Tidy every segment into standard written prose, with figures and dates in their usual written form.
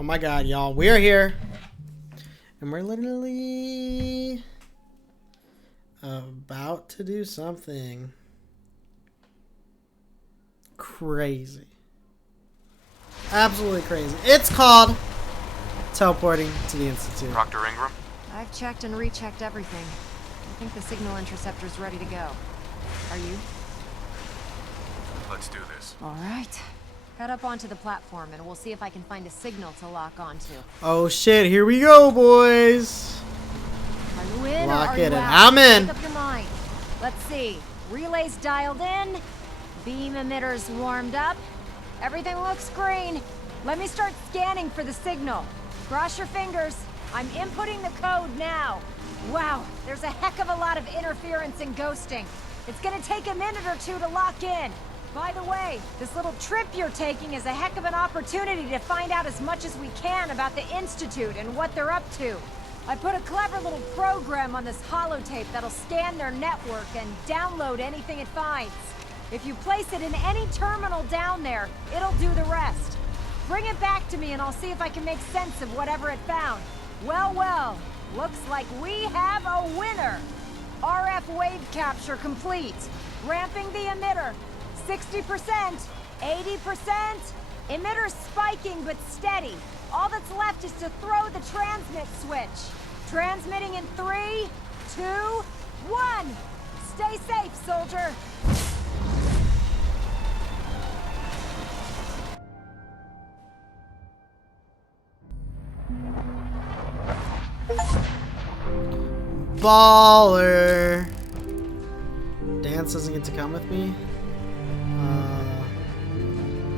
Oh my god, y'all. We're here. And we're literally about to do something crazy. Absolutely crazy. It's called teleporting to the Institute. Dr. Ingram? I've checked and rechecked everything. I think the signal interceptor's ready to go. Are you? Let's do this. All right. Head up onto the platform and we'll see if I can find a signal to lock onto. Oh shit, here we go, boys. Are you in Lock or are it you in. out? I'm in. Make up your mind. Let's see. Relays dialed in. Beam emitters warmed up. Everything looks green. Let me start scanning for the signal. Cross your fingers. I'm inputting the code now. Wow, there's a heck of a lot of interference and ghosting. It's gonna take a minute or two to lock in. By the way, this little trip you're taking is a heck of an opportunity to find out as much as we can about the Institute and what they're up to. I put a clever little program on this holotape that'll scan their network and download anything it finds. If you place it in any terminal down there, it'll do the rest. Bring it back to me and I'll see if I can make sense of whatever it found. Well, well, looks like we have a winner. RF wave capture complete. Ramping the emitter. 60%, 80%. Emitter spiking but steady. All that's left is to throw the transmit switch. Transmitting in 3, 2, 1. Stay safe, soldier. Baller. Dance doesn't get to come with me.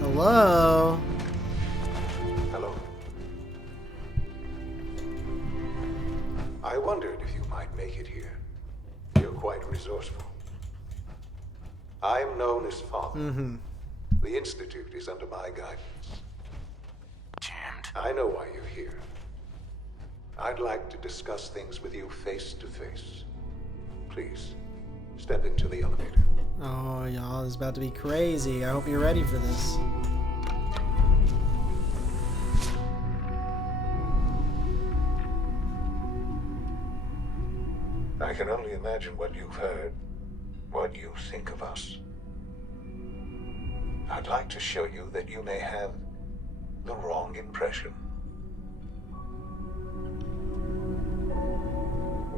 Hello. Hello. I wondered if you might make it here. You're quite resourceful. I'm known as Father. The Institute is under my guidance. Jammed. I know why you're here. I'd like to discuss things with you face to face. Please, step into the elevator. Oh, y'all, this is about to be crazy. I hope you're ready for this. I can only imagine what you've heard, what you think of us. I'd like to show you that you may have the wrong impression.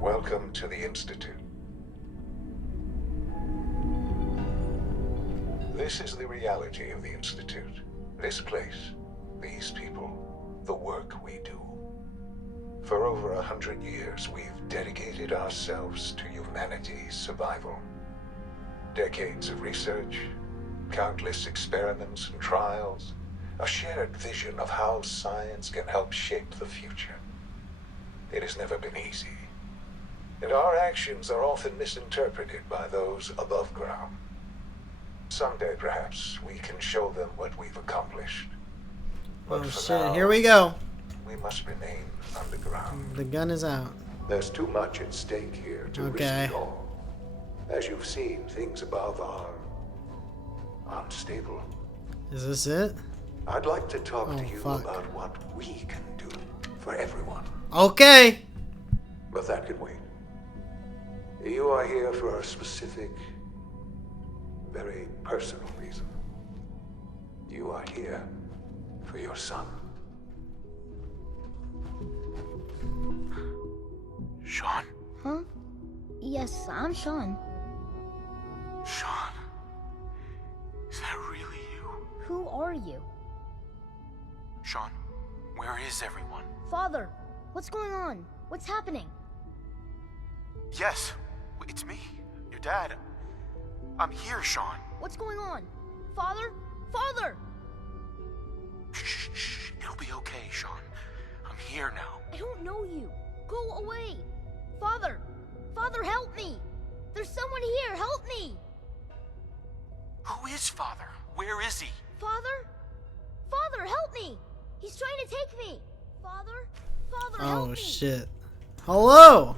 Welcome to the Institute. This is the reality of the Institute. This place, these people, the work we do. For over 100 years, we've dedicated ourselves to humanity's survival. Decades of research, countless experiments and trials, a shared vision of how science can help shape the future. It has never been easy, and our actions are often misinterpreted by those above ground. Someday, perhaps, we can show them what we've accomplished. But Oh for shit, now, here we go. we must remain underground. The gun is out. There's too much at stake here to risk Okay. it all. As you've seen, things above are unstable. Is this it? I'd like to talk Oh, to you fuck. about what we can do for everyone. Okay. But that can wait. You are here for a specific, very personal reason. You are here for your son. Sean? Huh? Yes, I'm Sean. Sean? Is that really you? Who are you? Sean, where is everyone? Father, what's going on? What's happening? Yes, it's me, your dad. I'm here, Sean. What's going on? Father? Father! Shh, shh, it'll be okay, Sean. I'm here now. I don't know you. Go away. Father! Father, help me! There's someone here. Help me! Who is Father? Where is he? Father? Father, help me! He's trying to take me. Father? Father, help Oh me! shit. Hello.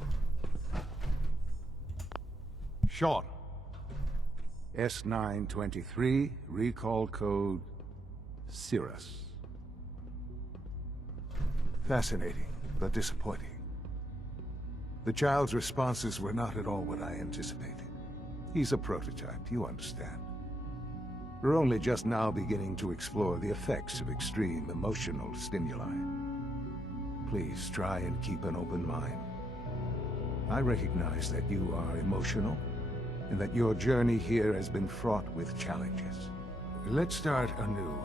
Sean. S923, recall code Cirrus. Fascinating, but disappointing. The child's responses were not at all what I anticipated. He's a prototype, you understand. We're only just now beginning to explore the effects of extreme emotional stimuli. Please try and keep an open mind. I recognize that you are emotional, and that your journey here has been fraught with challenges. Let's start anew.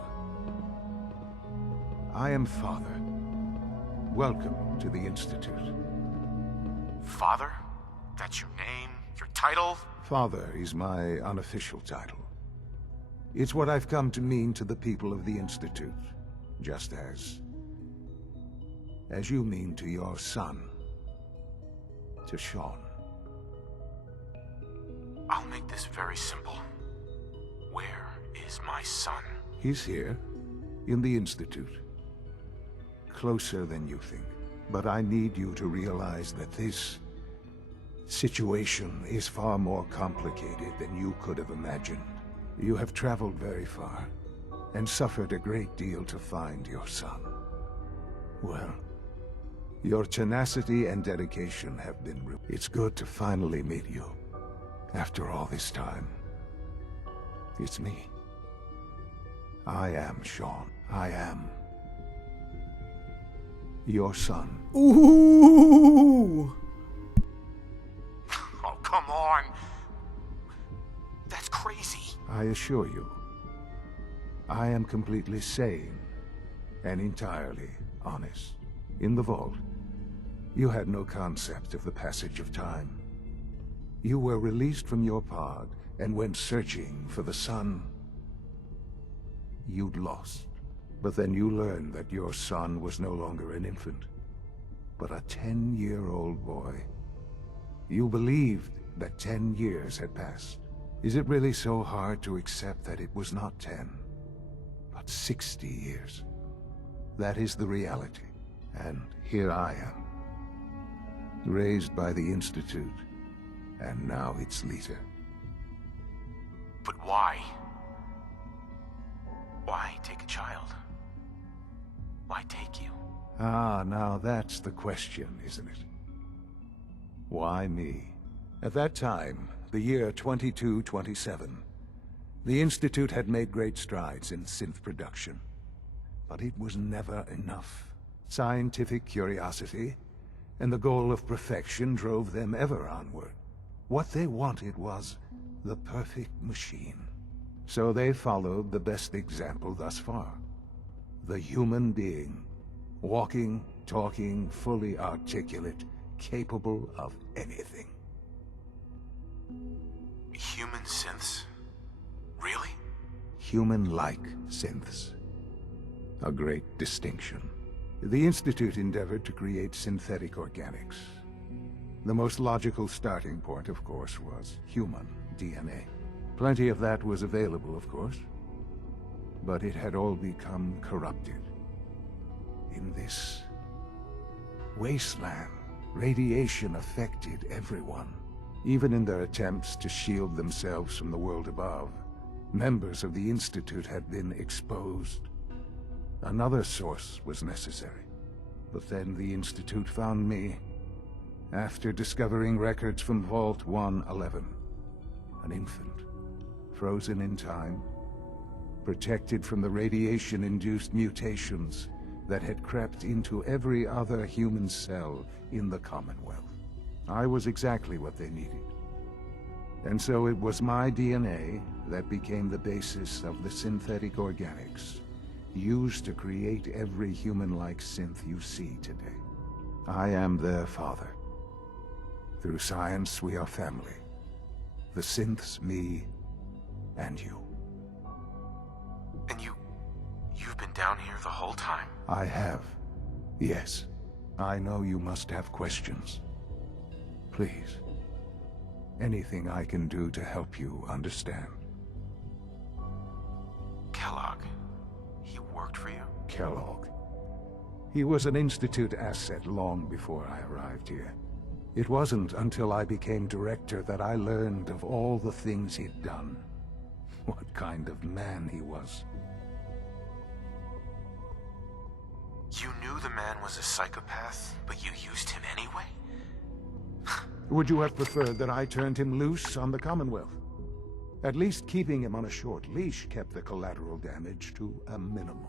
I am Father. Welcome to the Institute. Father? That's your name? Your title? Father is my unofficial title. It's what I've come to mean to the people of the Institute, just as you mean to your son, to Sean. I'll make this very simple. Where is my son? He's here, in the Institute. Closer than you think. But I need you to realize that this situation is far more complicated than you could have imagined. You have traveled very far, and suffered a great deal to find your son. Well, your tenacity and dedication have been It's good to finally meet you. After all this time. It's me. I am Sean. I am your son. Ooh! Oh, come on! That's crazy. I assure you, I am completely sane and entirely honest. In the vault, you had no concept of the passage of time. You were released from your pod and went searching for the son you'd lost. But then you learned that your son was no longer an infant, but a 10-year-old boy. You believed that 10 years had passed. Is it really so hard to accept that it was not 10, but 60 years? That is the reality. And here I am, raised by the Institute, and now its leader. But why? Why take a child? Why take you? Ah, now that's the question, isn't it? Why me? At that time, the year 2227, the Institute had made great strides in synth production. But it was never enough. Scientific curiosity and the goal of perfection drove them ever onward. What they wanted was the perfect machine. So they followed the best example thus far. The human being. Walking, talking, fully articulate, capable of anything. Human synths? Really? Human-like synths. A great distinction. The Institute endeavored to create synthetic organics. The most logical starting point, of course, was human DNA. Plenty of that was available, of course. But it had all become corrupted. In this wasteland, radiation affected everyone. Even in their attempts to shield themselves from the world above, members of the Institute had been exposed. Another source was necessary. But then the Institute found me, after discovering records from Vault 111. An infant, frozen in time, protected from the radiation-induced mutations that had crept into every other human cell in the Commonwealth. I was exactly what they needed. And so it was my DNA that became the basis of the synthetic organics used to create every human-like synth you see today. I am their father. Through science, we are family. The synths, me, and you. And you've been down here the whole time? I have. Yes. I know you must have questions. Please. Anything I can do to help you understand. Kellogg. He worked for you? Kellogg. He was an Institute asset long before I arrived here. It wasn't until I became director that I learned of all the things he'd done. What kind of man he was. You knew knew the man was a psychopath, but you used him anyway? Would you have preferred that I turned him loose on the Commonwealth? At least keeping him on a short leash kept the collateral damage to a minimum.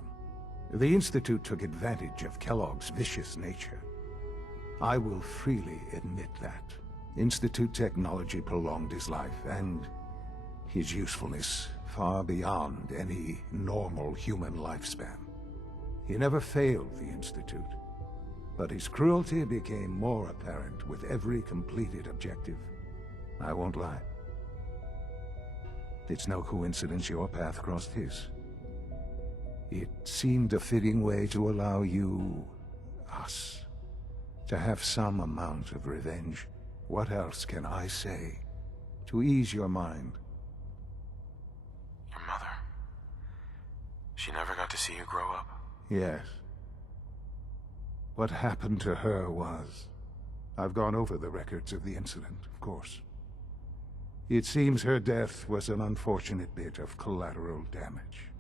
The Institute took advantage of Kellogg's vicious nature. I will freely admit that. Institute technology prolonged his life, and his usefulness far beyond any normal human lifespan. He never failed the Institute, but his cruelty became more apparent with every completed objective. I won't lie. It's no coincidence your path crossed his. It seemed a fitting way to allow you, us, to have some amount of revenge. What else can I say to ease your mind? Your mother. She never got to see you grow up. Yes. What happened to her was... I've gone over the records of the incident, of course. It seems her death was an unfortunate bit of collateral damage.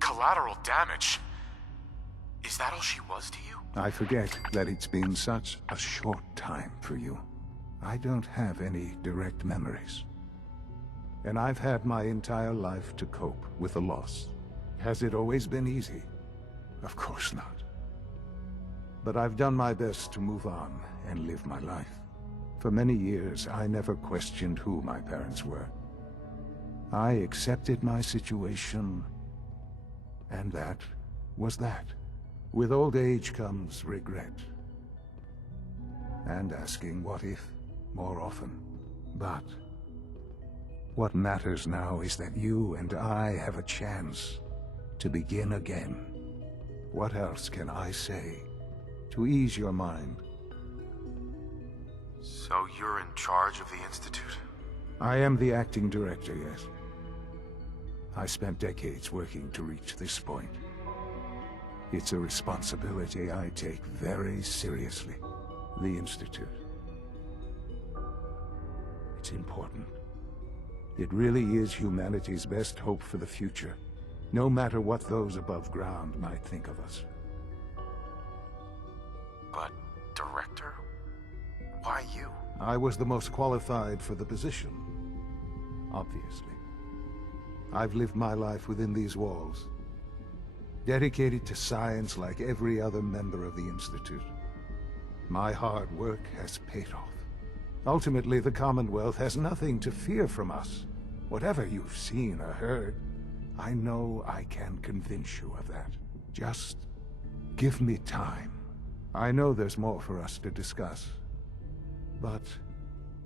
Collateral damage? Is that all she was to you? I forget that it's been such a short time for you. I don't have any direct memories. And I've had my entire life to cope with the loss. Has it always been easy? Of course not. But I've done my best to move on and live my life. For many years, I never questioned who my parents were. I accepted my situation, and that was that. With old age comes regret. And asking what if more often. But what matters now is that you and I have a chance to begin again. What else can I say to ease your mind? So you're in charge of the Institute? I am the acting director, yes. I spent decades working to reach this point. It's a responsibility I take very seriously. The Institute. It's important. It really is humanity's best hope for the future, no matter what those above ground might think of us. But, director? Why you? I was the most qualified for the position, obviously. I've lived my life within these walls, dedicated to science like every other member of the Institute. My hard work has paid off. Ultimately, the Commonwealth has nothing to fear from us. Whatever you've seen or heard, I know I can convince you of that. Just give me time. I know there's more for us to discuss. But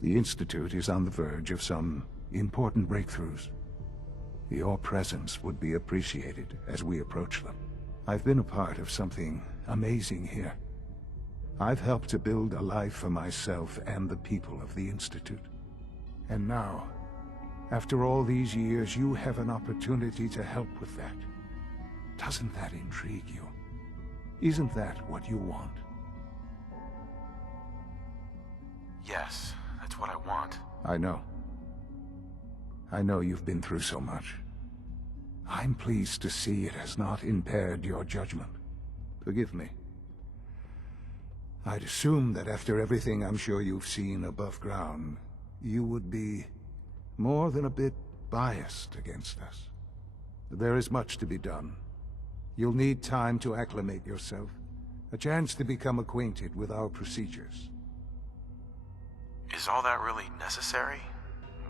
the Institute is on the verge of some important breakthroughs. Your presence would be appreciated as we approach them. I've been a part of something amazing here. I've helped to build a life for myself and the people of the Institute. And now, after all these years, you have an opportunity to help with that. Doesn't that intrigue you? Isn't that what you want? Yes, that's what I want. I know. I know you've been through so much. I'm pleased to see it has not impaired your judgment. Forgive me. I'd assume that after everything I'm sure you've seen above ground, you would be more than a bit biased against us. There is much to be done. You'll need time to acclimate yourself, a chance to become acquainted with our procedures. Is all that really necessary?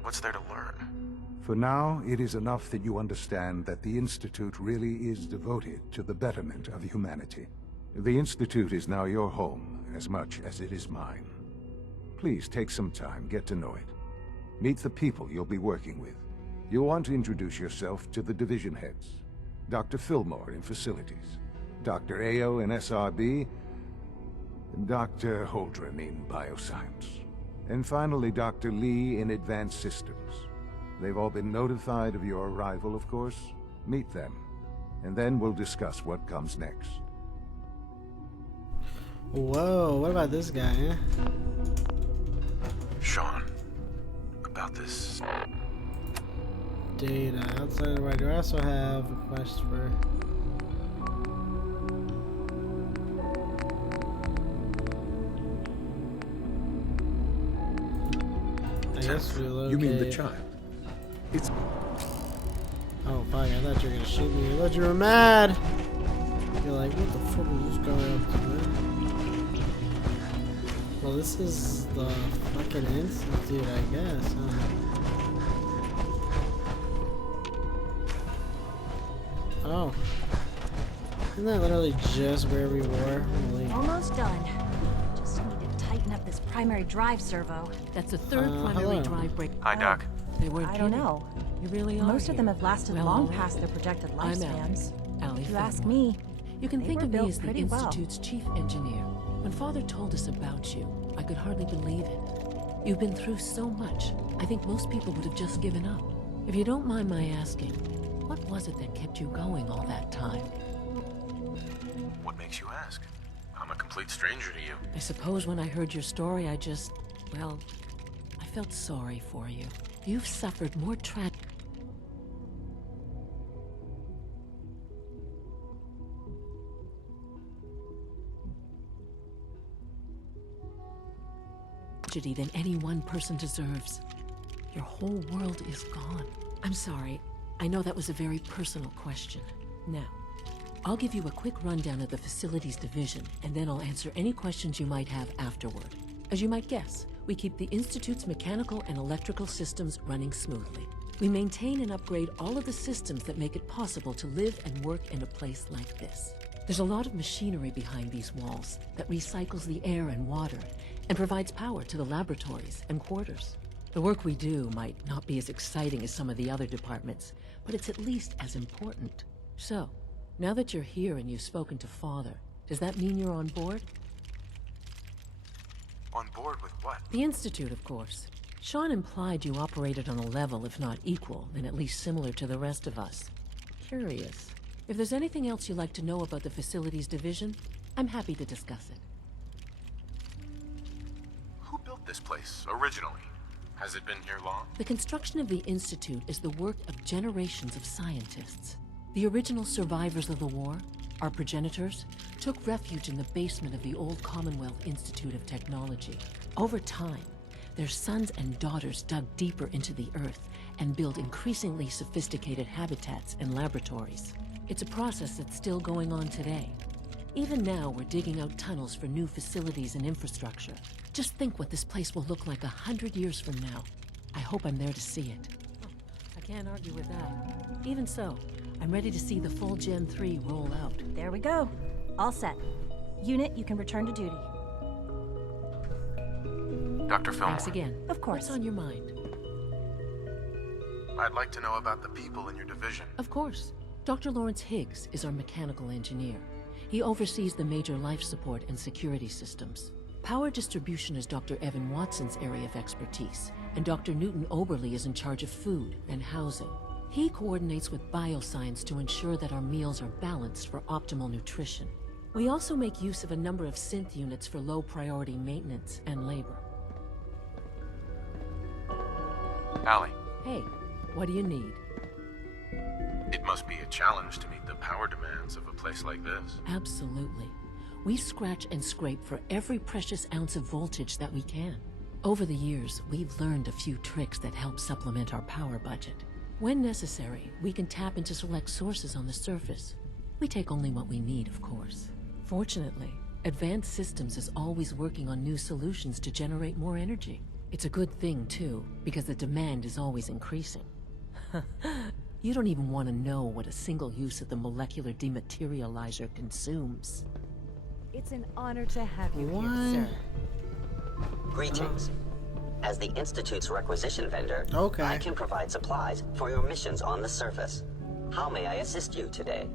What's there to learn? For now, it is enough that you understand that the Institute really is devoted to the betterment of humanity. The Institute is now your home, as much as it is mine. Please take some time, get to know it. Meet the people you'll be working with. You'll want to introduce yourself to the division heads. Dr. Fillmore in Facilities, Dr. Ayo in SRB, and Dr. Holdren in Bioscience. And finally, Dr. Lee in Advanced Systems. They've all been notified of your arrival, of course. Meet them, and then we'll discuss what comes next. Whoa, what about this guy, eh? Sean, about this... Data. Outside of the right, I also have a quest for... guess we locate... You mean the child? It's... Oh, fuck, I thought you were gonna shoot me. I thought you were mad! You're like, what the fuck is this guy up to, man? Well, this is the fucking institute, I guess, huh? Oh. Isn't that literally just where we were? Holy... Almost done. Just need to tighten up this primary drive servo. That's the third primary hello. drive break. Hi, Doc. They weren't I don't kidding. know. You really are. Most of them here. have lasted Well, long all past right. their projected I'm lifespans. Allie If you ask Fenimore. me, You can they think were of me built as the pretty well. Institute's chief engineer. When Father told us about you, I could hardly believe it. You've been through so much, I think most people would have just given up. If you don't mind my asking, what was it that kept you going all that time? What makes you ask? I'm a complete stranger to you. I suppose when I heard your story, I well, I felt sorry for you. You've suffered more tragedy than any one person deserves. Your whole world is gone. I'm sorry. I know that was a very personal question. Now, I'll give you a quick rundown of the Facilities Division, and then I'll answer any questions you might have afterward. As you might guess, we keep the Institute's mechanical and electrical systems running smoothly. We maintain and upgrade all of the systems that make it possible to live and work in a place like this. There's a lot of machinery behind these walls that recycles the air and water and provides power to the laboratories and quarters. The work we do might not be as exciting as some of the other departments, but it's at least as important. So, now that you're here and you've spoken to Father, does that mean you're on board? On board with what? The Institute, of course. Sean implied you operated on a level, if not equal, then at least similar to the rest of us. Curious. If there's anything else you'd like to know about the Facilities Division, I'm happy to discuss it. Who built this place, originally? Has it been here long? The construction of the Institute is the work of generations of scientists. The original survivors of the war, our progenitors, took refuge in the basement of the old Commonwealth Institute of Technology. Over time, their sons and daughters dug deeper into the earth and built increasingly sophisticated habitats and laboratories. It's a process that's still going on today. Even now, we're digging out tunnels for new facilities and infrastructure. Just think what this place will look like 100 years from now. I hope I'm there to see it. Oh, I can't argue with that. Even so, I'm ready to see the full Gen 3 roll out. There we go. All set. Unit, you can return to duty. Dr. Fillmore, Thanks again. Of course. What's on your mind? I'd like to know about the people in your division. Of course. Dr. Lawrence Higgs is our mechanical engineer. He oversees the major life support and security systems. Power distribution is Dr. Evan Watson's area of expertise, and Dr. Newton Oberly is in charge of food and housing. He coordinates with bioscience to ensure that our meals are balanced for optimal nutrition. We also make use of a number of synth units for low-priority maintenance and labor. Allie, Hey, what do you need? it must be a challenge to meet the power demands of a place like this. Absolutely. We scratch and scrape for every precious ounce of voltage that we can. Over the years, we've learned a few tricks that help supplement our power budget. When necessary, we can tap into select sources on the surface. We take only what we need, of course. Fortunately, Advanced Systems is always working on new solutions to generate more energy. It's a good thing, too, because the demand is always increasing. You don't even want to know what a single use of the molecular dematerializer consumes. It's an honor to have you What? here, sir. Greetings. As the Institute's requisition vendor, Okay. I can provide supplies for your missions on the surface. How may I assist you today?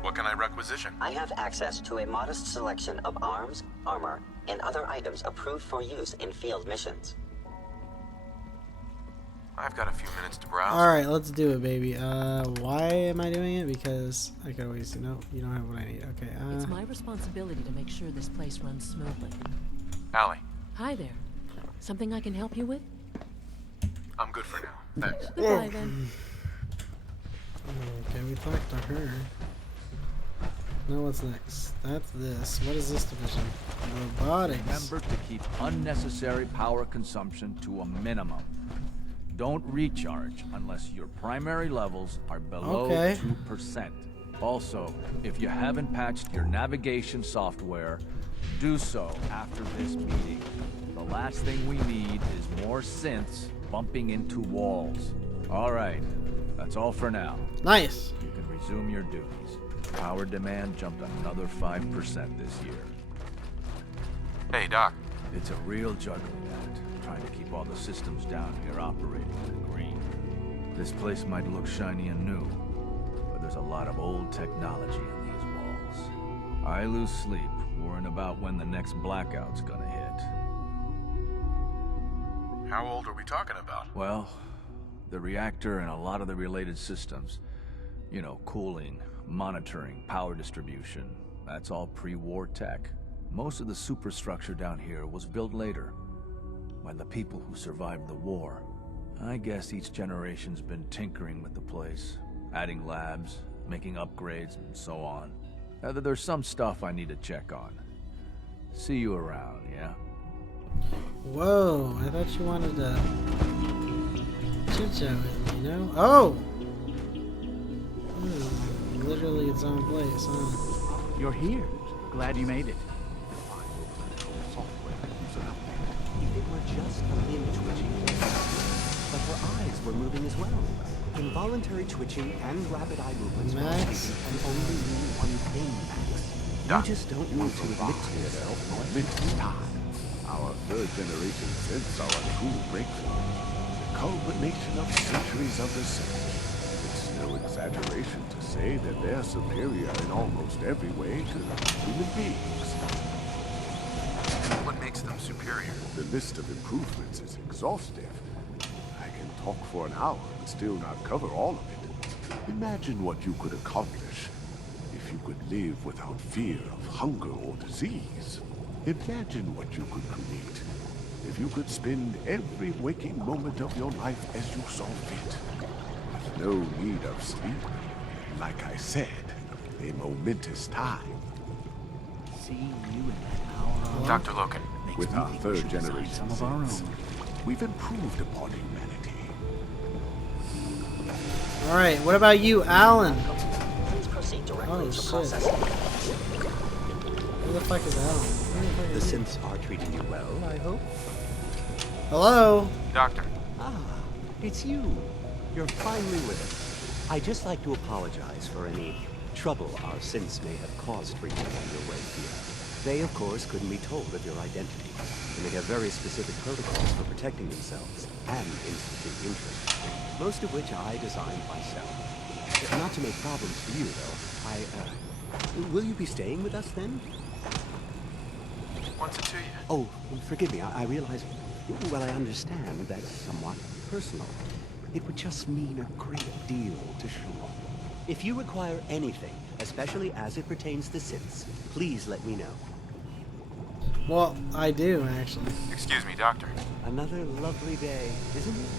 What can I requisition? I have access to a modest selection of arms, armor, and other items approved for use in field missions. I've got a few minutes to browse. Alright, let's do it, baby. Why am I doing it? Because I could always, you don't have what I need. Okay, It's my responsibility to make sure this place runs smoothly. Allie, Hi there. Something I can help you with? I'm good for now. Thanks. Goodbye, then. okay, we talked to her. Now what's next? That's this. What is this division? Robotics. Remember to keep unnecessary power consumption to a minimum. Don't recharge unless your primary levels are below 2%. Also, if you haven't patched your navigation software, do so after this meeting. The last thing we need is more synths bumping into walls. All right, that's all for now. Nice. You can resume your duties. Power demand jumped another 5% this year. Hey, Doc. It's a real juggling act, trying to keep all the systems down here operating in the green. This place might look shiny and new, but there's a lot of old technology in these walls. I lose sleep worrying about when the next blackout's gonna hit. How old are we talking about? Well, the reactor and a lot of the related systems. You know, cooling, monitoring, power distribution. That's all pre-war tech. Most of the superstructure down here was built later, by the people who survived the war. I guess each generation's been tinkering with the place, adding labs, making upgrades, and so on. There's some stuff I need to check on. See you around, yeah? Whoa, I thought you wanted to chit-chat with me, you know? Oh! Ooh, literally its own place, huh? You're here. Glad you made it. If it were just a limb twitching, but her eyes were moving as well. Involuntary twitching and rapid eye movements can only mean one thing, Max. You just don't want to admit to yourself this time. Our third-generation synths are a true breakthrough. The culmination of centuries of research. It's no exaggeration to say that they're superior in almost every way to human beings. And what makes them superior? The list of improvements is exhaustive. I can talk for an hour and still not cover all of it. Imagine what you could accomplish if you could live without fear of hunger or disease. Imagine what you could create if you could spend every waking moment of your life as you saw fit, with no need of sleep. Like I said, a momentous time. Seeing you in that hour, Dr. Loken. With our third generation some of our own. we've improved upon humanity. Alright, what about you, Alan? Please proceed directly Oh, to shit. processing. Who the fuck is Alan? The synths are treating you well, I hope? Hello? Doctor. Ah, it's you. You're finally with us. I'd just like to apologize for any trouble our synths may have caused for you on your way here. They, of course, couldn't be told of your identity, and they have very specific protocols for protecting themselves and Institute interests, most of which I designed myself. Not to make problems for you, though, will you be staying with us, then? What's it to you? Oh, forgive me, I realize, well, I understand that's somewhat personal. It would just mean a great deal to Shaw. If you require anything, especially as it pertains to synths, please let me know. Well, I do, actually. Excuse me, Doctor. Another lovely day, isn't it?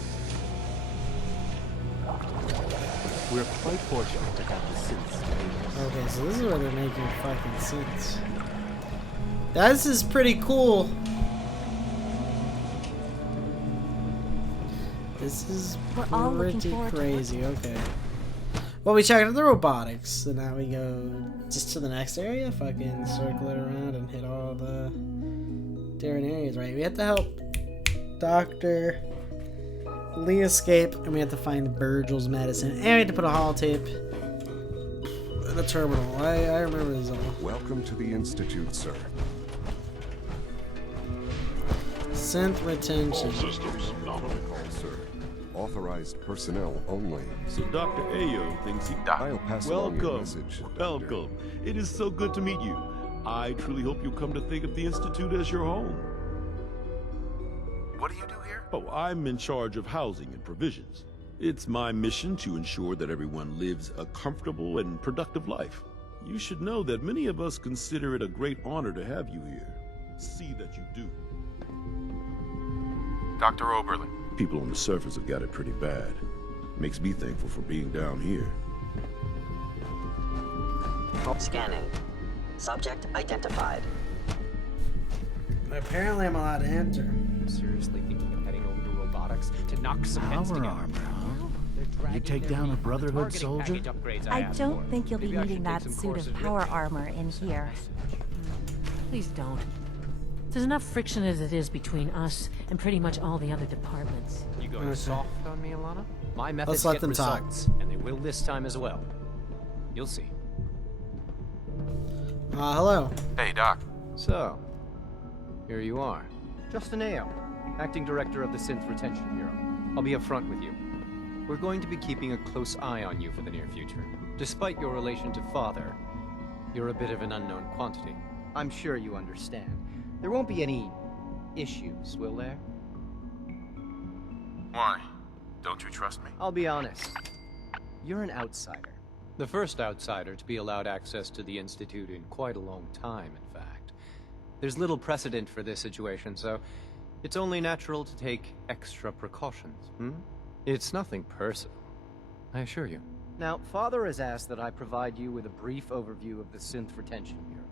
We're quite fortunate to have the synths today. Okay, so this is where they're making fucking sense. This is pretty cool. This is We're all looking pretty forward to crazy. Okay. Well, we checked out the robotics, so now we go just to the next area. Fucking circle it around and hit all the different areas, right? We have to help Dr. Lee escape, and we have to find Virgil's medicine, and we have to put a holotape in the terminal. I remember this all. Welcome to the Institute, sir. Synth retention. Systems nominal, sir. Authorized personnel only. So Dr. Ayo thinks he... I'll pass along your Welcome. message. Welcome. It is so good to meet you. I truly hope you come to think of the Institute as your home. What do you do here? Oh, I'm in charge of housing and provisions. It's my mission to ensure that everyone lives a comfortable and productive life. You should know that many of us consider it a great honor to have you here. See that you do. Dr. Oberlin. People on the surface have got it pretty bad. Makes me thankful for being down here. Scanning. Subject identified. Apparently I'm allowed to enter. Seriously thinking of heading over to robotics to knock some heads Power together? armor, huh? You take down a Brotherhood soldier? I don't think you'll be needing that suit of power armor in here. Please don't. There's enough friction as it is between us and pretty much all the other departments. You going soft on me, Alana? My methods Let's let get them talk. results, and they will this time as well. You'll see. Hello. Hey, Doc. So, here you are. Justin Ayo, Acting Director of the Synth Retention Bureau. I'll be upfront with you. We're going to be keeping a close eye on you for the near future. Despite your relation to Father, you're a bit of an unknown quantity. I'm sure you understand. There won't be any issues, will there? Why? Don't you trust me? I'll be honest. You're an outsider. The first outsider to be allowed access to the Institute in quite a long time, in fact. There's little precedent for this situation, so it's only natural to take extra precautions, It's nothing personal, I assure you. Now, Father has asked that I provide you with a brief overview of the Synth Retention Bureau.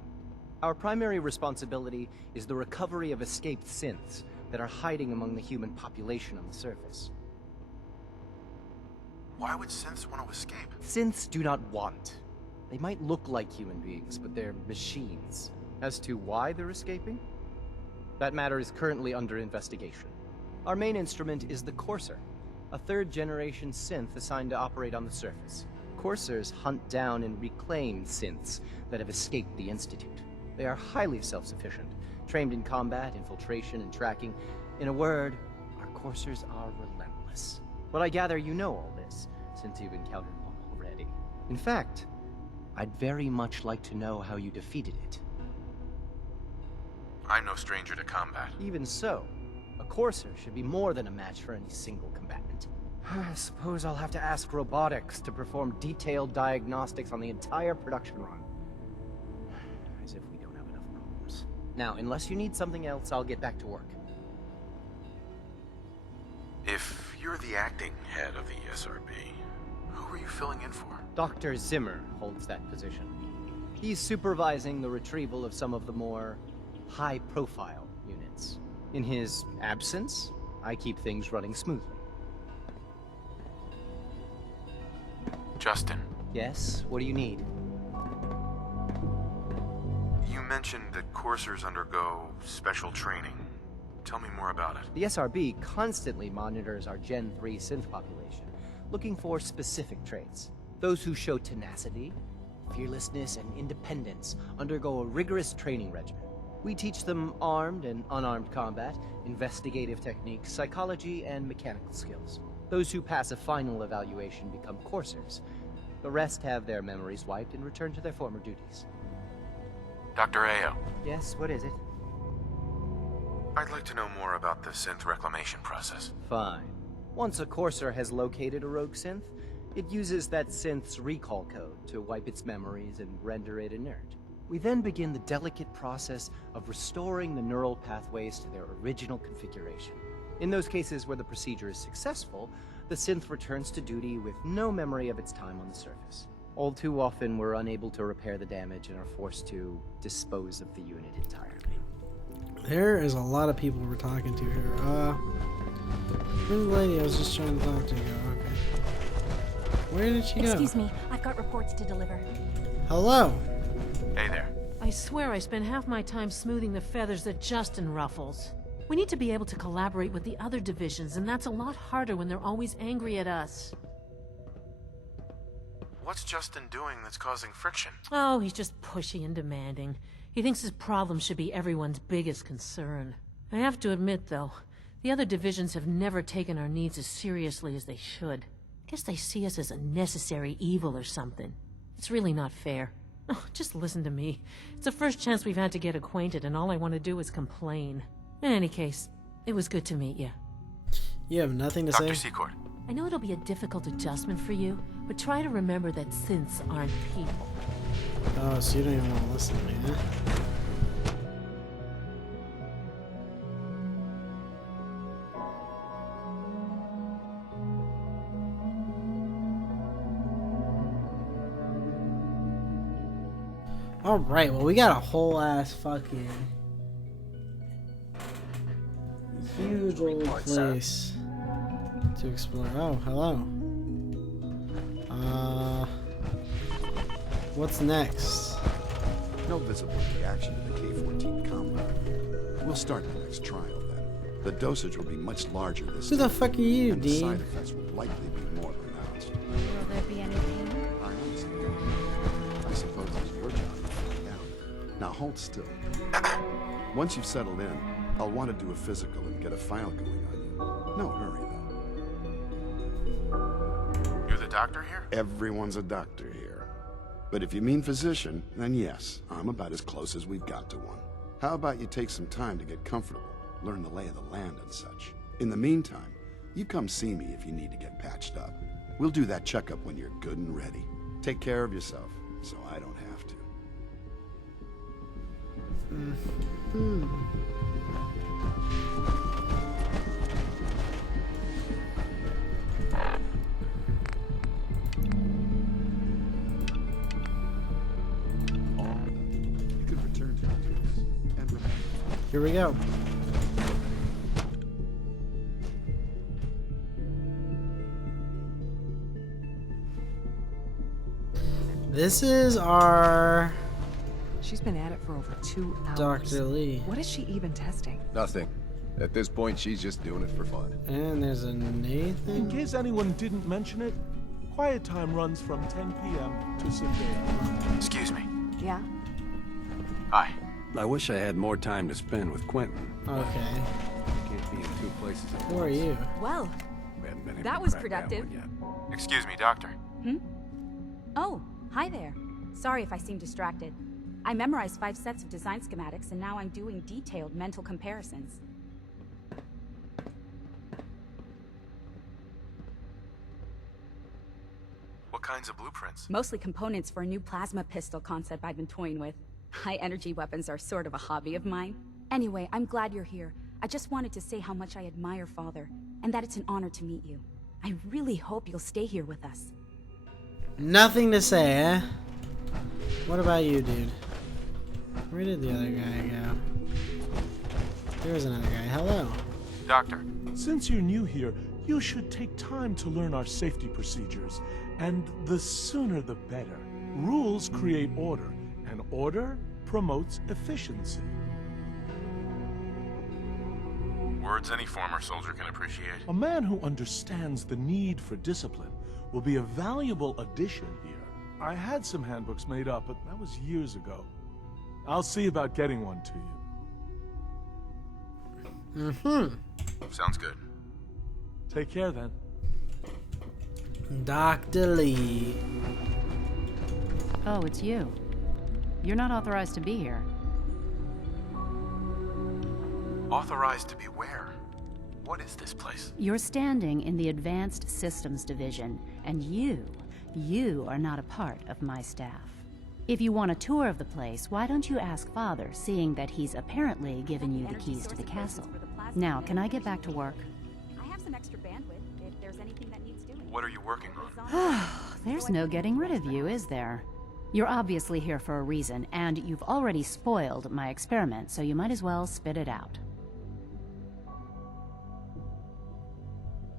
Our primary responsibility is the recovery of escaped synths that are hiding among the human population on the surface. Why would synths want to escape? Synths do not want. They might look like human beings, but they're machines. As to why they're escaping? That matter is currently under investigation. Our main instrument is the Courser, a third-generation synth assigned to operate on the surface. Coursers hunt down and reclaim synths that have escaped the Institute. They are highly self-sufficient, trained in combat, infiltration, and tracking. In a word, our Coursers are relentless. But I gather you know all this, since you've encountered one already. In fact, I'd very much like to know how you defeated it. I'm no stranger to combat. Even so, a Courser should be more than a match for any single combatant. I suppose I'll have to ask robotics to perform detailed diagnostics on the entire production run. As if we don't have enough problems. Now, unless you need something else, I'll get back to work. If you're the acting head of the SRB, who are you filling in for? Dr. Zimmer holds that position. He's supervising the retrieval of some of the more high-profile units. In his absence, I keep things running smoothly. Justin. Yes? What do you need? You mentioned that coursers undergo special training. Tell me more about it. The SRB constantly monitors our Gen 3 synth population, looking for specific traits. Those who show tenacity, fearlessness, and independence undergo a rigorous training regimen. We teach them armed and unarmed combat, investigative techniques, psychology, and mechanical skills. Those who pass a final evaluation become coursers. The rest have their memories wiped and return to their former duties. Dr. Ayo. Yes, what is it? I'd like to know more about the synth reclamation process. Fine. Once a courser has located a rogue synth, it uses that synth's recall code to wipe its memories and render it inert. We then begin the delicate process of restoring the neural pathways to their original configuration. In those cases where the procedure is successful, the synth returns to duty with no memory of its time on the surface. All too often, we're unable to repair the damage and are forced to dispose of the unit entirely. There is a lot of people we're talking to here. Where's the lady I was just trying to talk to? Okay. Where did she go? Excuse me, I've got reports to deliver. Hello. Hey there. I swear I spend half my time smoothing the feathers that Justin ruffles. We need to be able to collaborate with the other divisions, and that's a lot harder when they're always angry at us. What's Justin doing that's causing friction? Oh, he's just pushy and demanding. He thinks his problem should be everyone's biggest concern. I have to admit, though, the other divisions have never taken our needs as seriously as they should. Guess they see us as a necessary evil or something. It's really not fair. Oh, just listen to me. It's the first chance we've had to get acquainted, and all I want to do is complain. In any case, it was good to meet you. You have nothing to say? Dr. Secord. I know it'll be a difficult adjustment for you, but try to remember that synths aren't people. Oh, so you don't even want to listen to me, huh? Alright, well, we got a whole ass fucking huge old place to explore. Oh, hello. What's next? No visible reaction to the K-14 compound. We'll start the next trial then. The dosage will be much larger this Who time. the fuck are you, and the Dean? side effects will likely be more pronounced. Will there be any pain? I honestly don't know. I suppose it's your job to find out. Now hold still. Once you've settled in, I'll want to do a physical and get a file going on you. No hurry though. You're the doctor here? Everyone's a doctor here. But if you mean physician, then yes, I'm about as close as we've got to one. How about you take some time to get comfortable, learn the lay of the land and such. In the meantime, you come see me if you need to get patched up. We'll do that checkup when you're good and ready. Take care of yourself, so I don't have to. You can return to your duties and remember. Here we go. This is our She's been at it for over 2 hours. Dr. Lee. What is she even testing? Nothing. At this point, she's just doing it for fun. And there's a Nathan. In case anyone didn't mention it, quiet time runs from 10 p.m. to 6 a.m. Excuse me. Yeah? Hi. I wish I had more time to spend with Quentin. Okay. Can't be in two places at Who are you? Well, We haven't been able that to was crack productive. one yet. Excuse me, doctor. Oh, hi there. Sorry if I seem distracted. I memorized 5 sets of design schematics, and now I'm doing detailed mental comparisons. What kinds of blueprints? Mostly components for a new plasma pistol concept I've been toying with. High-energy weapons are sort of a hobby of mine. Anyway, I'm glad you're here. I just wanted to say how much I admire Father, and that it's an honor to meet you. I really hope you'll stay here with us. Nothing to say, eh? What about you, dude? Where did the other guy go? There's another guy. Hello. Doctor. Since you're new here, you should take time to learn our safety procedures. And the sooner the better. Rules create order, and order promotes efficiency. Words any former soldier can appreciate. A man who understands the need for discipline will be a valuable addition here. I had some handbooks made up, but that was years ago. I'll see about getting one to you. Sounds good. Take care then. Dr. Lee. Oh, it's you. You're not authorized to be here. Authorized to be where? What is this place? You're standing in the Advanced Systems Division, and you are not a part of my staff. If you want a tour of the place, why don't you ask Father, seeing that he's apparently given you the keys to the castle. Now, can I get back to work? I have some extra bandwidth if there's anything that needs doing. What are you working on? There's no getting rid of you, is there? You're obviously here for a reason, and you've already spoiled my experiment, so you might as well spit it out.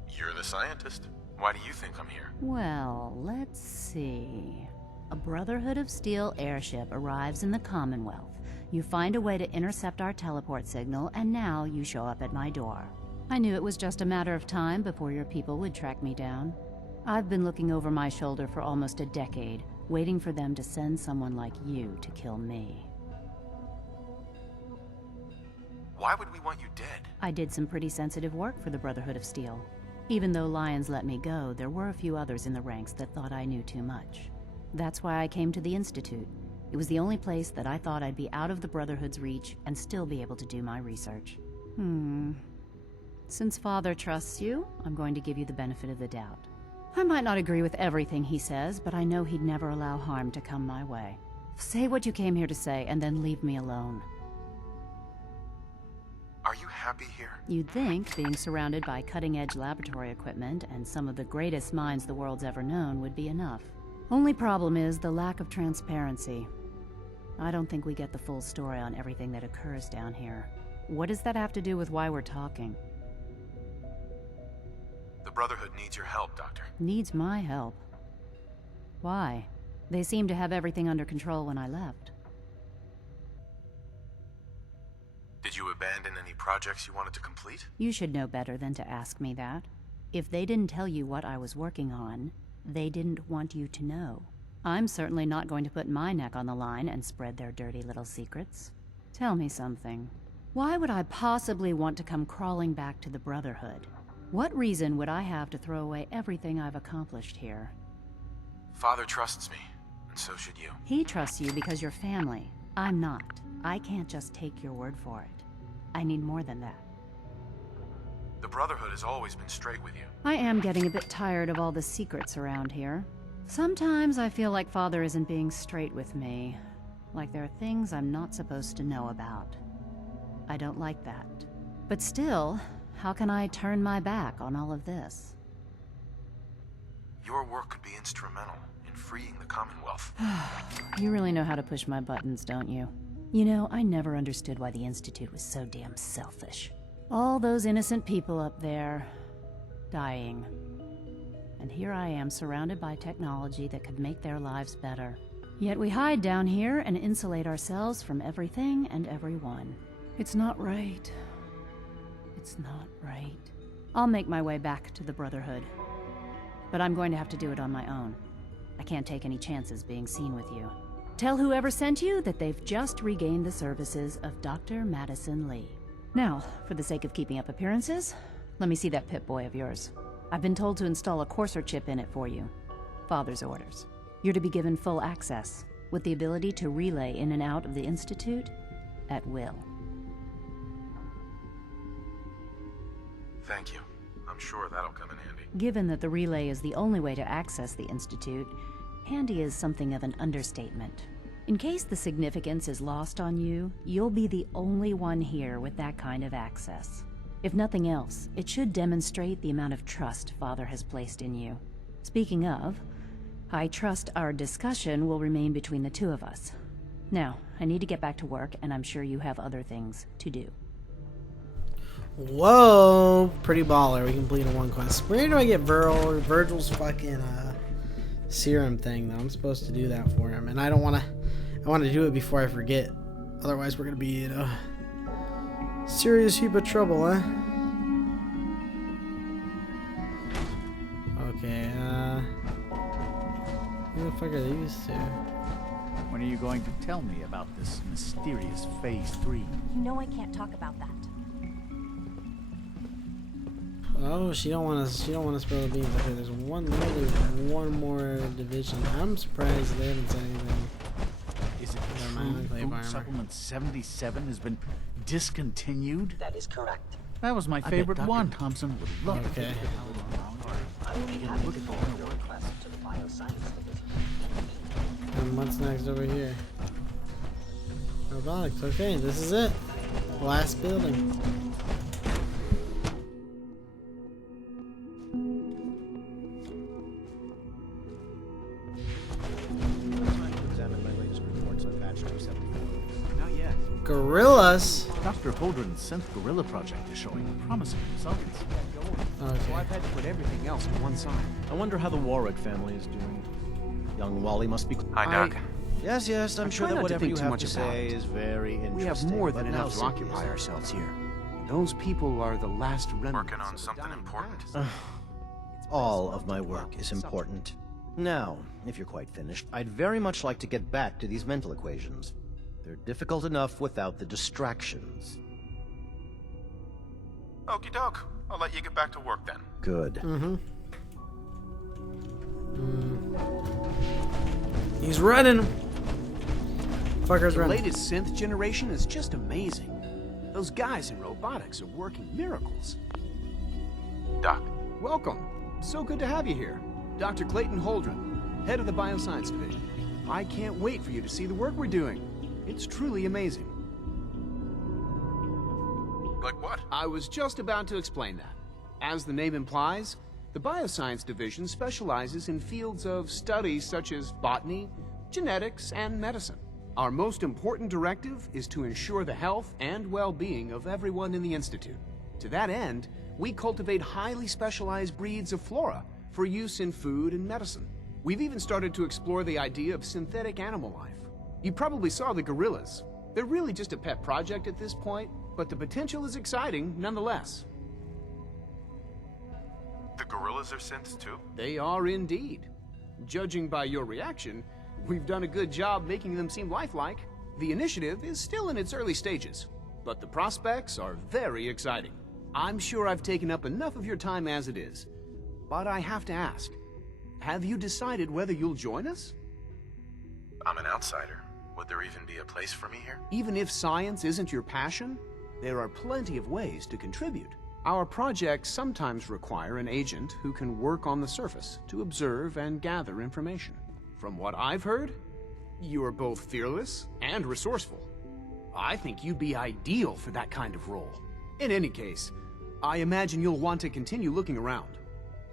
You're the scientist. Why do you think I'm here? Well, let's see. A Brotherhood of Steel airship arrives in the Commonwealth. You find a way to intercept our teleport signal, and now you show up at my door. I knew it was just a matter of time before your people would track me down. I've been looking over my shoulder for almost a decade, waiting for them to send someone like you to kill me. Why would we want you dead? I did some pretty sensitive work for the Brotherhood of Steel. Even though Lyons let me go, there were a few others in the ranks that thought I knew too much. That's why I came to the Institute. It was the only place that I thought I'd be out of the Brotherhood's reach and still be able to do my research. Since Father trusts you, I'm going to give you the benefit of the doubt. I might not agree with everything he says, but I know he'd never allow harm to come my way. Say what you came here to say, and then leave me alone. Are you happy here? You'd think being surrounded by cutting-edge laboratory equipment and some of the greatest minds the world's ever known would be enough. Only problem is the lack of transparency. I don't think we get the full story on everything that occurs down here. What does that have to do with why we're talking? The Brotherhood needs your help, Doctor. Needs my help? Why? They seemed to have everything under control when I left. Did you abandon any projects you wanted to complete? You should know better than to ask me that. If they didn't tell you what I was working on, they didn't want you to know. I'm certainly not going to put my neck on the line and spread their dirty little secrets. Tell me something. Why would I possibly want to come crawling back to the Brotherhood? What reason would I have to throw away everything I've accomplished here? Father trusts me, and so should you. He trusts you because you're family. I'm not. I can't just take your word for it. I need more than that. The Brotherhood has always been straight with you. I am getting a bit tired of all the secrets around here. Sometimes I feel like Father isn't being straight with me. Like there are things I'm not supposed to know about. I don't like that. But still, how can I turn my back on all of this? Your work could be instrumental in freeing the Commonwealth. You really know how to push my buttons, don't you? You know, I never understood why the Institute was so damn selfish. All those innocent people up there, dying. And here I am surrounded by technology that could make their lives better. Yet we hide down here and insulate ourselves from everything and everyone. It's not right. It's not right. I'll make my way back to the Brotherhood. But I'm going to have to do it on my own. I can't take any chances being seen with you. Tell whoever sent you that they've just regained the services of Dr. Madison Lee. Now, for the sake of keeping up appearances, let me see that Pip-Boy of yours. I've been told to install a Courser chip in it for you. Father's orders. You're to be given full access, with the ability to relay in and out of the Institute at will. Thank you. I'm sure that'll come in handy. Given that the relay is the only way to access the Institute, handy is something of an understatement. In case the significance is lost on you, you'll be the only one here with that kind of access. If nothing else, it should demonstrate the amount of trust Father has placed in you. Speaking of, I trust our discussion will remain between the two of us. Now, I need to get back to work, and I'm sure you have other things to do. Whoa, pretty baller. We completed one quest. Where do I get Virgil's fucking serum thing though? I'm supposed to do that for him, and I don't want to. I want to do it before I forget. Otherwise, we're gonna be in a serious heap of trouble, huh? Okay. Who the fuck are these two? When are you going to tell me about this mysterious Phase 3? You know I can't talk about that. Oh, she don't want to spill the beans. Okay, there's literally one more division. I'm surprised they haven't said anything. Is it true Food Supplement 77 has been discontinued? That is correct. That was my favorite one. Thompson would love it. Okay. And what's next over here? Robotics. Okay, this is it. Last building. Gorillas? Dr. Holdren's synth gorilla project is showing promising results. Okay. So I've had to put everything else to one side. I wonder how the Warwick family is doing. Young Wally must be... Hi, Doc. Yes, I'm sure that whatever you have to say is very interesting. We have more than enough to occupy ourselves here. Those people are the last remnants. Working on something important? All of my work is important. Now, if you're quite finished, I'd very much like to get back to these mental equations. They're difficult enough without the distractions. Okie doke. I'll let you get back to work then. Good. He's running. Fucker's running. The latest synth generation is just amazing. Those guys in robotics are working miracles. Doc. Welcome. So good to have you here. Dr. Clayton Holdren, head of the Bioscience Division. I can't wait for you to see the work we're doing. It's truly amazing. Like what? I was just about to explain that. As the name implies, the Bioscience Division specializes in fields of study such as botany, genetics, and medicine. Our most important directive is to ensure the health and well-being of everyone in the Institute. To that end, we cultivate highly specialized breeds of flora for use in food and medicine. We've even started to explore the idea of synthetic animal life. You probably saw the gorillas. They're really just a pet project at this point, but the potential is exciting nonetheless. The gorillas are synths too? They are indeed. Judging by your reaction, we've done a good job making them seem lifelike. The initiative is still in its early stages, but the prospects are very exciting. I'm sure I've taken up enough of your time as it is, but I have to ask, have you decided whether you'll join us? I'm an outsider. Would there even be a place for me here? Even if science isn't your passion, there are plenty of ways to contribute. Our projects sometimes require an agent who can work on the surface to observe and gather information. From what I've heard, you are both fearless and resourceful. I think you'd be ideal for that kind of role. In any case, I imagine you'll want to continue looking around.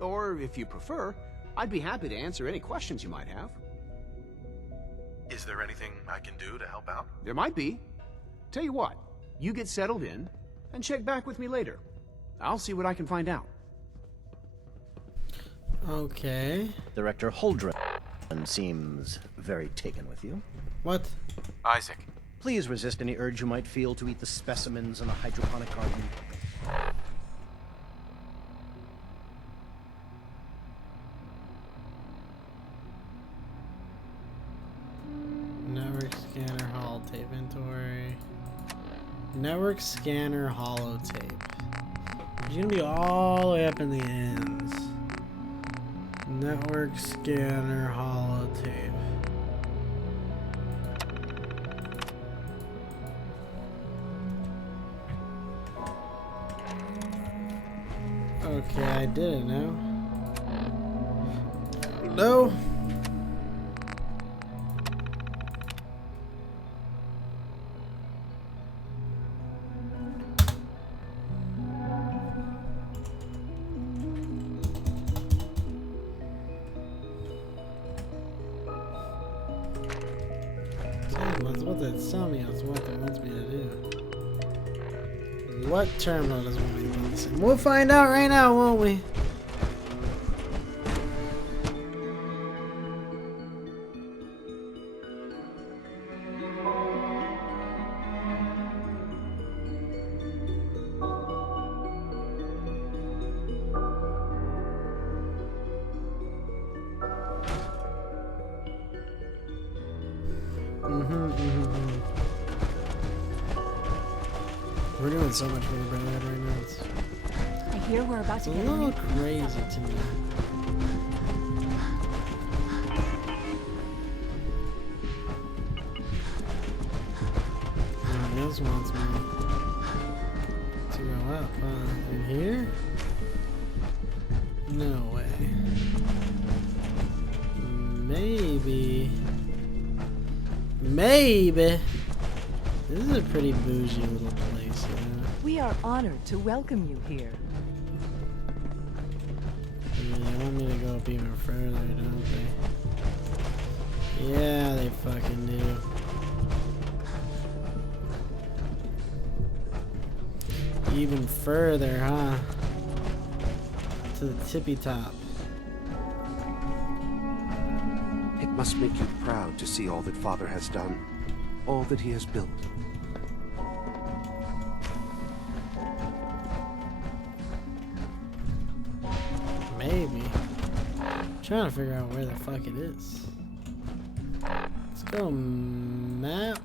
Or, if you prefer, I'd be happy to answer any questions you might have. Is there anything I can do to help out? There might be. Tell you what, you get settled in, and check back with me later. I'll see what I can find out. Okay. Director Holdren seems very taken with you. What? Isaac. Please resist any urge you might feel to eat the specimens in the hydroponic garden. Network scanner holotape inventory. Network scanner holotape. It's gonna be all the way up in the ends. Network scanner holotape. Okay, I did it now. No. What that tell me is what it wants me to do. What terminal does it want me to use? We'll find out right now, won't we? We're doing so much for the Brotherhood right now. It's I hear we're about to a get little crazy to me. Someone else wants me to go up, in here? No way. Maybe. This is a pretty bougie little place, you know? We are honored to welcome you here. Yeah, they want me to go up even further, don't they? Yeah, they fucking do. Even further, huh? To the tippy top. It must make you proud to see all that Father has done, all that he has built. Maybe. I'm trying to figure out where the fuck it is. Let's go map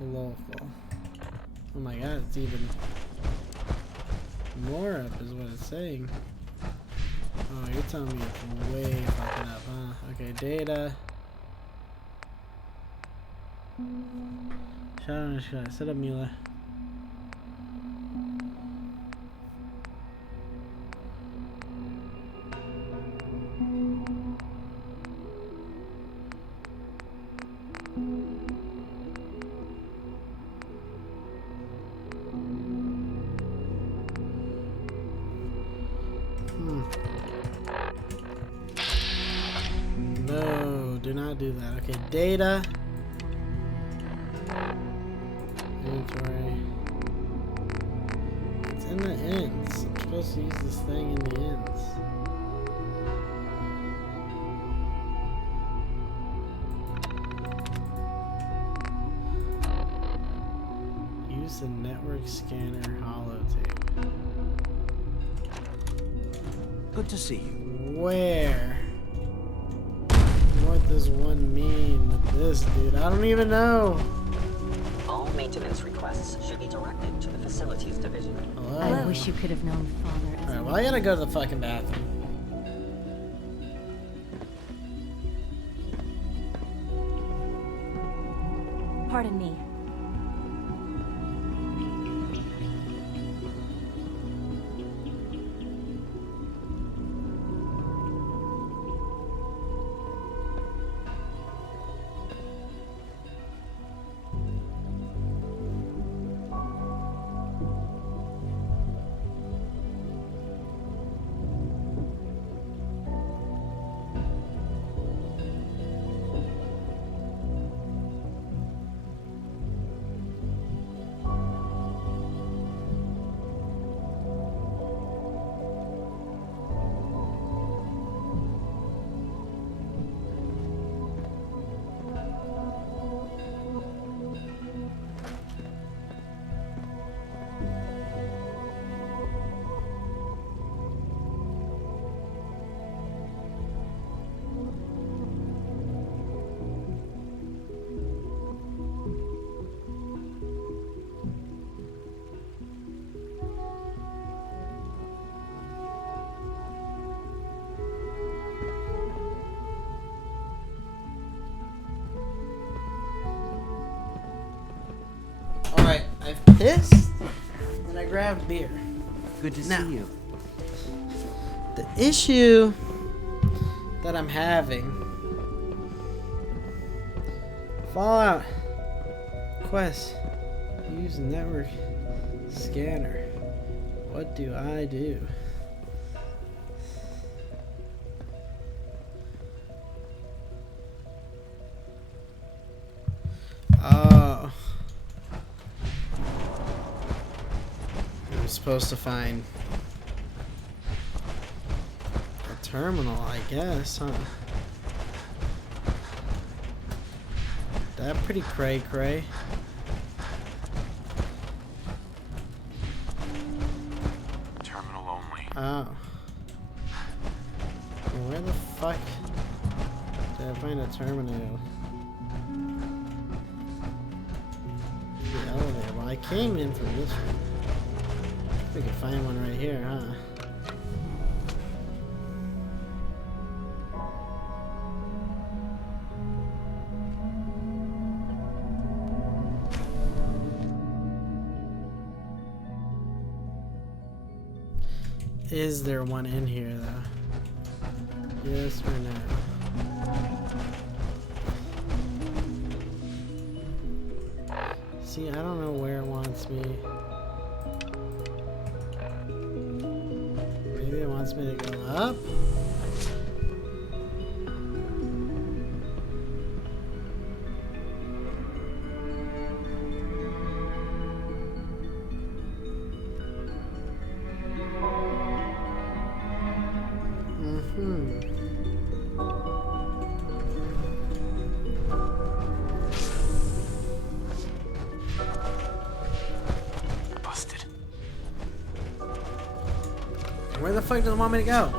local. Oh my god, it's even more up is what it's saying. Oh, you're telling me it's way fucking up, huh? Okay, data. Set up Mila. No, do not do that. Okay, data. inventory. It's in the ends. I'm supposed to use this thing in the ends. Use the network scanner holotape. Good to see you. Where? What does one mean with this, dude? I don't even know. All maintenance requests should be directed to the facilities division. Hello? I wish you could have known Father. Alright, well I gotta go to the fucking bathroom. Pardon me. Alright, I've pissed and I grabbed beer. Good to Now, see you. The issue that I'm having, Fallout Quest, use network scanner. What do I do? Oh, I'm supposed to find a terminal, I guess, huh? That pretty cray-cray. Terminal only. Oh. Well, where the fuck did I find a terminal? The elevator. Well, I came in from this one. We could find one right here, huh? Is there one in here, though? Yes or no? See, I don't know where it wants me. Maybe it wants me to go up? Busted. Where the fuck does it want me to go?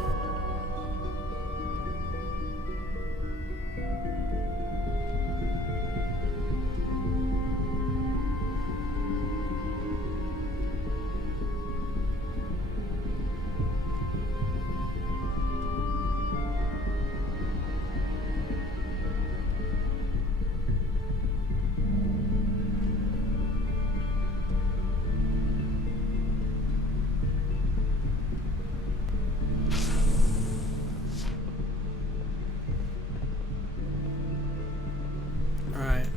Alright.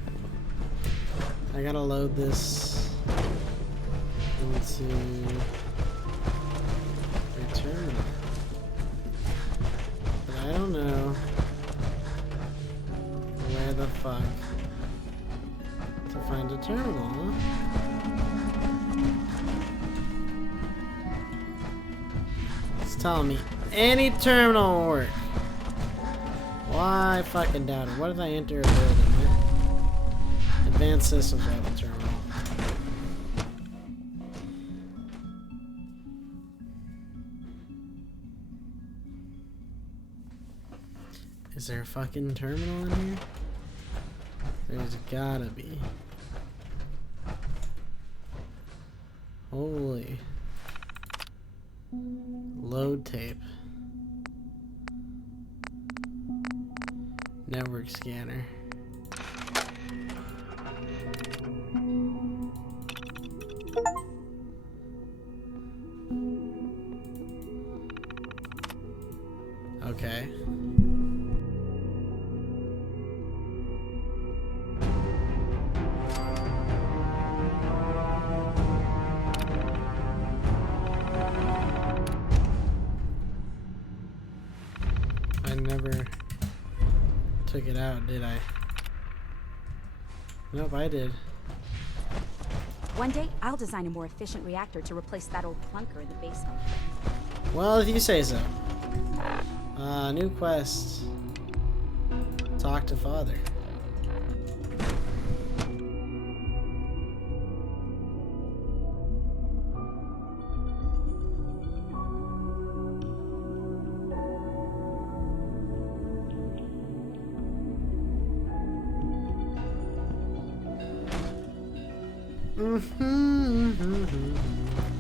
I gotta load this into a terminal. But I don't know where the fuck to find a terminal, huh? It's telling me any terminal will work. Why fucking doubt it? What if I enter a building? Right? Advanced systems have a terminal. Is there a fucking terminal in here? There's gotta be. Holy. Load tape. Network scanner. Okay. I never took it out, did I? Nope, I did. One day, I'll design a more efficient reactor to replace that old clunker in the basement. Well, if you say so. New quest. Talk to father.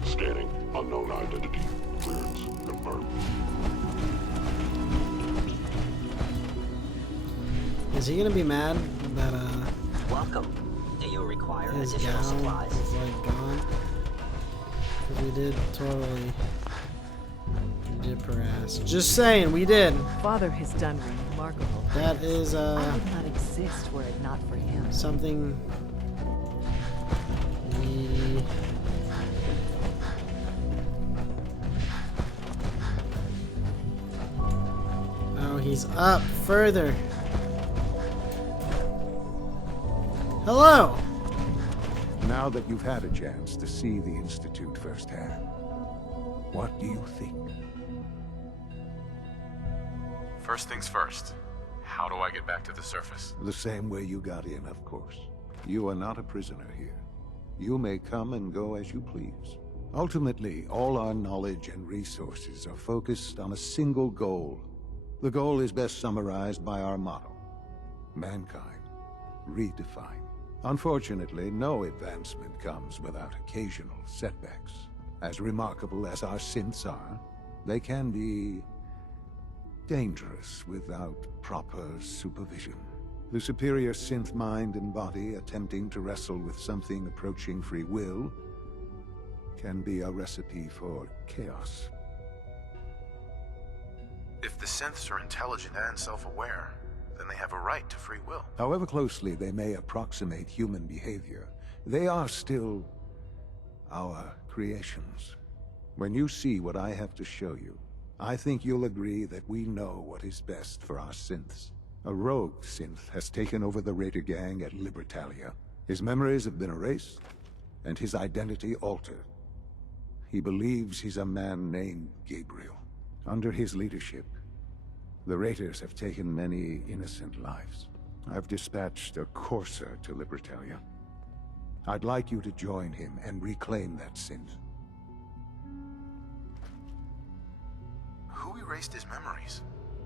Scanning. Unknown identity. Clearance confirmed. Is he gonna be mad that Welcome. Do you require his additional gown supplies? is like gone? 'Cause we did totally dip her ass. Just saying, we did. Father has done remarkable. That is I would not exist were it not for him. something we oh, he's up further. Hello. Now that you've had a chance to see the Institute firsthand, what do you think? First things first. How do I get back to the surface? The same way you got in, of course. You are not a prisoner here. You may come and go as you please. Ultimately, all our knowledge and resources are focused on a single goal. The goal is best summarized by our motto: mankind, redefined. Unfortunately, no advancement comes without occasional setbacks. As remarkable as our synths are, they can be dangerous without proper supervision. The superior synth mind and body attempting to wrestle with something approaching free will can be a recipe for chaos. If the synths are intelligent and self-aware, then they have a right to free will. However closely they may approximate human behavior, they are still our creations. When you see what I have to show you, I think you'll agree that we know what is best for our synths. A rogue synth has taken over the Raider gang at Libertalia. His memories have been erased, and his identity altered. He believes he's a man named Gabriel. Under his leadership, the Raiders have taken many innocent lives. I've dispatched a courser to Libertalia. I'd like you to join him and reclaim that synth. Who erased his memories?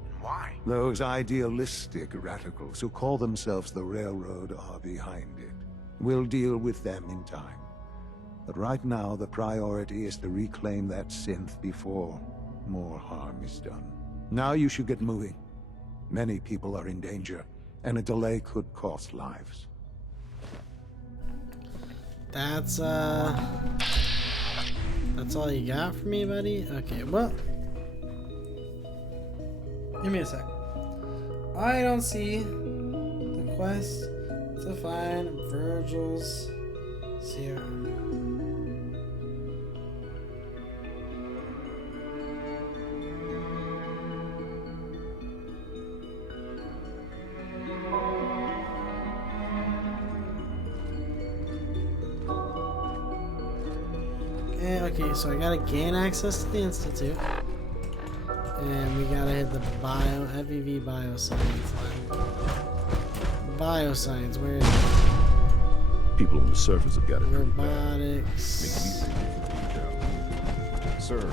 And why? Those idealistic radicals who call themselves the Railroad are behind it. We'll deal with them in time. But right now, the priority is to reclaim that synth before more harm is done. Now you should get moving. Many people are in danger, and a delay could cost lives. That's all you got for me, buddy? Okay, well, give me a sec. I don't see the quest to find Virgil's serum. Okay, so I gotta gain access to the Institute. And we gotta hit the FEV Bioscience lab. Bioscience, where is it? People on the surface have got it. Robotics. Sir,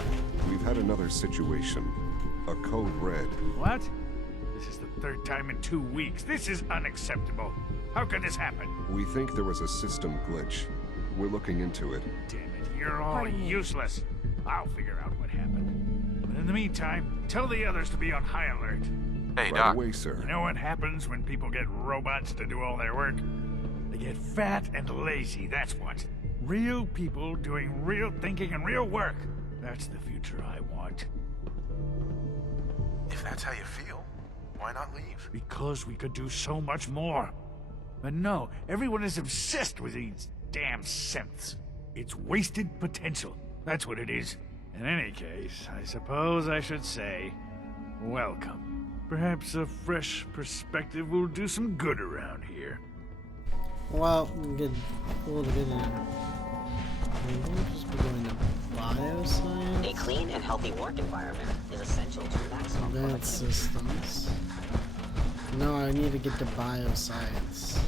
we've had another situation. A code red. What? This is the third time in 2 weeks. This is unacceptable. How could this happen? We think there was a system glitch. We're looking into it. Damn it, you're all useless. I'll figure out what happened. But in the meantime, tell the others to be on high alert. Hey, Right Doc. away, sir. You know what happens when people get robots to do all their work? They get fat and lazy, that's what. Real people doing real thinking and real work. That's the future I want. If that's how you feel, why not leave? Because we could do so much more. But no, everyone is obsessed with these damn synths. It's wasted potential. That's what it is. In any case, I suppose I should say, welcome. Perhaps a fresh perspective will do some good around here. Well, good. Cool to get in. We'll just be going to bioscience. A clean and healthy work environment is essential to maximum Advanced systems. No, I need to get to bioscience.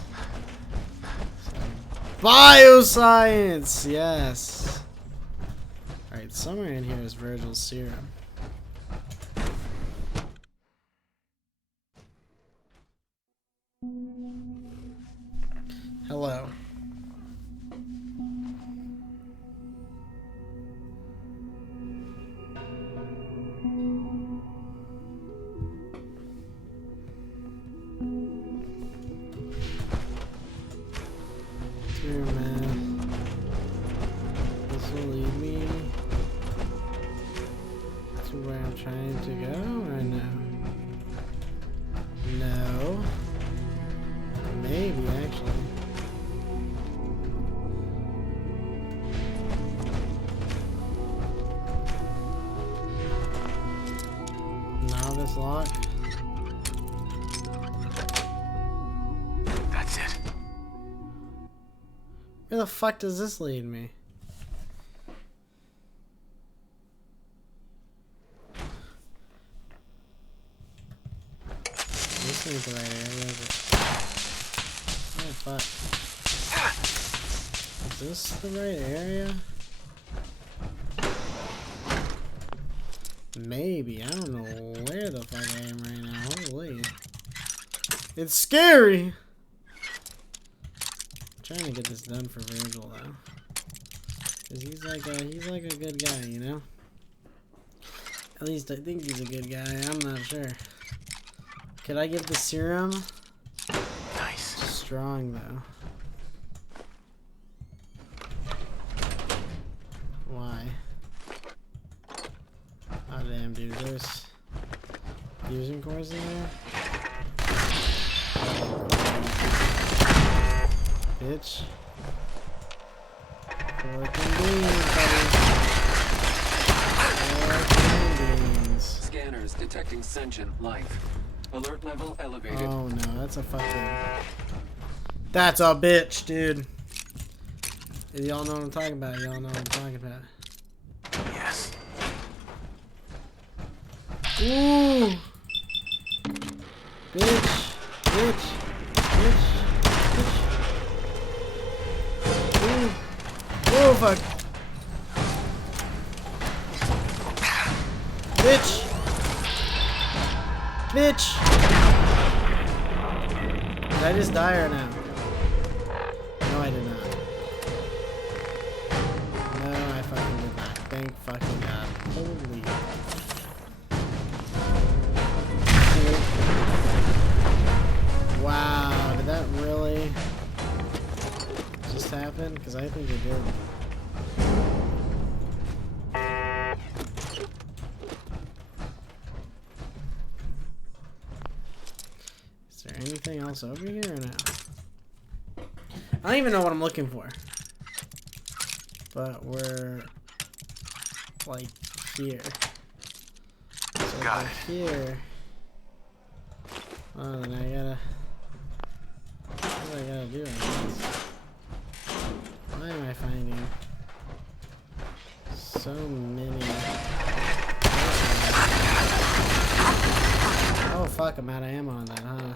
Bioscience! Yes! Alright, somewhere in here is Virgil's serum. Hello. Dear man, this will lead me to where I'm trying to go, or no? No. Maybe, actually. Novice lock. That's it. Where the fuck does this lead me? This ain't the right area, is it? Oh fuck. Is this the right area? Maybe. I don't know where the fuck I am right now. Holy. It's scary! I'm trying to get this done for Virgil though. Cause he's like a good guy, you know? At least I think he's a good guy, I'm not sure. Could I get the serum? Nice. Strong though. Why? Oh damn, dude, there's fusion cores in there? Bitch. Working beans, buddy. Working beans. Scanners detecting sentient life. Alert level elevated. Oh no, that's a fucking... That's a bitch, dude. If y'all know what I'm talking about, y'all know what I'm talking about. Yes. Ooh! Bitch! Bitch! Bitch! Bitch! Ooh! Oh fuck! Bitch! Bitch! Did I just die or no? No, I did not. No, I fucking did not. Thank fucking God. Holy. Wow, did that really just happen? Because I think it did. Is there anything else over here or no? I don't even know what I'm looking for. But we're like here. So Got we're it. Here. Oh, then I gotta. What do I gotta do? I guess? Why am I finding? So many. Oh fuck, I'm out of ammo on that, huh?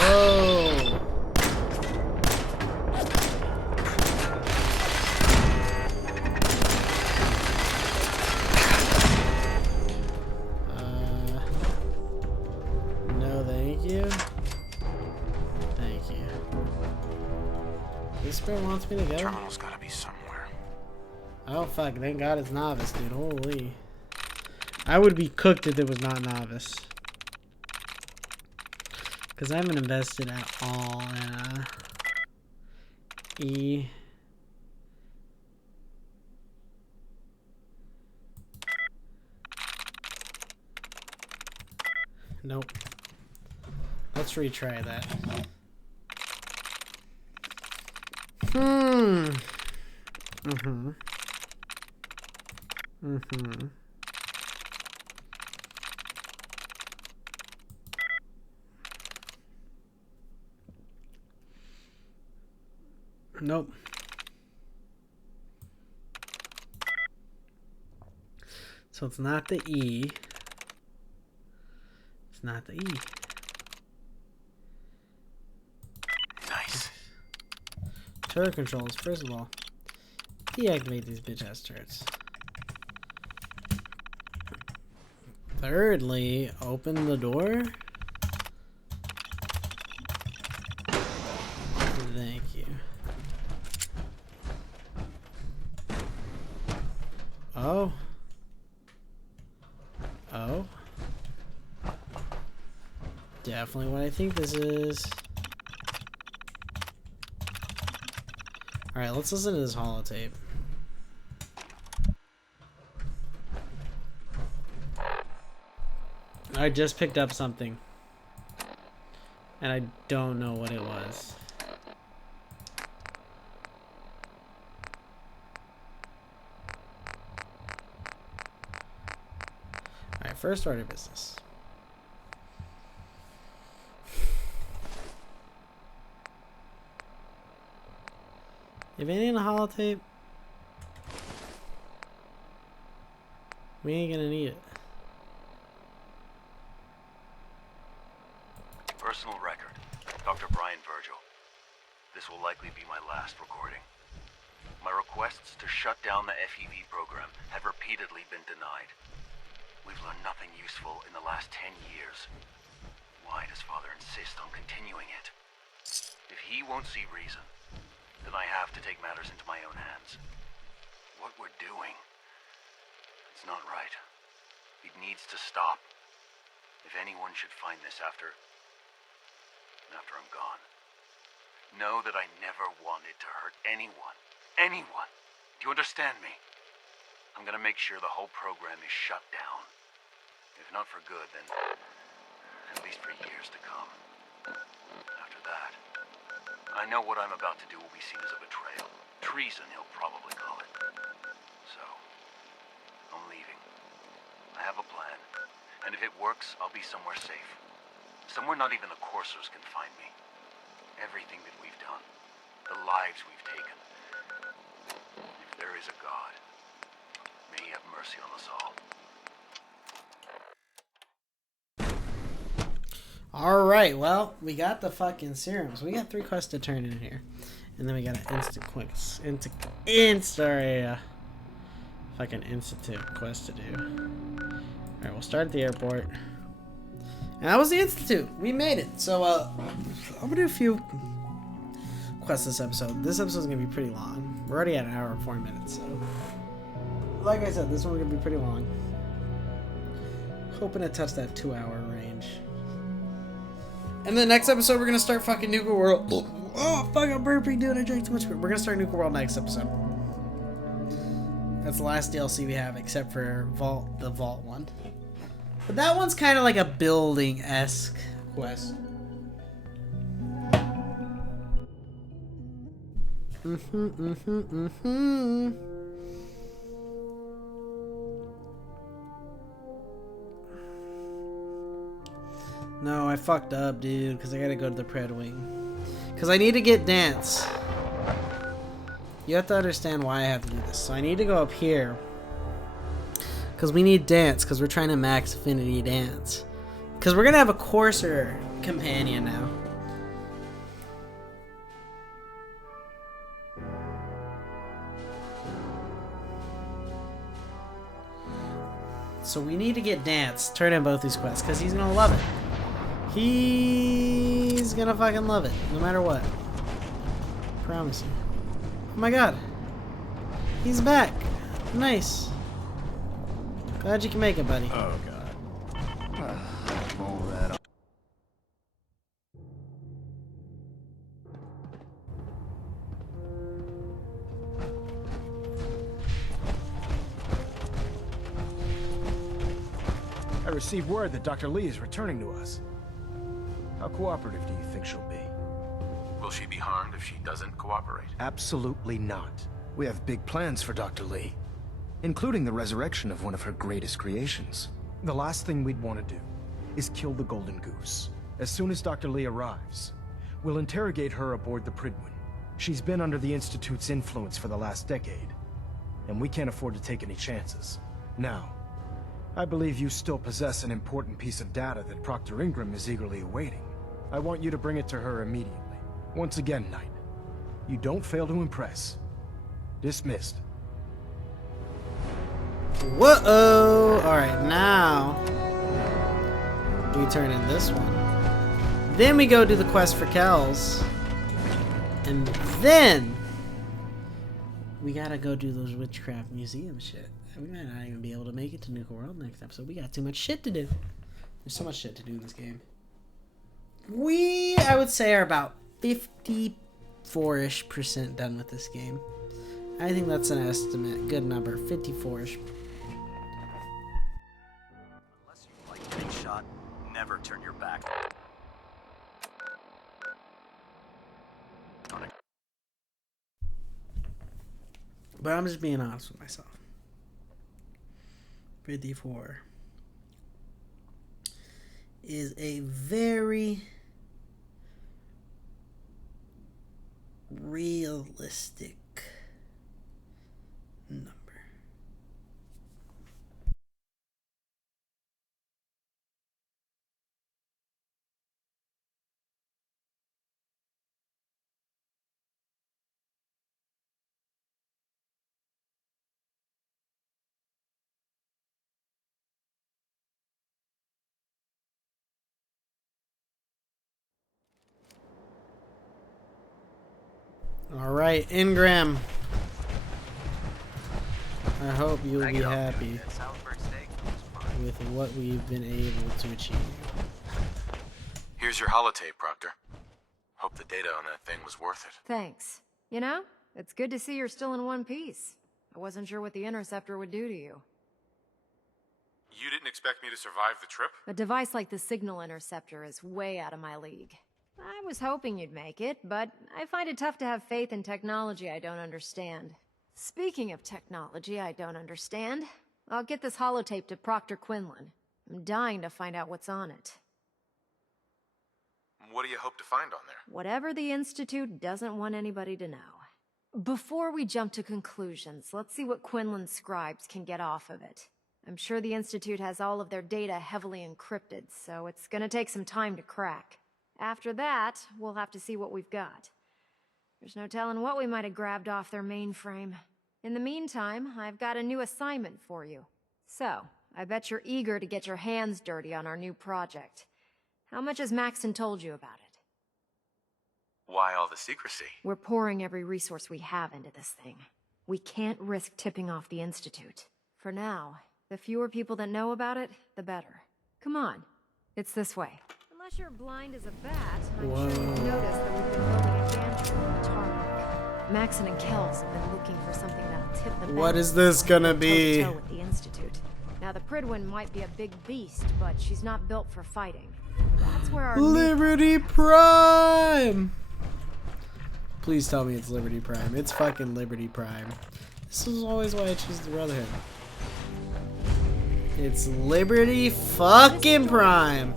Whoa! No, thank you. Thank you. This spirit wants me to go. Terminal's gotta be somewhere. Oh fuck! Thank God it's Novice, dude. Holy! I would be cooked if it was not Novice. Because I haven't invested at all in E. Nope. Let's retry that. Nope. So it's not the E. It's not the E. Nice. Turret controls, first of all. Deactivate these bitch ass turrets. Thirdly, open the door. Thank you. Oh. Oh. Definitely what I think this is. Alright, let's listen to this holotape. I just picked up something. And I don't know what it was. Alright, first order of business. If it ain't a holotape, we ain't gonna need it. Personal record, Dr. Brian Virgil. This will likely be my last recording. My requests to shut down the FEV program have repeatedly been denied. We've learned nothing useful in the last 10 years. Why does Father insist on continuing it? If he won't see reason, then I have to take matters into my own hands. What we're doing, it's not right. It needs to stop. If anyone should find this after I'm gone, know that I never wanted to hurt anyone. Anyone! Do you understand me? I'm gonna make sure the whole program is shut down. If not for good, then at least for years to come. After that, I know what I'm about to do will be seen as a betrayal. Treason, he'll probably call it. So, I'm leaving. I have a plan. And if it works, I'll be somewhere safe. Somewhere not even the coursers can find me. Everything that we've done. The lives we've taken. If there is a God, may he have mercy on us all. Alright, well, we got the fucking serums. We got 3 quests to turn in here. And then we got an fucking institute quest to do. Alright, we'll start at the airport. And that was the institute. We made it. So, I'm gonna do a few quests this episode. This episode's gonna be pretty long. We're already at an hour and 4 minutes, so. Like I said, this one's gonna be pretty long. Hoping to touch that 2-hour range. And the next episode, we're gonna start fucking Nuka World. Oh, fuck, I'm burping, dude. I drank too much. We're gonna start Nuka World next episode. That's the last DLC we have, except for the Vault one. But that one's kind of like a building-esque quest. No, I fucked up, dude, because I gotta go to the Pred Wing. Because I need to get Dance. You have to understand why I have to do this. So I need to go up here. Because we need Dance, because we're trying to max Affinity Dance. Because we're gonna have a Courser companion now. So we need to get Dance, turn in both these quests, because he's gonna love it. He's gonna fucking love it, no matter what. Promise you. Oh my god. He's back. Nice. Glad you can make it, buddy. Oh god. Roll that up. I received word that Dr. Lee is returning to us. How cooperative do you think she'll be? Will she be harmed if she doesn't cooperate? Absolutely not. We have big plans for Dr. Lee, including the resurrection of one of her greatest creations. The last thing we'd want to do is kill the Golden Goose. As soon as Dr. Lee arrives, we'll interrogate her aboard the Prydwen. She's been under the Institute's influence for the last decade, and we can't afford to take any chances. Now, I believe you still possess an important piece of data that Proctor Ingram is eagerly awaiting. I want you to bring it to her immediately. Once again, Knight, you don't fail to impress. Dismissed. Whoa! Alright, now we turn in this one. Then we go do the quest for Kells. And then we gotta go do those Witchcraft Museum shit. We might not even be able to make it to Nuka World next episode. We got too much shit to do. There's so much shit to do in this game. We, I would say, are about 54-ish% done with this game. I think that's an estimate. Good number. 54-ish. Unless you like getting shot, never turn your back. But I'm just being honest with myself. 54 is a very realistic number. Alright, Ingram. I hope you'll be happy with what we've been able to achieve. Here's your holotape, Proctor. Hope the data on that thing was worth it. Thanks. You know, it's good to see you're still in one piece. I wasn't sure what the Interceptor would do to you. You didn't expect me to survive the trip? A device like the Signal Interceptor is way out of my league. I was hoping you'd make it, but I find it tough to have faith in technology I don't understand. Speaking of technology I don't understand, I'll get this holotape to Proctor Quinlan. I'm dying to find out what's on it. What do you hope to find on there? Whatever the Institute doesn't want anybody to know. Before we jump to conclusions, let's see what Quinlan's scribes can get off of it. I'm sure the Institute has all of their data heavily encrypted, so it's gonna take some time to crack. After that, we'll have to see what we've got. There's no telling what we might have grabbed off their mainframe. In the meantime, I've got a new assignment for you. So, I bet you're eager to get your hands dirty on our new project. How much has Maxson told you about it? Why all the secrecy? We're pouring every resource we have into this thing. We can't risk tipping off the Institute. For now, the fewer people that know about it, the better. Come on, it's this way. Unless you're blind as a bat, I'm sure you've noticed that we've been building a gantry on the tarmac. Maxson and Kells have been looking for something that'll tip them. What is this gonna be? Toe-to-toe with the Institute. Now the Prydwen might be a big beast, but she's not built for fighting. That's where our Liberty Prime! Please tell me it's Liberty Prime. It's fucking Liberty Prime. This is always why I choose the Brotherhood. It's Liberty fucking Prime.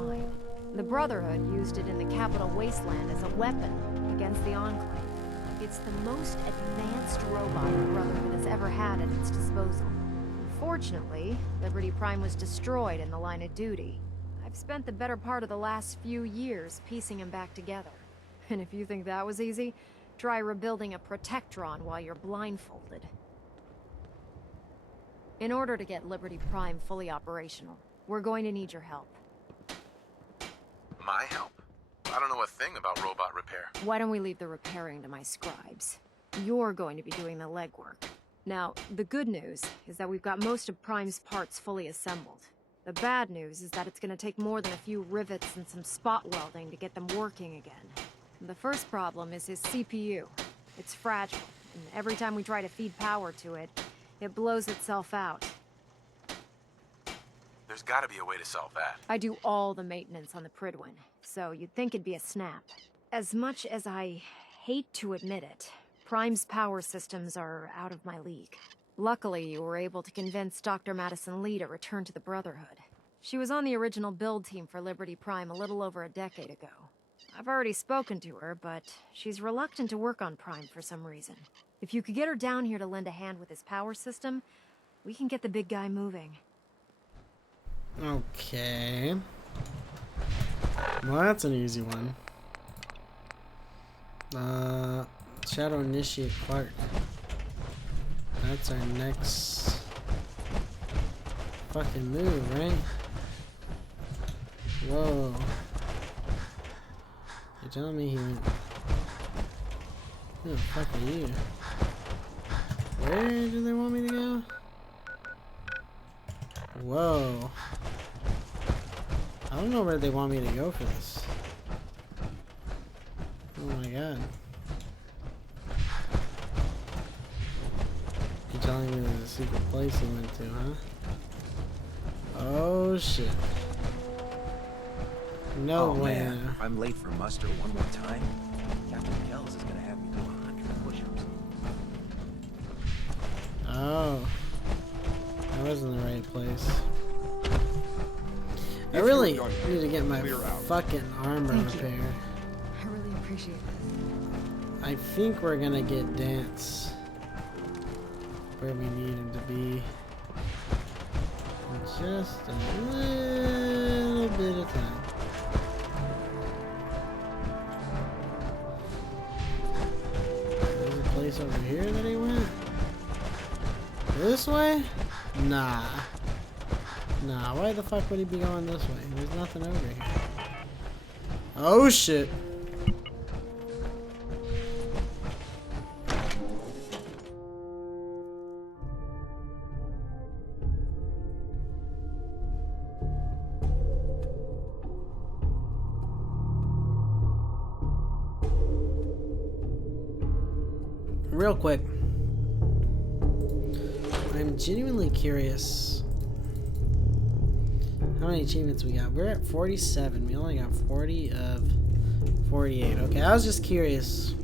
Prime. The Brotherhood used it in the Capital Wasteland as a weapon against the Enclave. It's the most advanced robot the Brotherhood has ever had at its disposal. Unfortunately, Liberty Prime was destroyed in the line of duty. I've spent the better part of the last few years piecing him back together. And if you think that was easy, try rebuilding a Protectron while you're blindfolded. In order to get Liberty Prime fully operational, we're going to need your help. My help? I don't know a thing about robot repair. Why don't we leave the repairing to my scribes? You're going to be doing the legwork. Now, the good news is that we've got most of Prime's parts fully assembled. The bad news is that it's going to take more than a few rivets and some spot welding to get them working again. The first problem is his CPU. It's fragile, and every time we try to feed power to it, it blows itself out. There's gotta be a way to solve that. I do all the maintenance on the Prydwen, so you'd think it'd be a snap. As much as I hate to admit it, Prime's power systems are out of my league. Luckily, you were able to convince Dr. Madison Lee to return to the Brotherhood. She was on the original build team for Liberty Prime a little over a decade ago. I've already spoken to her, but she's reluctant to work on Prime for some reason. If you could get her down here to lend a hand with his power system, we can get the big guy moving. Okay. Well, that's an easy one. Shadow Initiate Clark. That's our next fucking move, right? Whoa. You're telling me he went... Who the fuck are you? Where do they want me to go? Whoa. I don't know where they want me to go for this. Oh my god. You're telling me there's a secret place he went to, huh? Oh shit. No way. Man, if I'm late for muster one more time, Captain Kells is gonna have me do 100 push-ups. Oh. I was in the right place. I really need to get my fucking armor repaired. I really appreciate this. I think we're gonna get Dance where we need him to be. In just a little bit of time. There's a place over here that he went? This way? Nah. Nah, why the fuck would he be going this way? There's nothing over here. Oh shit. Real quick. I'm genuinely curious how many achievements we got. We're at 47. We only got 40 of 48. Okay, I was just curious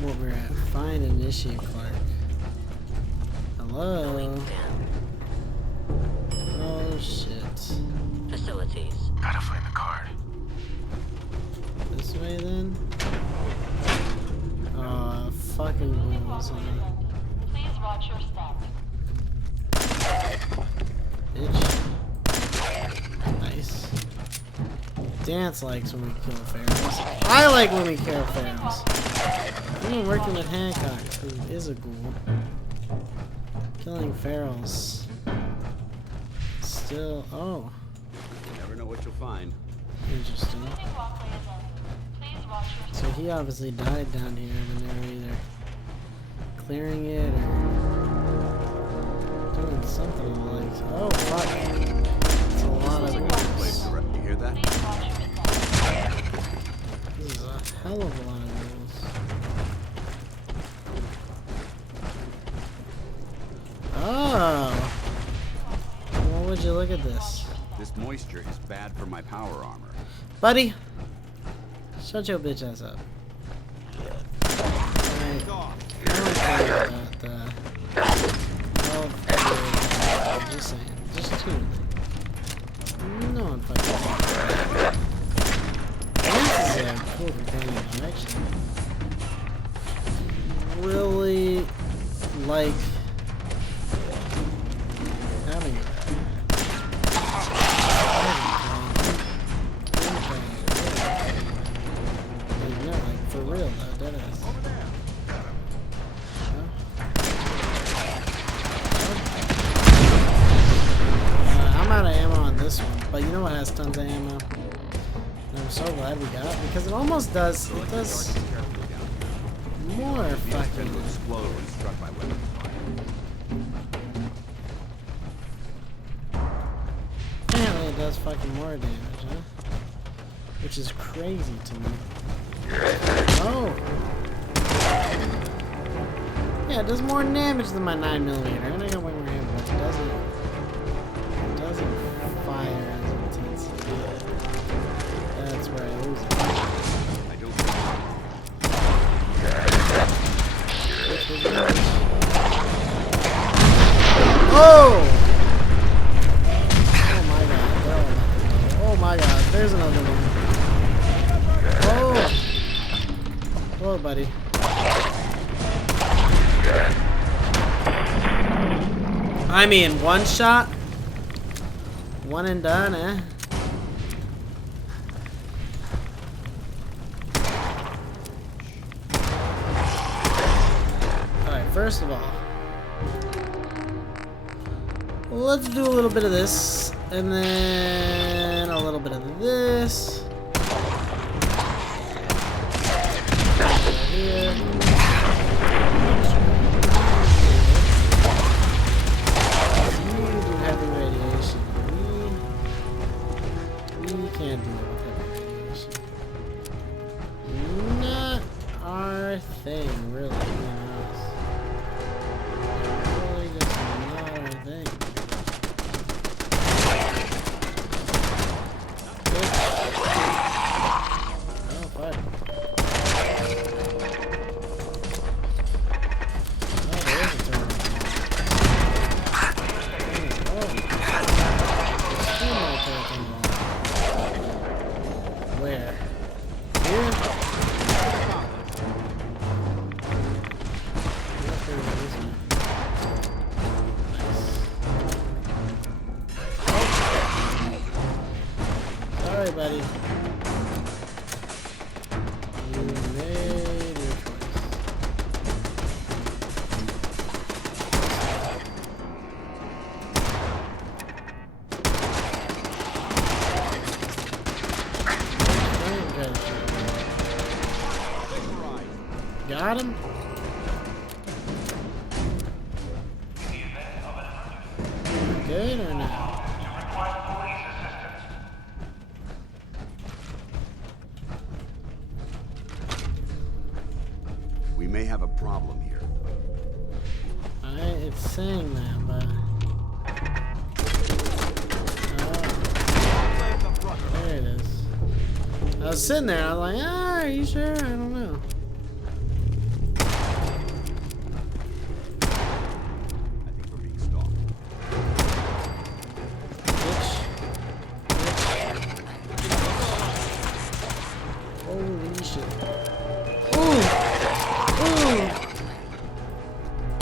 what we're at. Find Initiate Clark. Hello? Oh shit. Facilities. Gotta find the card. This way then? Oh, fucking balls, huh? Please watch your step. Bitch. Nice. Dance likes when we kill pharaohs. I like when we kill pharaohs. I've been working with Hancock, who is a ghoul. Killing pharaohs. Still, oh. You never know what you'll find. Interesting. So he obviously died down here when they were either clearing it or doing something like. Oh fuck! It's a lot of rules. You hear that? This is a hell of a lot of rules. Oh! Well, would you look at this? This moisture is bad for my power armor. Buddy! Shut your bitch ass up. I don't care about that. Oh, just saying. Just two. No, like having it. No, like for real though, that is. I'm out of ammo on this one, but you know what has tons of ammo? And I'm so glad we got it because it almost does. It does more fucking. Apparently, it does fucking more damage, huh? Which is crazy to me. Oh. Yeah, it does more damage than my 9mm, and I got way more ammo, but it doesn't fire as intensely. That's where I lose it. Oh! Oh my god. Oh my god. There's another one. Oh! Hello, buddy. I mean, one shot? One and done, eh? Alright, first of all, let's do a little bit of this, and then a little bit of this. Here. Can't do it with heavy radiation. Not our thing, really, being honest. Really just not our thing. Oh, fire. Oh, there is a turret. Oh. There's two more turrets on the wall. Where? Here? Sorry, buddy. You made your choice. Got him? Good or not? We may have a problem here. It's saying that, but... there it is. I was sitting there, I was like, ah, are you sure? I don't know. Holy shit. Ooh! Ooh!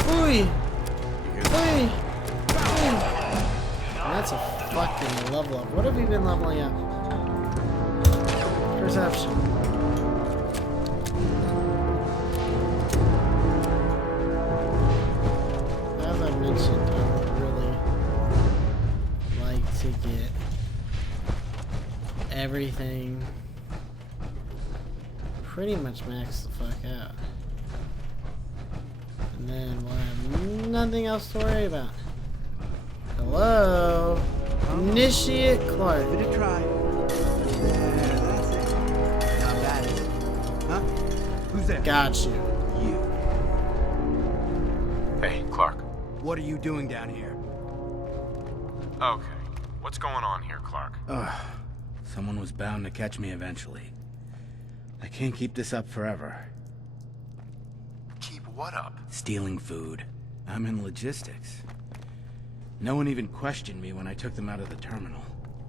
Ooh! Ooh! That's a fucking level up. What have we been leveling up? Perception. As I mentioned, I would really like to get everything pretty much maxed the fuck out. And then we'll have nothing else to worry about. Hello? Initiate Clark. Give it a try. There, that's it. Now that is. Huh? Who's there? Got you. You. Hey, Clark. What are you doing down here? Okay. What's going on here, Clark? Someone was bound to catch me eventually. I can't keep this up forever. Keep what up? Stealing food. I'm in logistics. No one even questioned me when I took them out of the terminal.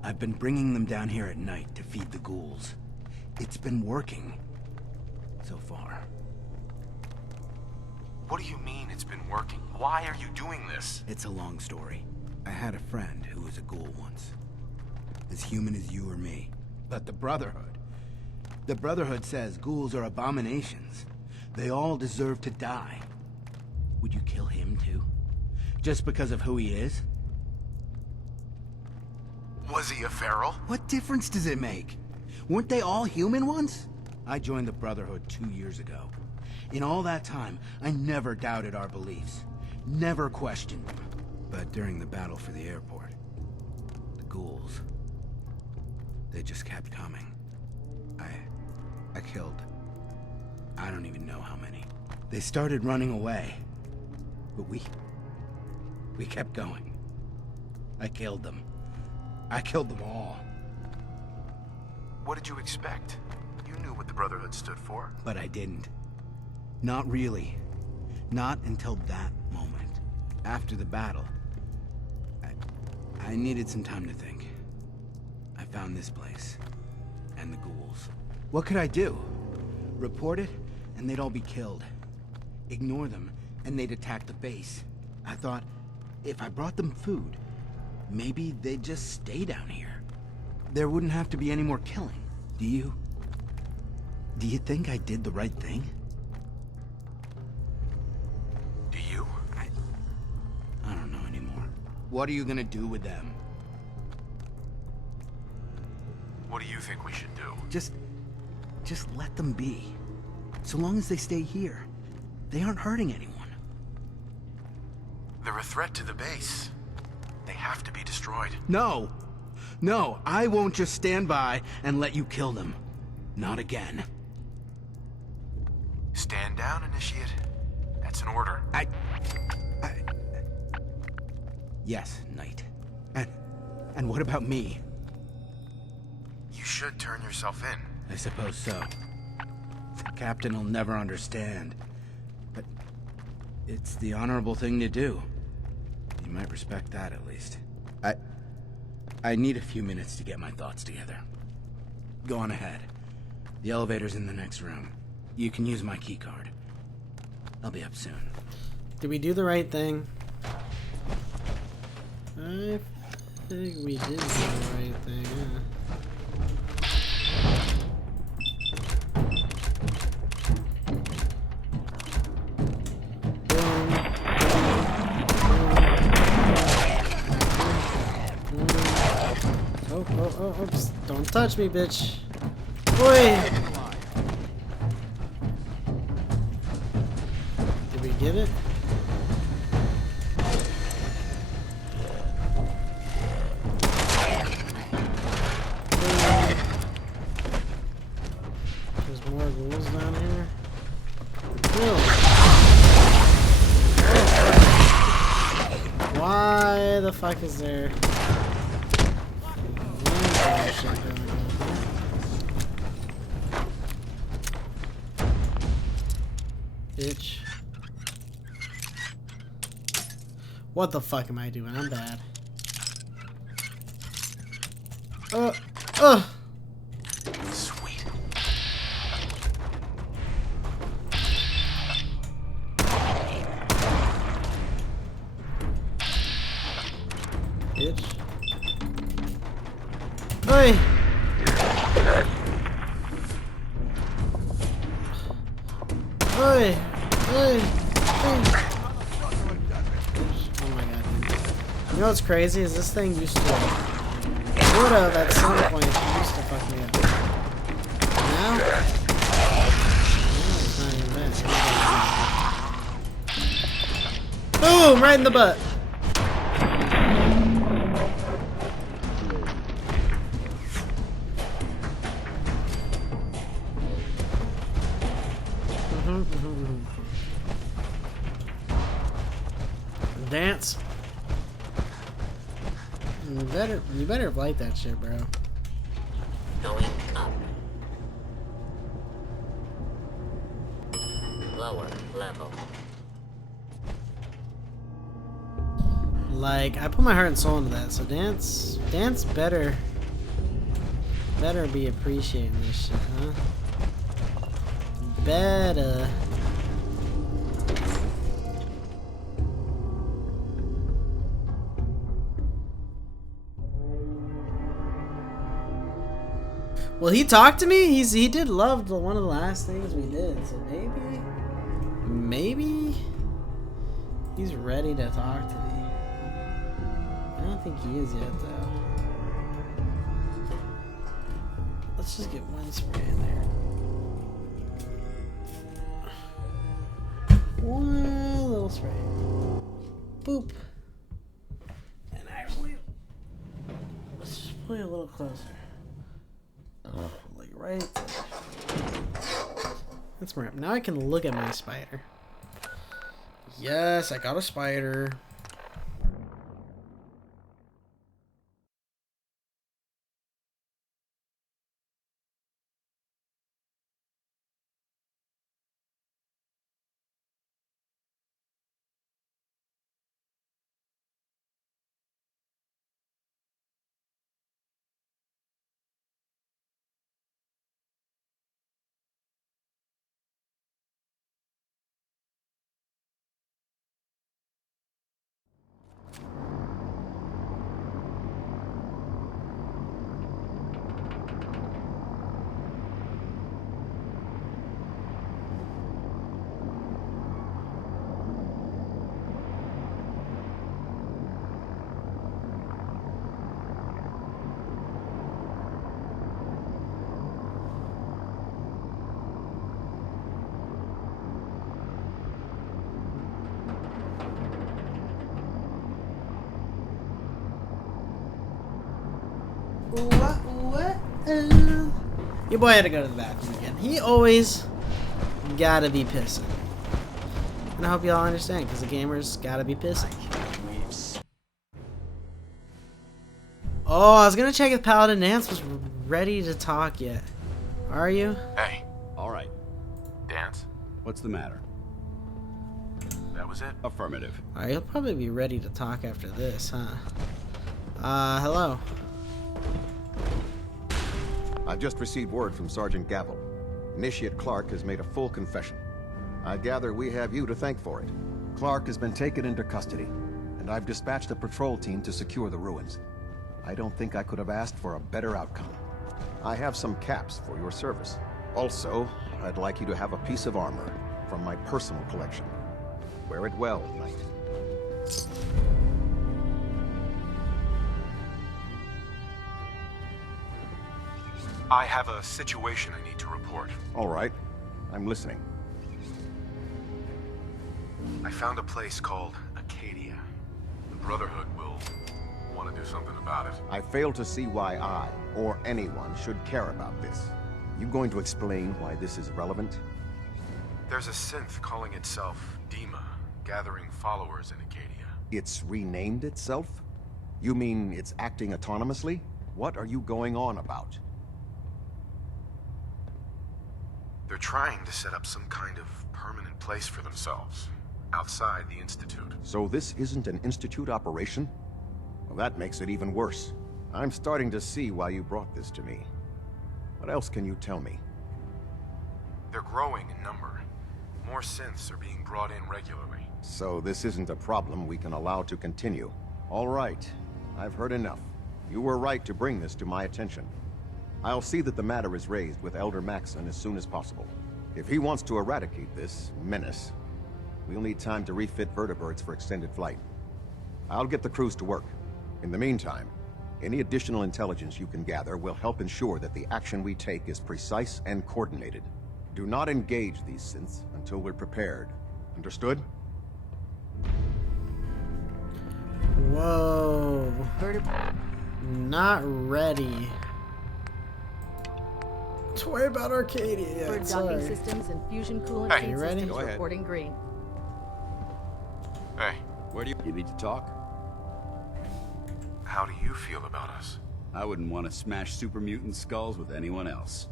I've been bringing them down here at night to feed the ghouls. It's been working. So far. What do you mean it's been working? Why are you doing this? It's a long story. I had a friend who was a ghoul once. As human as you or me. But the Brotherhood says ghouls are abominations. They all deserve to die. Would you kill him too? Just because of who he is? Was he a feral? What difference does it make? Weren't they all human once? I joined the Brotherhood 2 years ago. In all that time, I never doubted our beliefs. Never questioned them. But during the battle for the airport, the ghouls, they just kept coming. I killed, I don't even know how many. They started running away, but we kept going. I killed them. I killed them all. What did you expect? You knew what the Brotherhood stood for. But I didn't. Not really. Not until that moment. After the battle. I needed some time to think. I found this place. And the ghouls. What could I do? Report it, and they'd all be killed. Ignore them, and they'd attack the base. I thought, if I brought them food, maybe they'd just stay down here. There wouldn't have to be any more killing. Do you think I did the right thing? Do you? I don't know anymore. What are you gonna do with them? What do you think we should do? Just let them be. So long as they stay here, they aren't hurting anyone. They're a threat to the base. They have to be destroyed. No! No, I won't just stand by and let you kill them. Not again. Stand down, Initiate. That's an order. Yes, Knight. And what about me? You should turn yourself in. I suppose so. The captain will never understand. But it's the honorable thing to do. You might respect that, at least. I need a few minutes to get my thoughts together. Go on ahead. The elevator's in the next room. You can use my keycard. I'll be up soon. Did we do the right thing? I think we did do the right thing, yeah. Oops. Don't touch me, bitch. Boy! Did we get it? There's more ghouls down here. Kill. Why the fuck is there? Bitch. What the fuck am I doing? I'm bad. Sweet. Bitch. Hey! Hey! Hey! Hey! Oh my god. You know what's crazy is this thing used to would have at some point used to fuck me up. Now? It's not even bad. Boom! Right in the butt. Dance. You better light that shit, bro. Going up. Lower level. Like, I put my heart and soul into that, so dance better be appreciating this shit, huh? Will he talk to me? He did love one of the last things we did, so maybe he's ready to talk to me. I don't think he is yet, though. Let's just get one spray in there. One little spray. Boop. And actually, let's just play a little closer. Like right there. That's more. Now I can look at my spider. Yes, I got a spider. Your boy had to go to the bathroom again. He always gotta be pissing. And I hope y'all understand, because the gamers gotta be pissing. Oh, I was gonna check if Paladin Dance was ready to talk yet. Are you? Hey. Alright. Dance? What's the matter? That was it? Affirmative. Alright, he'll probably be ready to talk after this, huh? Hello. I've just received word from Sergeant Gavel. Initiate Clark has made a full confession. I gather we have you to thank for it. Clark has been taken into custody, and I've dispatched a patrol team to secure the ruins. I don't think I could have asked for a better outcome. I have some caps for your service. Also, I'd like you to have a piece of armor from my personal collection. Wear it well, Knight. I have a situation I need to report. All right. I'm listening. I found a place called Acadia. The Brotherhood will want to do something about it. I fail to see why I, or anyone, should care about this. You going to explain why this is relevant? There's a synth calling itself Dima, gathering followers in Acadia. It's renamed itself? You mean it's acting autonomously? What are you going on about? They're trying to set up some kind of permanent place for themselves, outside the Institute. So this isn't an Institute operation? Well, that makes it even worse. I'm starting to see why you brought this to me. What else can you tell me? They're growing in number. More synths are being brought in regularly. So this isn't a problem we can allow to continue. All right, I've heard enough. You were right to bring this to my attention. I'll see that the matter is raised with Elder Maxson as soon as possible. If he wants to eradicate this menace, we'll need time to refit vertibirds for extended flight. I'll get the crews to work. In the meantime, any additional intelligence you can gather will help ensure that the action we take is precise and coordinated. Do not engage these synths until we're prepared. Understood? Whoa. Not ready. Let's worry about Arcadia. Yeah, Bird docking systems and fusion coolant Hey, feed you ready? systems Go ahead. reporting green. Hey. Where do you need to talk? How do you feel about us? I wouldn't want to smash super mutant skulls with anyone else.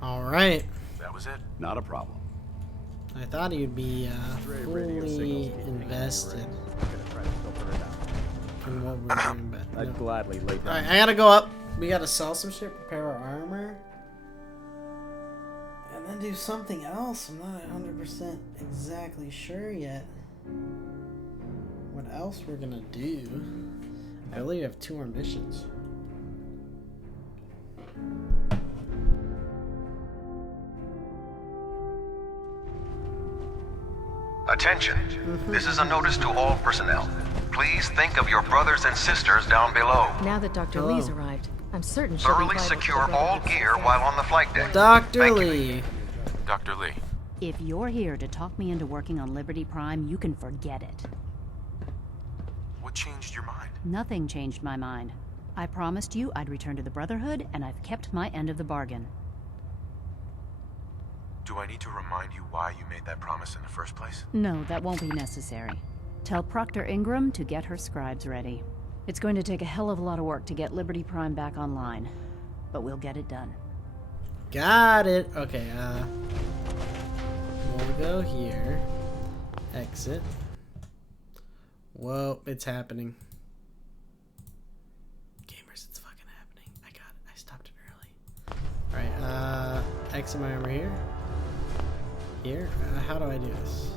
Alright. That was it? Not a problem. I thought he'd be fully invested in what we're doing, but I'd gladly lay down. Alright, I gotta go up. We gotta sell some shit, prepare our armor, and then do something else. I'm not 100% exactly sure yet what else we're gonna do. I believe we have 2 more missions. Attention. This is a notice to all personnel. Please think of your brothers and sisters down below. Now that Dr. Lee's arrived, I'm certain she'll be Thoroughly vital to the secure all Brotherhood's gear success. while on the flight deck. Dr. Lee. Dr. Lee. If you're here to talk me into working on Liberty Prime, you can forget it. What changed your mind? Nothing changed my mind. I promised you I'd return to the Brotherhood, and I've kept my end of the bargain. Do I need to remind you why you made that promise in the first place? No, that won't be necessary. Tell Proctor Ingram to get her scribes ready. It's going to take a hell of a lot of work to get Liberty Prime back online, but we'll get it done. Got it. Okay, we'll go here. Exit. Whoa, it's happening. Gamers, it's fucking happening. I got it. I stopped it early. Alright, exit my armor here. Here? How do I do this?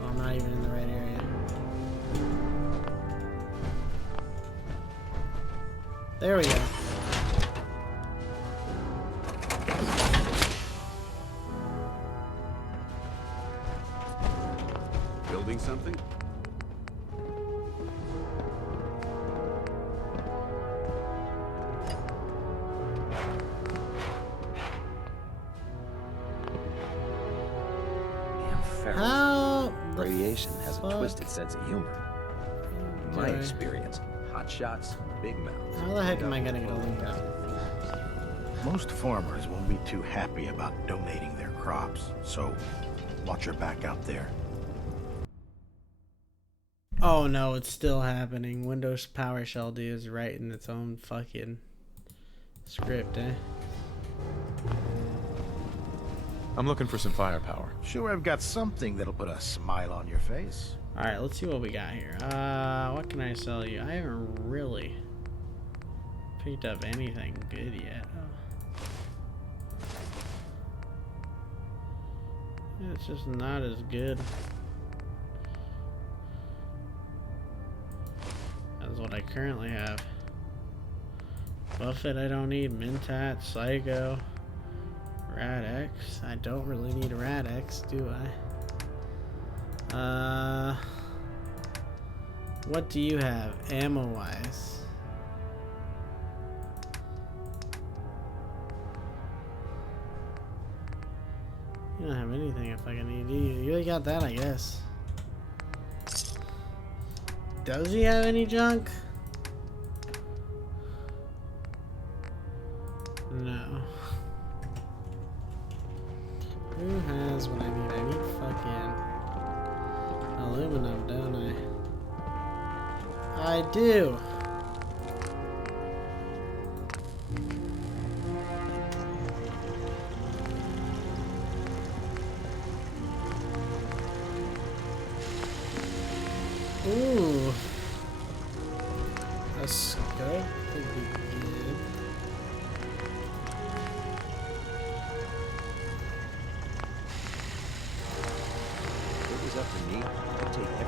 Oh, I'm not even in the right area. There we go. Building something? How Radiation has a twisted sense of humor. In my experience, hot shots, big mouths. How the heck am I gonna get a loop out? Most farmers won't be too happy about donating their crops, so watch your back out there. Oh no, it's still happening. Windows PowerShell dude is writing its own fucking script, eh? I'm looking for some firepower. Sure, I've got something that'll put a smile on your face. Alright, let's see what we got here. What can I sell you? I haven't really picked up anything good yet. It's just not as good as what I currently have. Buffet I don't need. Mentat, Psycho, Rad-X. I don't really need a Rad-X, do I? What do you have ammo-wise? You don't have anything if I can need you. You already got that, I guess. Does he have any junk? No. Who has what I need? I need fucking aluminum, don't I? I do. Ooh. A scope would be good. If it was up to me, I'd take everything.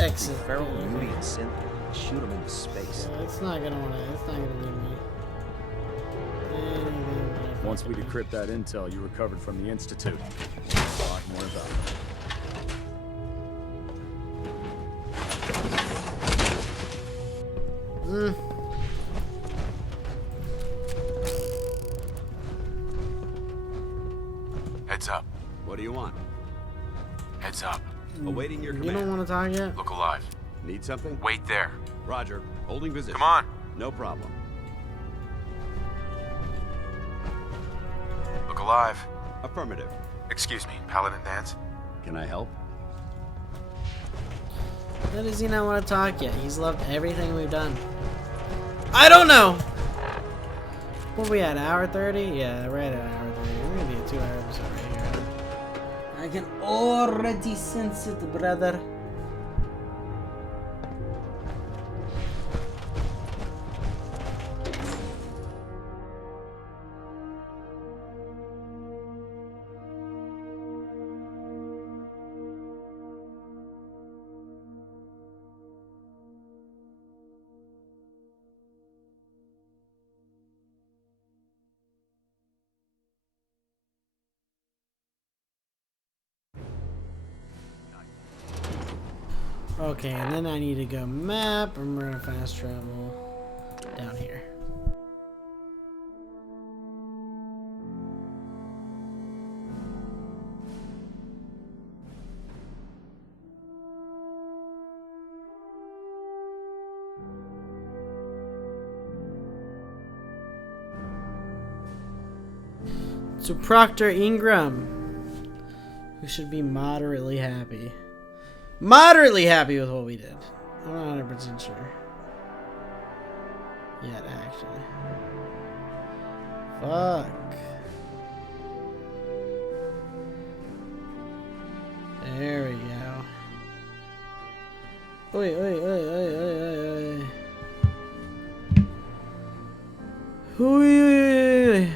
Exit. Feral, Moody, and Synth, and shoot them into space. Yeah, it's not gonna be me. Once we decrypt that intel you recovered from the Institute, we'll talk more about it. Heads up. What do you want? Heads up. Awaiting your You command. don't want to talk yet? Look alive. Need something? Wait there. Roger. Holding position. Come on. No problem. Look alive. Affirmative. Excuse me, Paladin Dance. Can I help? Why does he not want to talk yet? He's loved everything we've done. I don't know! What we at, hour 30? Yeah, we're at an hour 30. We're gonna be a 2-hour episode right here. I can already sense it, brother. Okay, and then I need to go map, and we're gonna fast travel down here. So Proctor Ingram, who should be moderately happy. Moderately happy with what we did. I'm not 100% sure. Yet, actually. Fuck. There we go. Oi, oi, oi, oi, oi, oi, oi. Oi, oi, oi.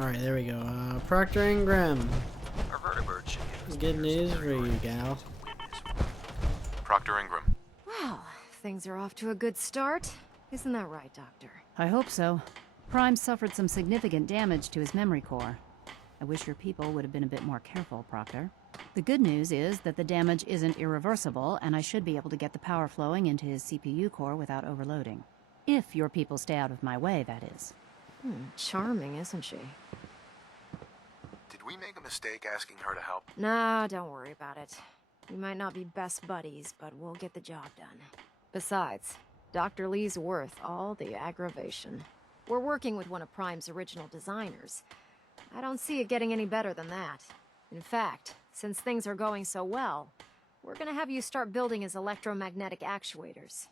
Alright, there we go. Proctor Ingram. Our vertibird should give us Good news for you, gal. Proctor Ingram. Well, things are off to a good start. Isn't that right, Doctor? I hope so. Prime suffered some significant damage to his memory core. I wish your people would have been a bit more careful, Proctor. The good news is that the damage isn't irreversible, and I should be able to get the power flowing into his CPU core without overloading. If your people stay out of my way, that is. Charming, isn't she? Did we make a mistake asking her to help? Nah, don't worry about it. We might not be best buddies, but we'll get the job done. Besides, Dr. Lee's worth all the aggravation. We're working with one of Prime's original designers. I don't see it getting any better than that. In fact, since things are going so well, we're gonna have you start building his electromagnetic actuators.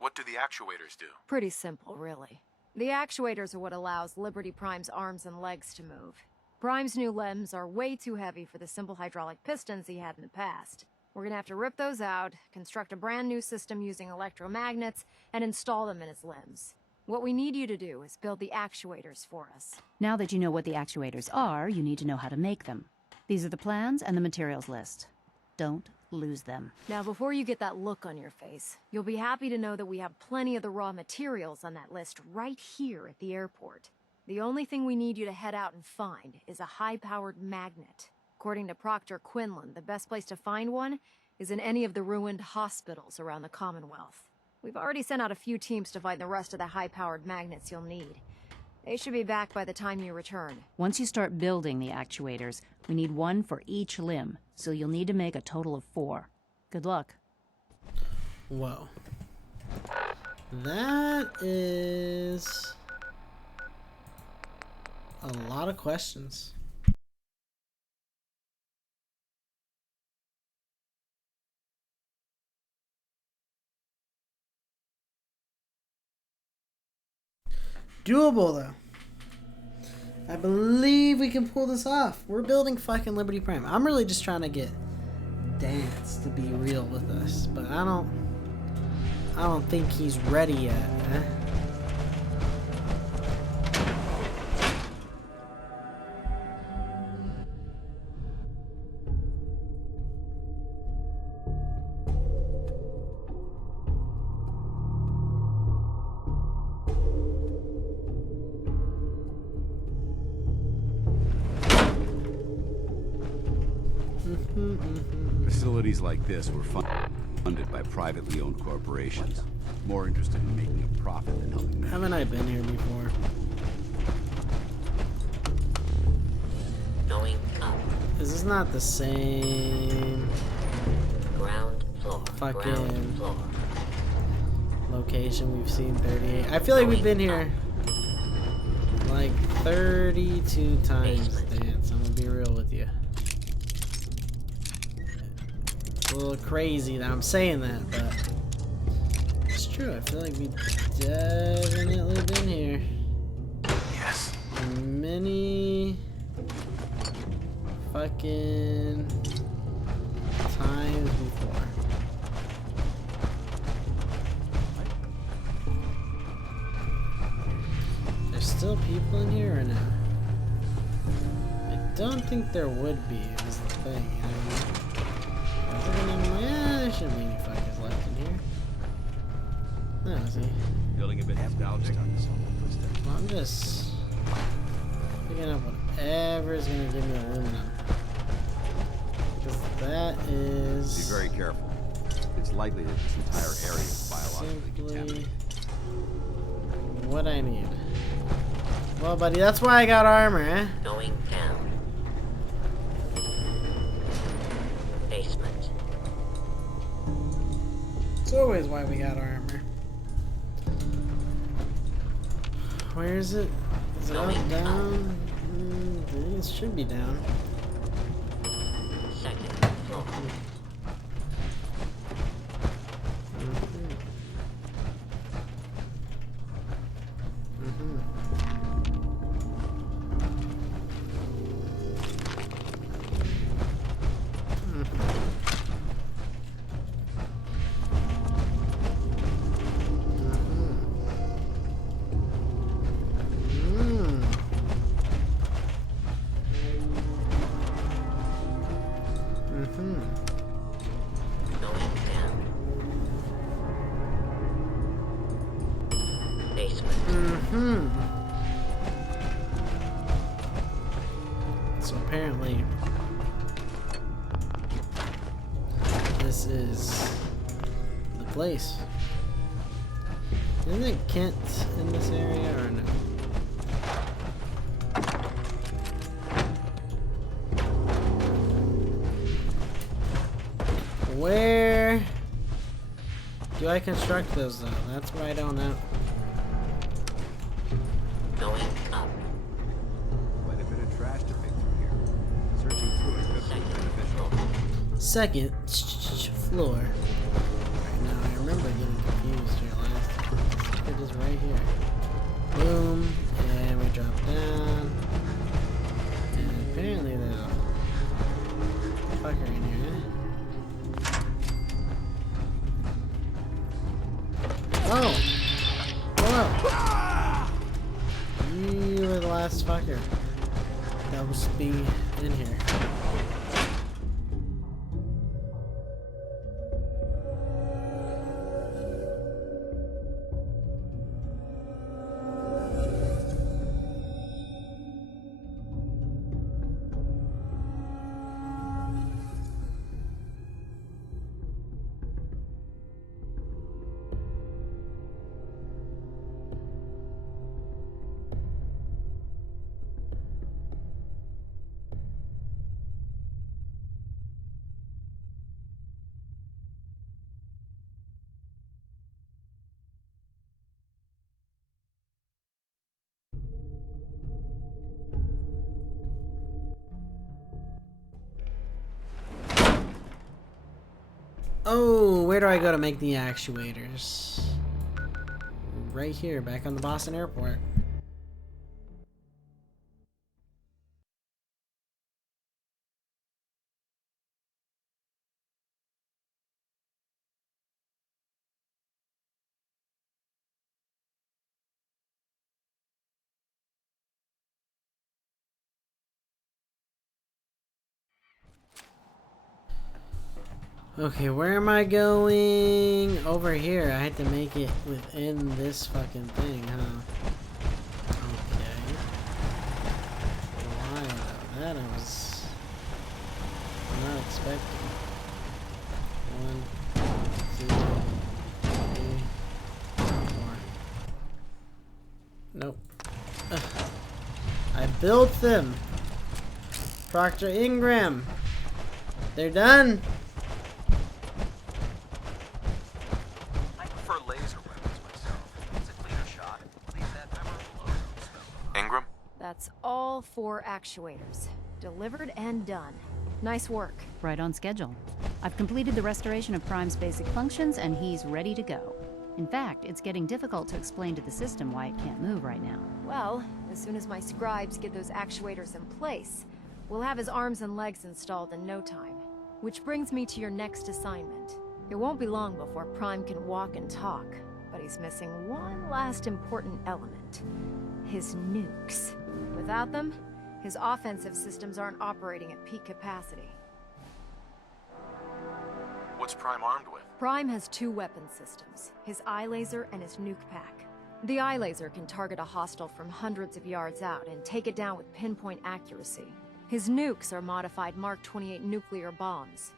What do the actuators do? Pretty simple, really. The actuators are what allows Liberty Prime's arms and legs to move. Prime's new limbs are way too heavy for the simple hydraulic pistons he had in the past. We're gonna have to rip those out, construct a brand new system using electromagnets, and install them in his limbs. What we need you to do is build the actuators for us. Now that you know what the actuators are, you need to know how to make them. These are the plans and the materials list. Don't lose them. Now, before you get that look on your face, you'll be happy to know that we have plenty of the raw materials on that list right here at the airport. The only thing we need you to head out and find is a high-powered magnet. According to Proctor Quinlan, the best place to find one is in any of the ruined hospitals around the Commonwealth. We've already sent out a few teams to find the rest of the high-powered magnets you'll need. They should be back by the time you return. Once you start building the actuators, we need one for each limb, so you'll need to make a total of 4. Good luck. Whoa. That is a lot of questions. Doable, though. I believe we can pull this off. We're building fucking Liberty Prime. I'm really just trying to get Dance to be real with us, but I don't think he's ready yet. Eh? Facilities like this were funded by privately owned corporations, more interested in making a profit than helping men. Haven't I been here before? Going up. Is this not the same Ground floor. fucking Ground floor. location we've seen 38? I feel like we've been here like 32 times, Dance. I'm gonna be real with you. It's a little crazy that I'm saying that, but it's true. I feel like we've definitely been here. Yes. Many fucking times before. There's still people in here or no? I don't think there would be, is the thing. Yeah, there shouldn't be any fuckers left in here. see. Feeling a bit nostalgic? Well, I'm just picking up whatever is going to give me aluminum. Because that is... Be very careful. It's likely that this entire area is biologically contaminated. What I need. Well, buddy, that's why I got armor, eh? Going down. Basement. It's always why we got armor. Where is it? Is it up, down? It should be down. Second floor. Going down. Basement. So apparently, this is the place. Isn't it Kent in this area or no? Where do I construct those though? That's what I don't know. Going up. Quite a bit of trash to pick through here. Searching through it could be beneficial. Second floor. Right now, I remember getting confused here last. It is right here. Boom, and we drop down. And apparently there's a fucker in here. Oh! Hello! You were the last fucker that was being in here. Oh, where do I go to make the actuators? Right here, back on the Boston Airport. Okay, where am I going? Over here. I had to make it within this fucking thing, huh? Okay. Why though? That I was not expecting. 1, 2, 3, 4. Nope. Ugh. I built them. Procter Ingram. They're done. That's all 4 actuators. Delivered and done. Nice work. Right on schedule. I've completed the restoration of Prime's basic functions, and he's ready to go. In fact, it's getting difficult to explain to the system why it can't move right now. Well, as soon as my scribes get those actuators in place, we'll have his arms and legs installed in no time. Which brings me to your next assignment. It won't be long before Prime can walk and talk, but he's missing one last important element. His nukes. Without them, his offensive systems aren't operating at peak capacity. What's Prime armed with? Prime has 2 weapon systems, his eye laser and his nuke pack. The eye laser can target a hostile from hundreds of yards out and take it down with pinpoint accuracy. His nukes are modified Mark 28 nuclear bombs.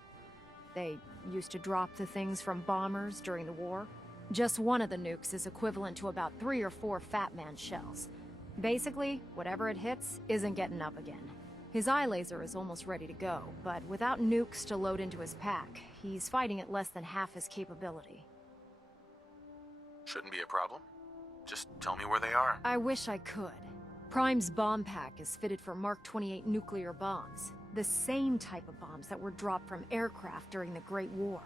They used to drop the things from bombers during the war. Just one of the nukes is equivalent to about 3 or 4 Fat Man shells. Basically, whatever it hits isn't getting up again. His eye laser is almost ready to go, but without nukes to load into his pack, he's fighting at less than half his capability. Shouldn't be a problem. Just tell me where they are. I wish I could. Prime's bomb pack is fitted for Mark 28 nuclear bombs, the same type of bombs that were dropped from aircraft during the Great War.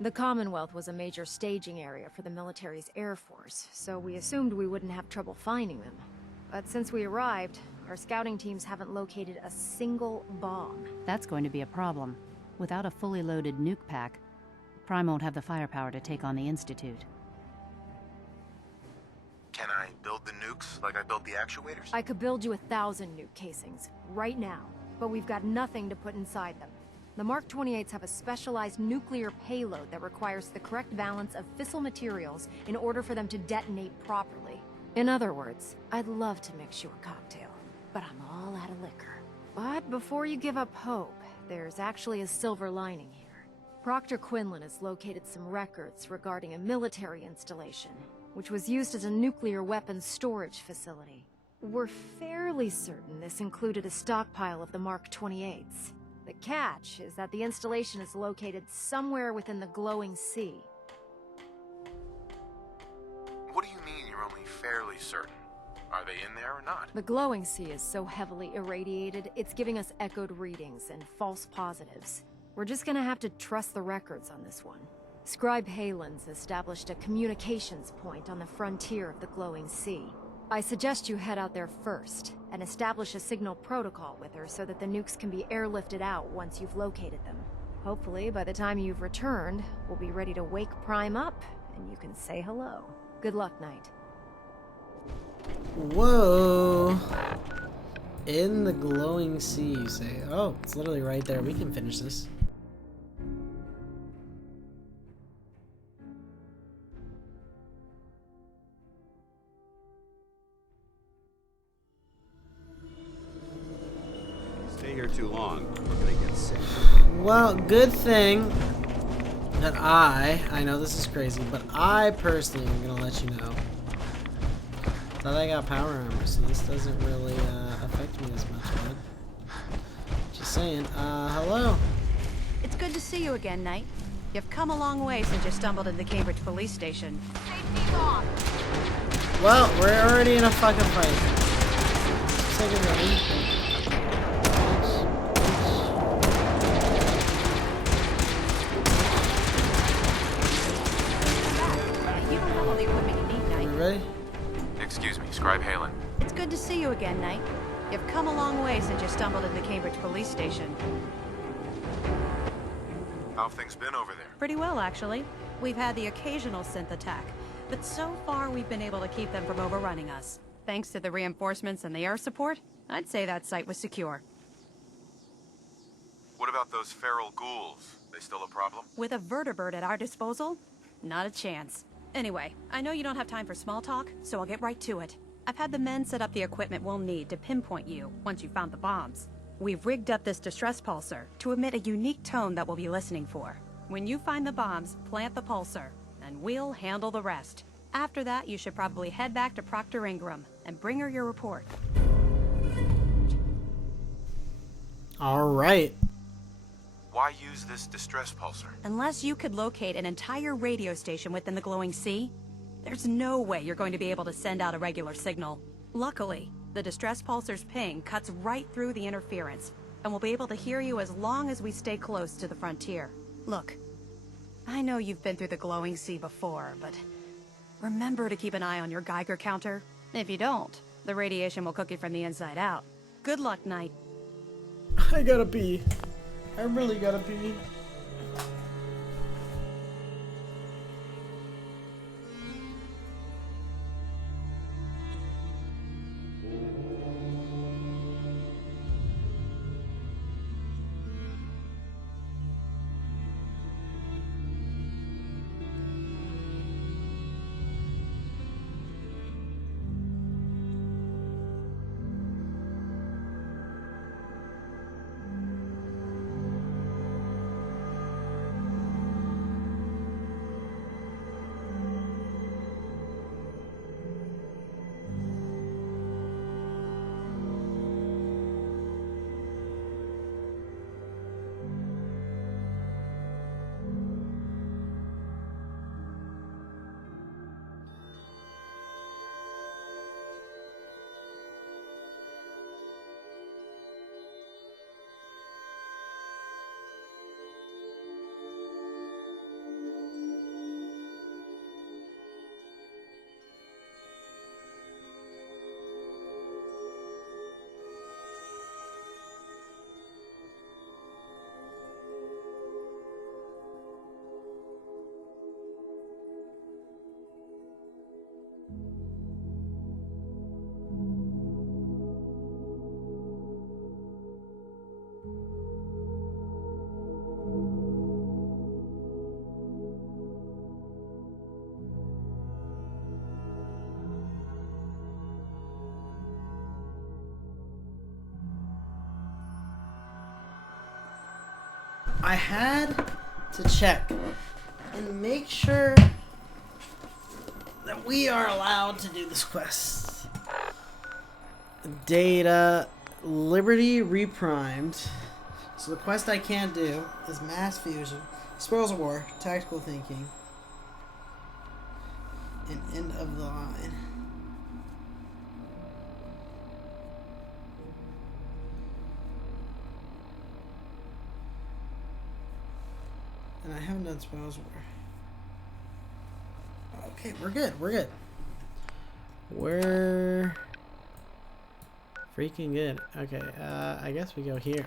The Commonwealth was a major staging area for the military's Air Force, so we assumed we wouldn't have trouble finding them. But since we arrived, our scouting teams haven't located a single bomb. That's going to be a problem. Without a fully loaded nuke pack, Prime won't have the firepower to take on the Institute. Can I build the nukes like I built the actuators? I could build you 1,000 nuke casings, right now, but we've got nothing to put inside them. The Mark 28s have a specialized nuclear payload that requires the correct balance of fissile materials in order for them to detonate properly. In other words, I'd love to mix you a cocktail, but I'm all out of liquor. But before you give up hope, there's actually a silver lining here. Proctor Quinlan has located some records regarding a military installation, which was used as a nuclear weapons storage facility. We're fairly certain this included a stockpile of the Mark 28s. The catch is that the installation is located somewhere within the glowing sea. What do you mean you're only fairly certain? Are they in there or not? The glowing sea is so heavily irradiated, it's giving us echoed readings and false positives. We're just gonna have to trust the records on this one. Scribe Halen's established a communications point on the frontier of the glowing sea. I suggest you head out there first, and establish a signal protocol with her so that the nukes can be airlifted out once you've located them. Hopefully, by the time you've returned, we'll be ready to wake Prime up, and you can say hello. Good luck, Knight. Whoa! In the glowing sea, you say? Oh, it's literally right there. We can finish this. Stay here too long, we're gonna get sick. Well, good thing that I know this is crazy, but I personally am gonna let you know that I got power armor, so this doesn't really affect me as much, man. Just saying. Hello. It's good to see you again, Knight. You've come a long way since you stumbled into the Cambridge police station. Well, we're already in a fucking fight. Take it ready. Ready? Excuse me, Scribe Halen. It's good to see you again, Knight. You've come a long way since you stumbled into the Cambridge police station. How have things been over there? Pretty well, actually. We've had the occasional synth attack, but so far we've been able to keep them from overrunning us. Thanks to the reinforcements and the air support, I'd say that site was secure. What about those feral ghouls? They still a problem? With a vertibird at our disposal? Not a chance. Anyway, I know you don't have time for small talk, so I'll get right to it. I've had the men set up the equipment we'll need to pinpoint you once you've found the bombs. We've rigged up this distress pulsar to emit a unique tone that we'll be listening for. When you find the bombs, plant the pulsar, and we'll handle the rest. After that, you should probably head back to Proctor Ingram and bring her your report. All right. Why use this distress pulsar? Unless you could locate an entire radio station within the glowing sea, there's no way you're going to be able to send out a regular signal. Luckily, the distress pulsar's ping cuts right through the interference, and we'll be able to hear you as long as we stay close to the frontier. Look, I know you've been through the glowing sea before, but remember to keep an eye on your Geiger counter. If you don't, the radiation will cook you from the inside out. Good luck, Knight. I gotta pee. I really gotta pee. I had to check and make sure that we are allowed to do this quest. Data, Liberty reprimed. So the quest I can't do is Mass Fusion, Spoils of War, Tactical Thinking, and End of the Line. And I haven't done Spoils of War. Okay, we're good. We're good. We're freaking good. Okay, I guess we go here.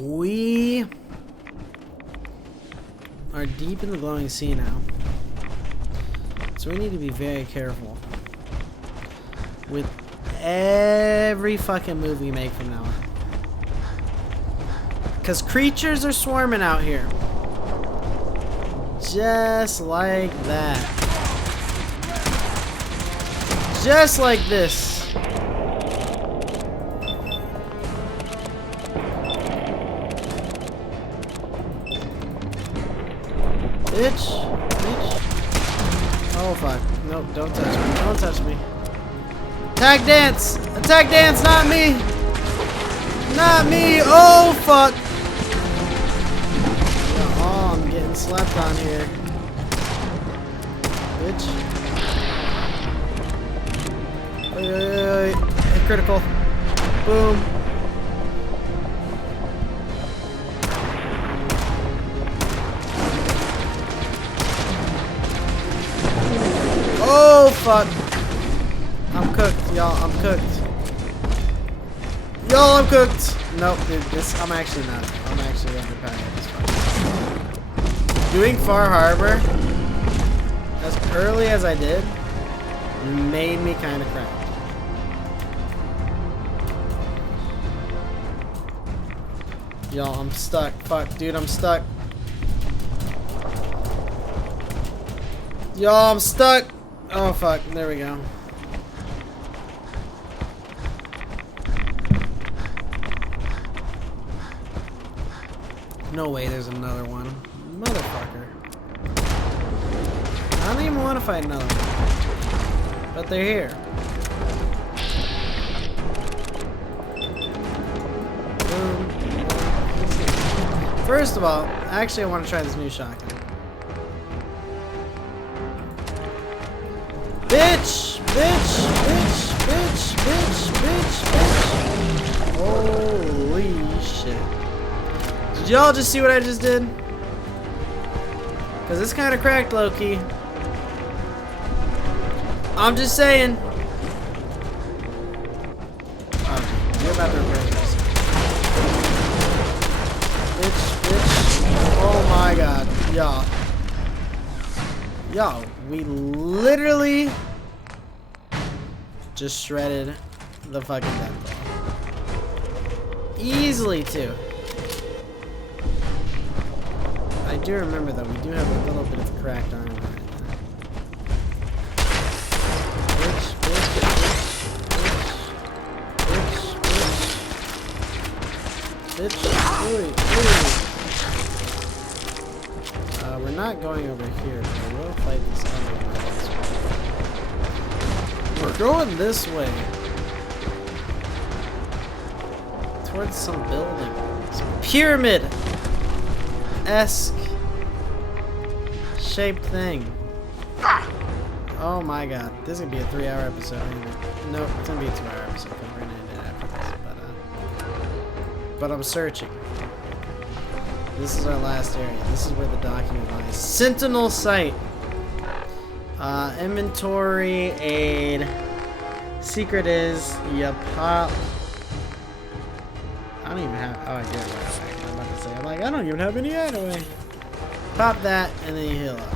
We are deep in the glowing sea now. So we need to be very careful with every fucking move we make from now on. Because creatures are swarming out here. Just like that. Just like this. Bitch. Bitch. Oh fuck. Nope, don't touch me. Don't touch me. Attack dance! Attack dance, not me! Not me! Oh fuck! Oh, I'm getting slapped on here. Bitch. Wait. Hit critical. Boom. Oh fuck! I'm cooked, y'all. I'm cooked. Y'all, I'm cooked. Nope, dude. This I'm actually not. I'm actually underpowered at this point. Doing Far Harbor as early as I did made me kind of cracked. Y'all, I'm stuck. Fuck, dude, I'm stuck. Y'all, I'm stuck. Oh fuck, there we go. No way there's another one. Motherfucker. I don't even want to fight another one. But they're here. Boom. First of all, actually I want to try this new shotgun. Bitch! Bitch! Bitch! Bitch! Bitch! Bitch! Bitch! Holy shit. Did y'all just see what I just did? Because it's kind of cracked, low-key. I'm just saying. Okay, you're about to repair this. Bitch, bitch. Oh my god. Y'all. Y'all, we literally just shredded the fucking death ball. Easily, too. I do remember though, we do have a little bit of cracked armor right there. Bitch, bitch, bitch, bitch, bitch, bitch, ooh, ooh. We're not going over here, but we will fight this other way. We're going this way. Towards some building. Some pyramid-esque shaped thing. Oh my god. This is gonna be a 3-hour episode. Nope, it's gonna be a 2-hour episode because we're gonna end it after this. But I'm searching. This is our last area. This is where the document lies. Sentinel site. Inventory, aid. Secret is you pop. I don't even have. Oh, I did. I'm about to say. I'm like, I don't even have any anyway. Pop that, and then you heal up.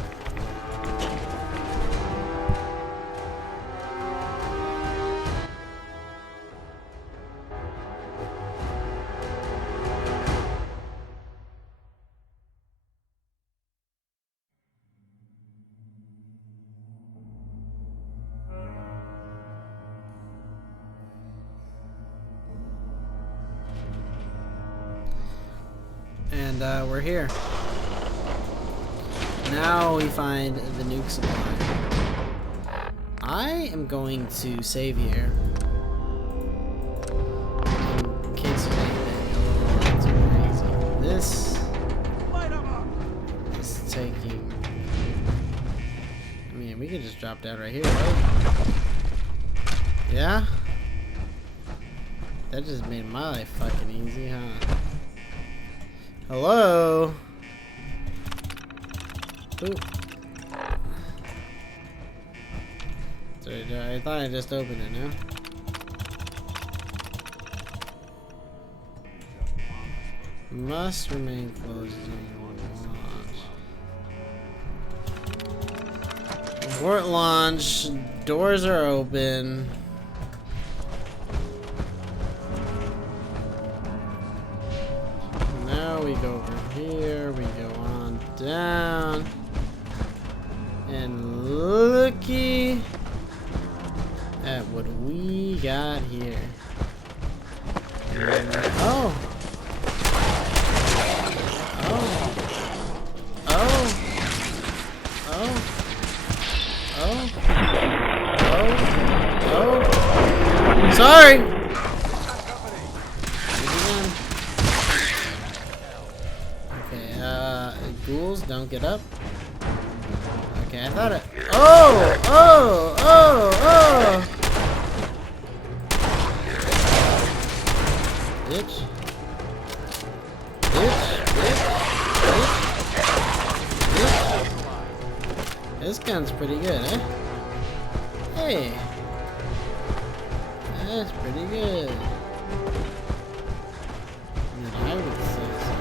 And we're here. Now we find the nuke supply. I am going to save here. In case of anything a little too crazy. This is taking... I mean, we could just drop down right here, right? Yeah? That just made my life fucking easy, huh? Hello? Ooh. Sorry, I thought I just opened it now. Must remain closed during launch. Abort launch. Doors are open. Now we go over here. We go on down. And looky at what we got here. Oh. Oh. Oh. Oh. Oh. Oh. Oh. Sorry. Okay, ghouls, don't get up. Okay, I thought it. Oh! Oh! Oh! Oh! Bitch. Bitch. Bitch. Bitch. Bitch. This gun's pretty good, eh? Hey. That's pretty good. I mean, I would say so,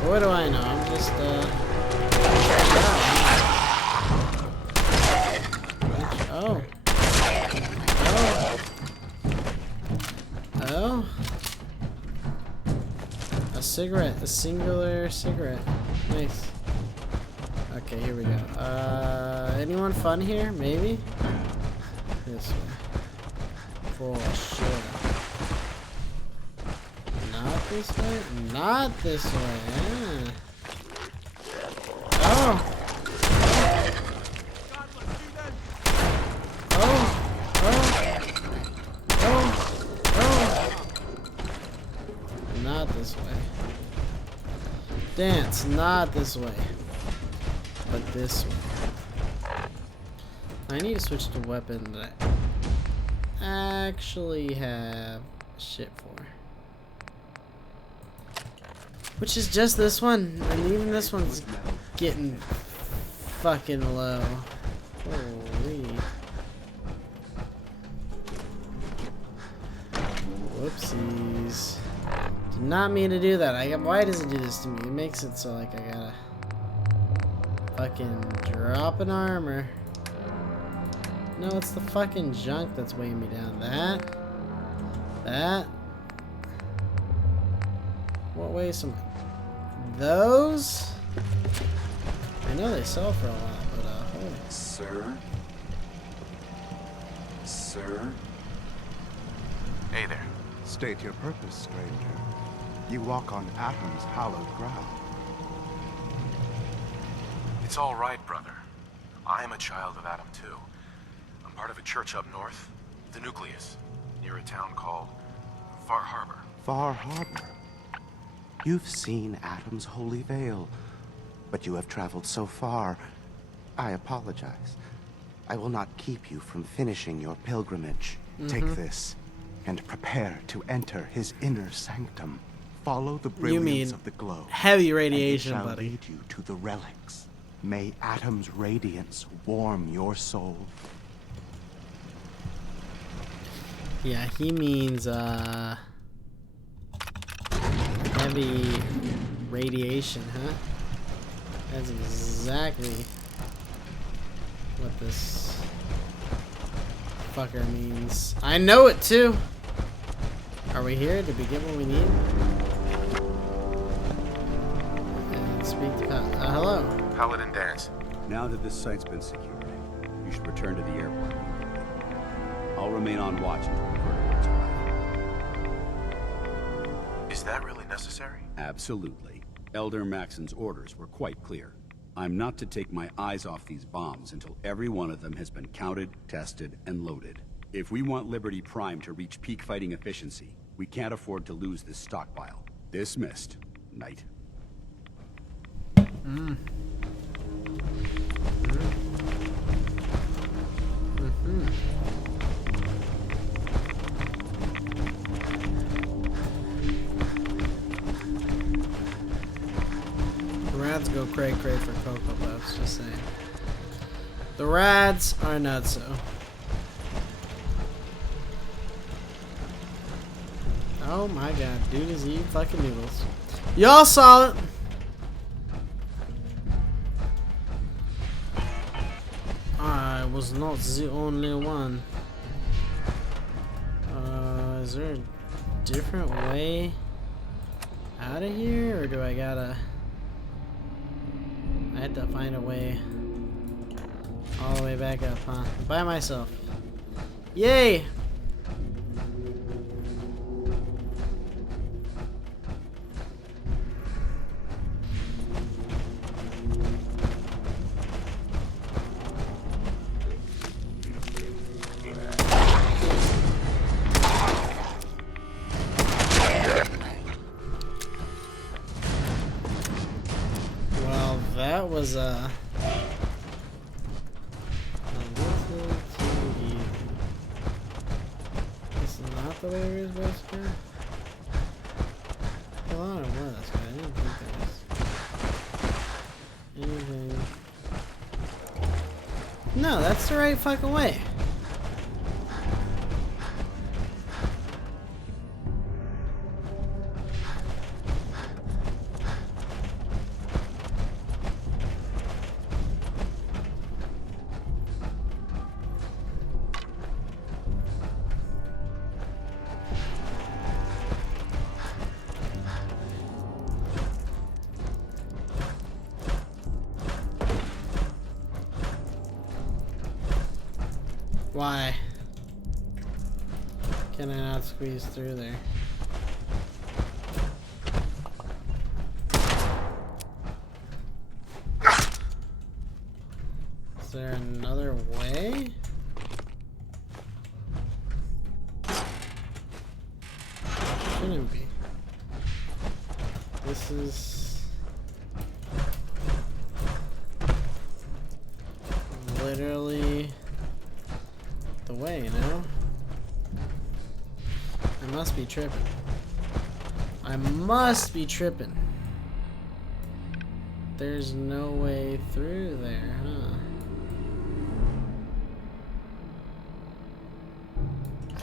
but what do I know? I'm just, Oh. Oh. Oh. A cigarette. A singular cigarette. Nice. Okay, here we go. Anyone fun here? Maybe? This way. For sure. Not this way? Not this way. Yeah. Oh! Not this way. Dance, not this way. But this way. I need to switch to weapon that I actually have shit for. Which is just this one. And even this one's getting fucking low. Holy. Whoopsies. Did not mean to do that. Why does it do this to me? It makes it so like I gotta fucking drop an armor. No, it's the fucking junk that's weighing me down. That. What weighs some? Those? I know they sell for a lot, but hold on. Sir? Sir? Hey there. State your purpose, stranger. You walk on Atom's hallowed ground. It's all right, brother. I am a child of Atom too. I'm part of a church up north, the Nucleus, near a town called Far Harbor. Far Harbor? You've seen Atom's holy veil, but you have traveled so far. I apologize. I will not keep you from finishing your pilgrimage. Take this, and prepare to enter his inner sanctum. Follow the brilliance of the glow. Heavy radiation, and it shall buddy. lead you to the relics. May Atom's radiance warm your soul. Yeah, he means heavy radiation, huh? That's exactly what this fucker means. I know it too. Are we here? Did we get what we need? And speak to hello. Paladin Dance. Now that this site's been secured, you should return to the airport. I'll remain on watch until the vertiports arrive. Is that really necessary? Absolutely. Elder Maxon's orders were quite clear. I'm not to take my eyes off these bombs until every one of them has been counted, tested, and loaded. If we want Liberty Prime to reach peak fighting efficiency, we can't afford to lose this stockpile. Dismissed, Knight. The Rads go cray cray for Cocoa Puffs, just saying. The Rads are nutso. Oh my god, dude is eating fucking noodles. Y'all saw it! I was not the only one. Is there a different way out of here, or do I gotta... I had to find a way all the way back up, huh? By myself. Yay! Well, that was a little too easy. This is not the way we were supposed to go. Well, I don't know this, but I didn't think there was anything. No, that's the right fucking way. Why can I not squeeze through there? Is there another way? There shouldn't be. This is literally the way, no? I must be tripping. I must be tripping. There's no way through there, huh?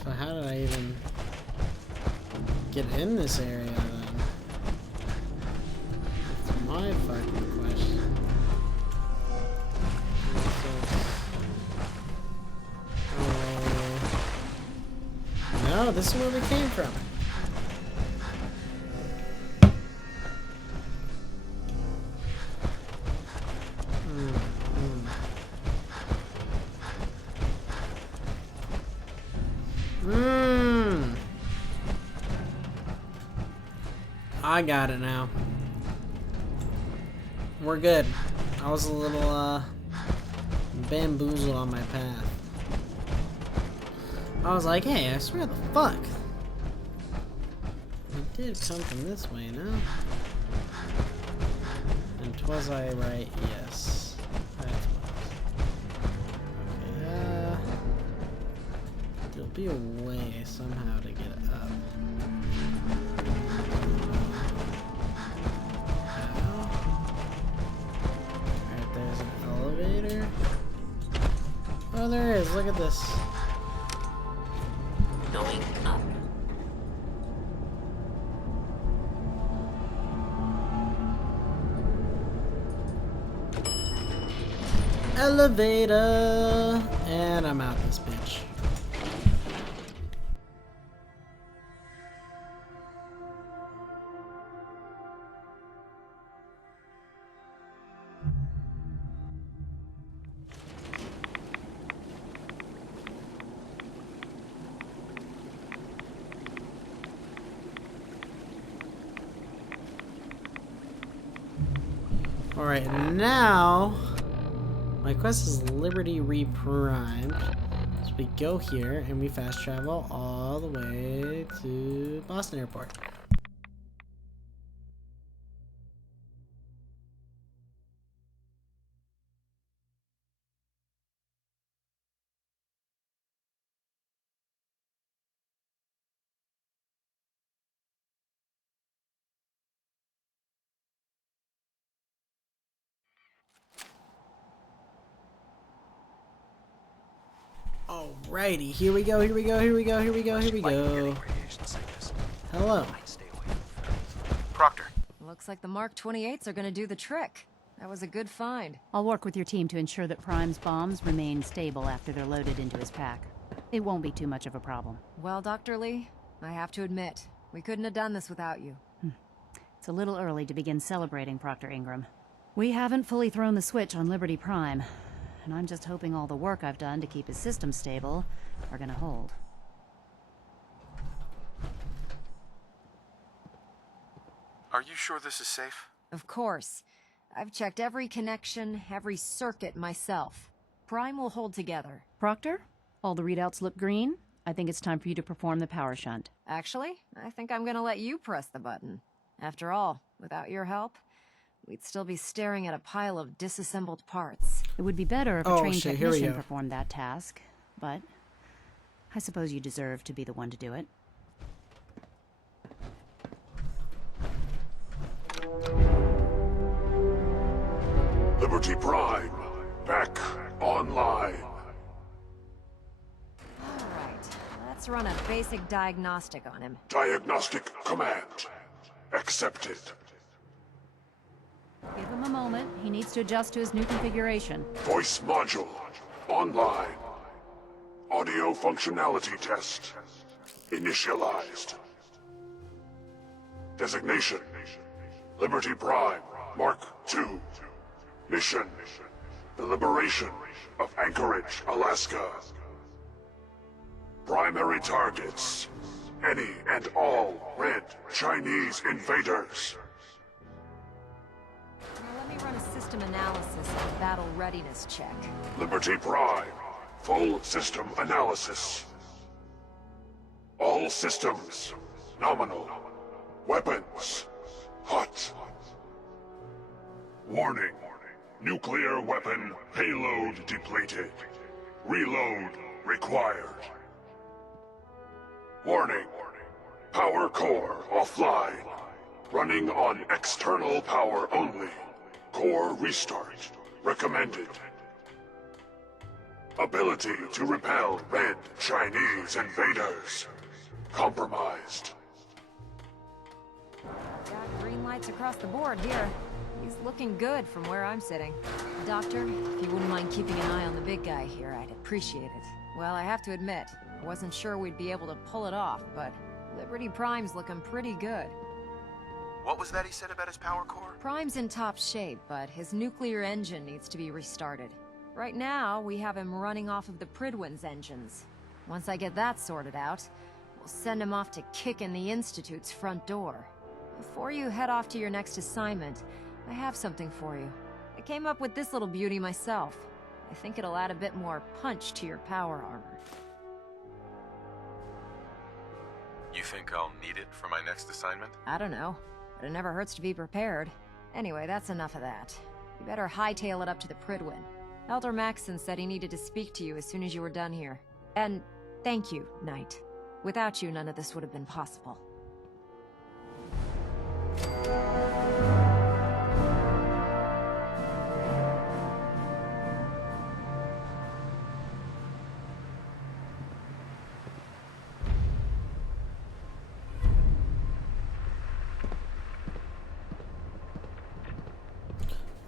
So how did I even get in this area then? That's my fucking question. No, this is where we came from. I got it now. We're good. I was a little bamboozled on my path. I was like, hey, I swear the fuck. It did come from this way, no? And twas I right? Yes. That's what. Okay, there'll be a way somehow to get up. How? Alright, there's an elevator. Oh, there is. Look at this. Going up. Elevator, and I'm out this bitch. Alright, now my quest is Liberty Reprimed. So we go here and we fast travel all the way to Boston Airport. Alrighty, here we go, here we go, here we go, here we go, here we go. Hello. Proctor. Looks like the Mark 28s are gonna do the trick. That was a good find. I'll work with your team to ensure that Prime's bombs remain stable after they're loaded into his pack. It won't be too much of a problem. Well, Dr. Lee, I have to admit, we couldn't have done this without you. It's a little early to begin celebrating, Proctor Ingram. We haven't fully thrown the switch on Liberty Prime, and I'm just hoping all the work I've done to keep his system stable are gonna hold. Are you sure this is safe? Of course. I've checked every connection, every circuit myself. Prime will hold together. Proctor, all the readouts look green. I think it's time for you to perform the power shunt. Actually, I think I'm gonna let you press the button. After all, without your help, we'd still be staring at a pile of disassembled parts. It would be better if a trained technician performed that task, but I suppose you deserve to be the one to do it. Liberty Prime, back online. Alright, let's run a basic diagnostic on him. Diagnostic command accepted. Give him a moment. He needs to adjust to his new configuration. Voice module online. Audio functionality test initialized. Designation: Liberty Prime Mark II. Mission: the liberation of Anchorage, Alaska. Primary targets: any and all red Chinese invaders. Now let me run a system analysis and battle readiness check. Liberty Prime, full system analysis. All systems nominal. Weapons hot. Warning. Nuclear weapon payload depleted. Reload required. Warning. Power core offline. Running on external power only. Core restart recommended. Ability to repel red Chinese invaders compromised. Got green lights across the board here. He's looking good from where I'm sitting. Doctor, if you wouldn't mind keeping an eye on the big guy here, I'd appreciate it. Well, I have to admit, I wasn't sure we'd be able to pull it off, but Liberty Prime's looking pretty good. What was that he said about his power core? Prime's in top shape, but his nuclear engine needs to be restarted. Right now, we have him running off of the Prydwen's engines. Once I get that sorted out, we'll send him off to kick in the Institute's front door. Before you head off to your next assignment, I have something for you. I came up with this little beauty myself. I think it'll add a bit more punch to your power armor. You think I'll need it for my next assignment? I don't know, but it never hurts to be prepared. Anyway, that's enough of that. You better hightail it up to the Prydwen. Elder Maxson said he needed to speak to you as soon as you were done here. And thank you, Knight. Without you, none of this would have been possible.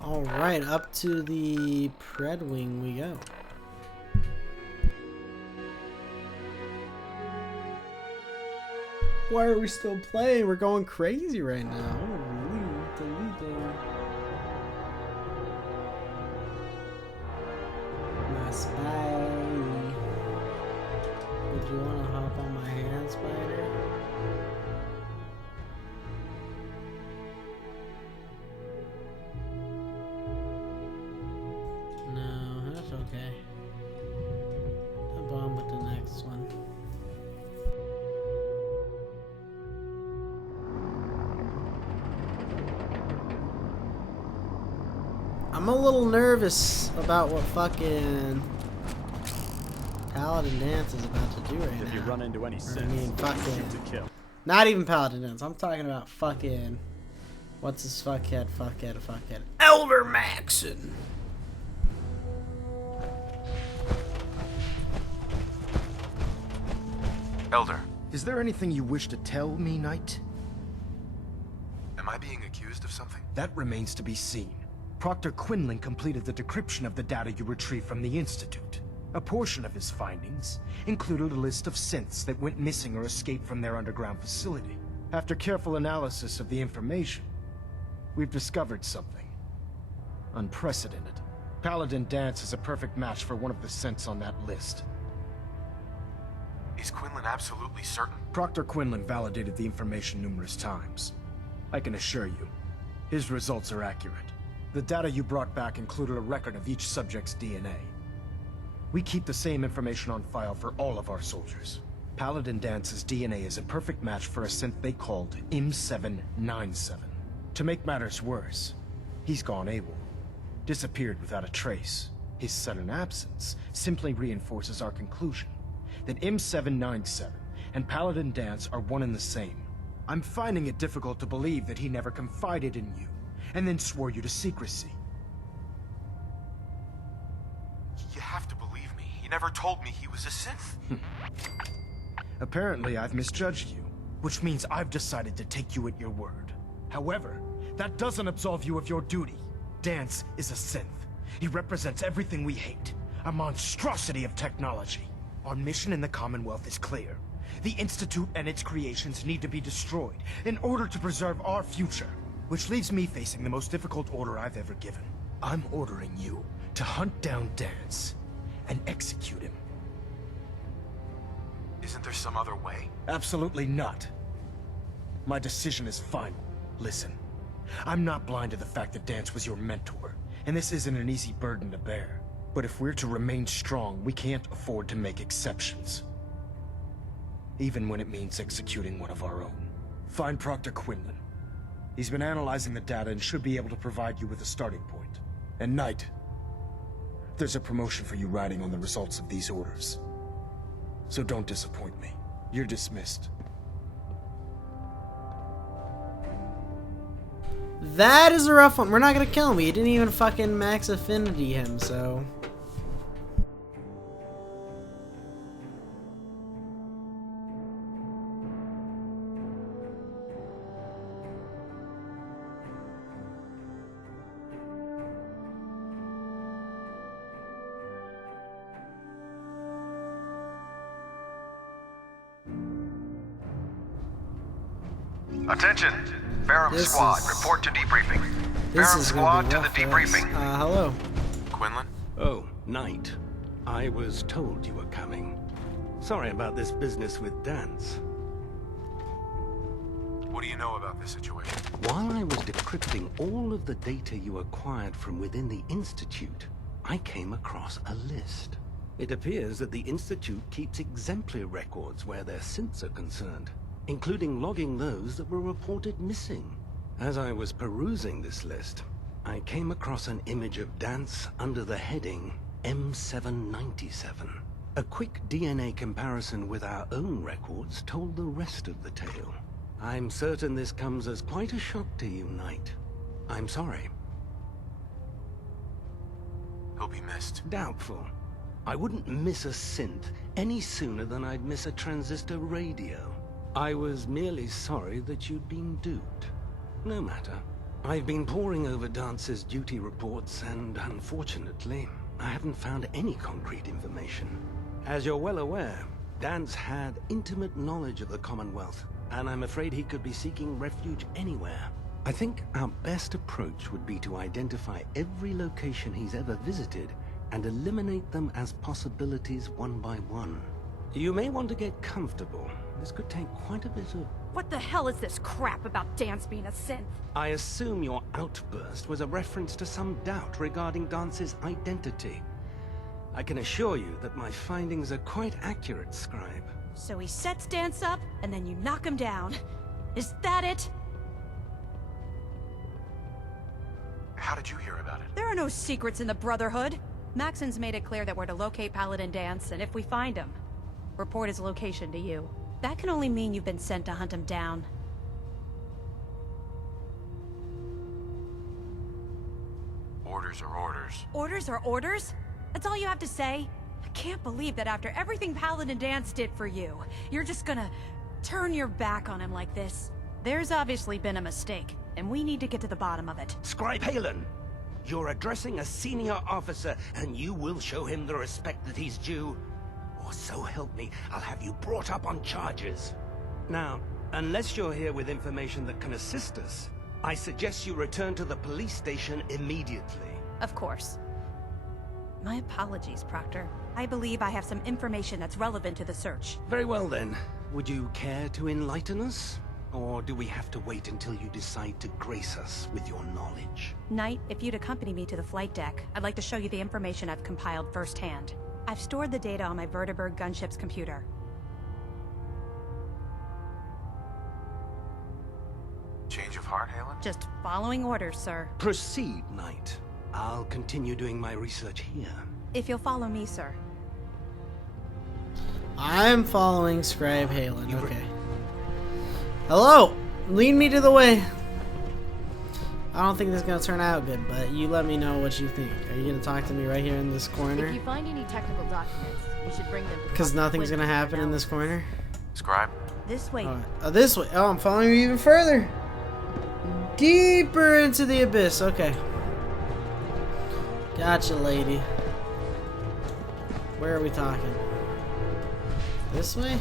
Alright, up to the Prydwen we go. Why are we still playing? We're going crazy right now. Deleting. My spidey. Would you want to hop on my hand, Spider? I'm a little nervous about what fucking Paladin Danse is about to do right now. If you run into any I mean, fucking... to kill. Not even Paladin Danse. I'm talking about fucking... What's his fuckhead? Elder Maxson! Elder, Is there anything you wish to tell me, Knight? am I being accused of something? That remains to be seen. Proctor Quinlan completed the decryption of the data you retrieved from the Institute. A portion of his findings included a list of synths that went missing or escaped from their underground facility. After careful analysis of the information, we've discovered something unprecedented. Paladin Danse is a perfect match for one of the synths on that list. Is Quinlan absolutely certain? Proctor Quinlan validated the information numerous times. I can assure you, his results are accurate. The data you brought back included a record of each subject's DNA. We keep the same information on file for all of our soldiers. Paladin Dance's DNA is a perfect match for a synth they called M797. To make matters worse, he's gone AWOL, disappeared without a trace. His sudden absence simply reinforces our conclusion that M797 and Paladin Danse are one and the same. I'm finding it difficult to believe that he never confided in you, and then swore you to secrecy. You have to believe me. He never told me he was a synth. Apparently, I've misjudged you, which means I've decided to take you at your word. However, that doesn't absolve you of your duty. Danse is a synth. He represents everything we hate, a monstrosity of technology. Our mission in the Commonwealth is clear. The Institute and its creations need to be destroyed in order to preserve our future, which leaves me facing the most difficult order I've ever given. I'm ordering you to hunt down Danse and execute him. Isn't there some other way? Absolutely not. My decision is final. Listen, I'm not blind to the fact that Danse was your mentor, and this isn't an easy burden to bear. But if we're to remain strong, we can't afford to make exceptions. Even when it means executing one of our own. Find Proctor Quinlan. He's been analyzing the data and should be able to provide you with a starting point. And Knight, there's a promotion for you riding on the results of these orders. So don't disappoint me. You're dismissed. That is a rough one. We're not gonna kill him. We didn't even fucking max affinity him, so... Attention! Ferrum Squad, report to debriefing. Ferrum Squad to the debriefing. Hello. Quinlan? Oh, Knight. I was told you were coming. Sorry about this business with Danse. What do you know about this situation? While I was decrypting all of the data you acquired from within the Institute, I came across a list. It appears that the Institute keeps exemplary records where their synths are concerned, including logging those that were reported missing. As I was perusing this list, I came across an image of Danse under the heading M797. A quick DNA comparison with our own records told the rest of the tale. I'm certain this comes as quite a shock to you, Knight. I'm sorry. He'll be missed. Doubtful. I wouldn't miss a synth any sooner than I'd miss a transistor radio. I was merely sorry that you'd been duped. No matter. I've been poring over Dance's duty reports, and unfortunately, I haven't found any concrete information. As you're well aware, Danse had intimate knowledge of the Commonwealth, and I'm afraid he could be seeking refuge anywhere. I think our best approach would be to identify every location he's ever visited and eliminate them as possibilities one by one. You may want to get comfortable. This could take quite a bit of... What the hell is this crap about Danse being a synth? I assume your outburst was a reference to some doubt regarding Dance's identity. I can assure you that my findings are quite accurate, Scribe. So he sets Danse up, and then you knock him down. Is that it? How did you hear about it? There are no secrets in the Brotherhood. Maxon's made it clear that we're to locate Paladin Danse, and if we find him, report his location to you. That can only mean you've been sent to hunt him down. Orders are orders. Orders are orders? That's all you have to say? I can't believe that after everything Paladin Danse did for you, you're just gonna turn your back on him like this. There's obviously been a mistake, and we need to get to the bottom of it. Scribe Halen, you're addressing a senior officer, and you will show him the respect that he's due. Or so help me, I'll have you brought up on charges. Now, unless you're here with information that can assist us, I suggest you return to the police station immediately. Of course. My apologies, Proctor. I believe I have some information that's relevant to the search. Very well then. Would you care to enlighten us? Or do we have to wait until you decide to grace us with your knowledge? Knight, if you'd accompany me to the flight deck, I'd like to show you the information I've compiled firsthand. I've stored the data on my Vertibird gunship's computer. Change of heart, Halen? Just following orders, sir. Proceed, Knight. I'll continue doing my research here. If you'll follow me, sir. I'm following Scribe Halen, okay. Hello! Lead me to the way! I don't think this is gonna turn out good, but you let me know what you think. Are you gonna talk to me right here in this corner? If you find any technical documents, you should bring them to Because nothing's gonna happen in this corner? Scribe? This way. Oh, this way. Oh, I'm following you even further. Deeper into the abyss. Okay. Gotcha, lady. Where are we talking? This way?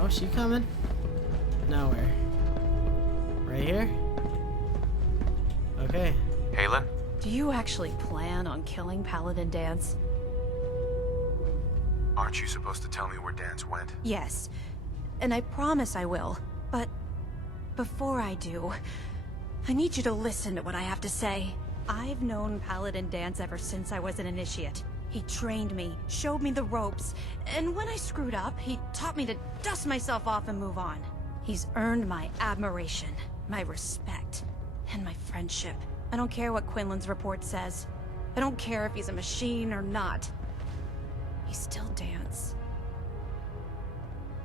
Oh, she coming? Nowhere. Right here? Okay. Halen? Do you actually plan on killing Paladin Danse? Aren't you supposed to tell me where Danse went? Yes. And I promise I will. But before I do, I need you to listen to what I have to say. I've known Paladin Danse ever since I was an initiate. He trained me, showed me the ropes, and when I screwed up, he taught me to dust myself off and move on. He's earned my admiration, my respect, and my friendship. I don't care what Quinlan's report says. I don't care if he's a machine or not. He's still Danse.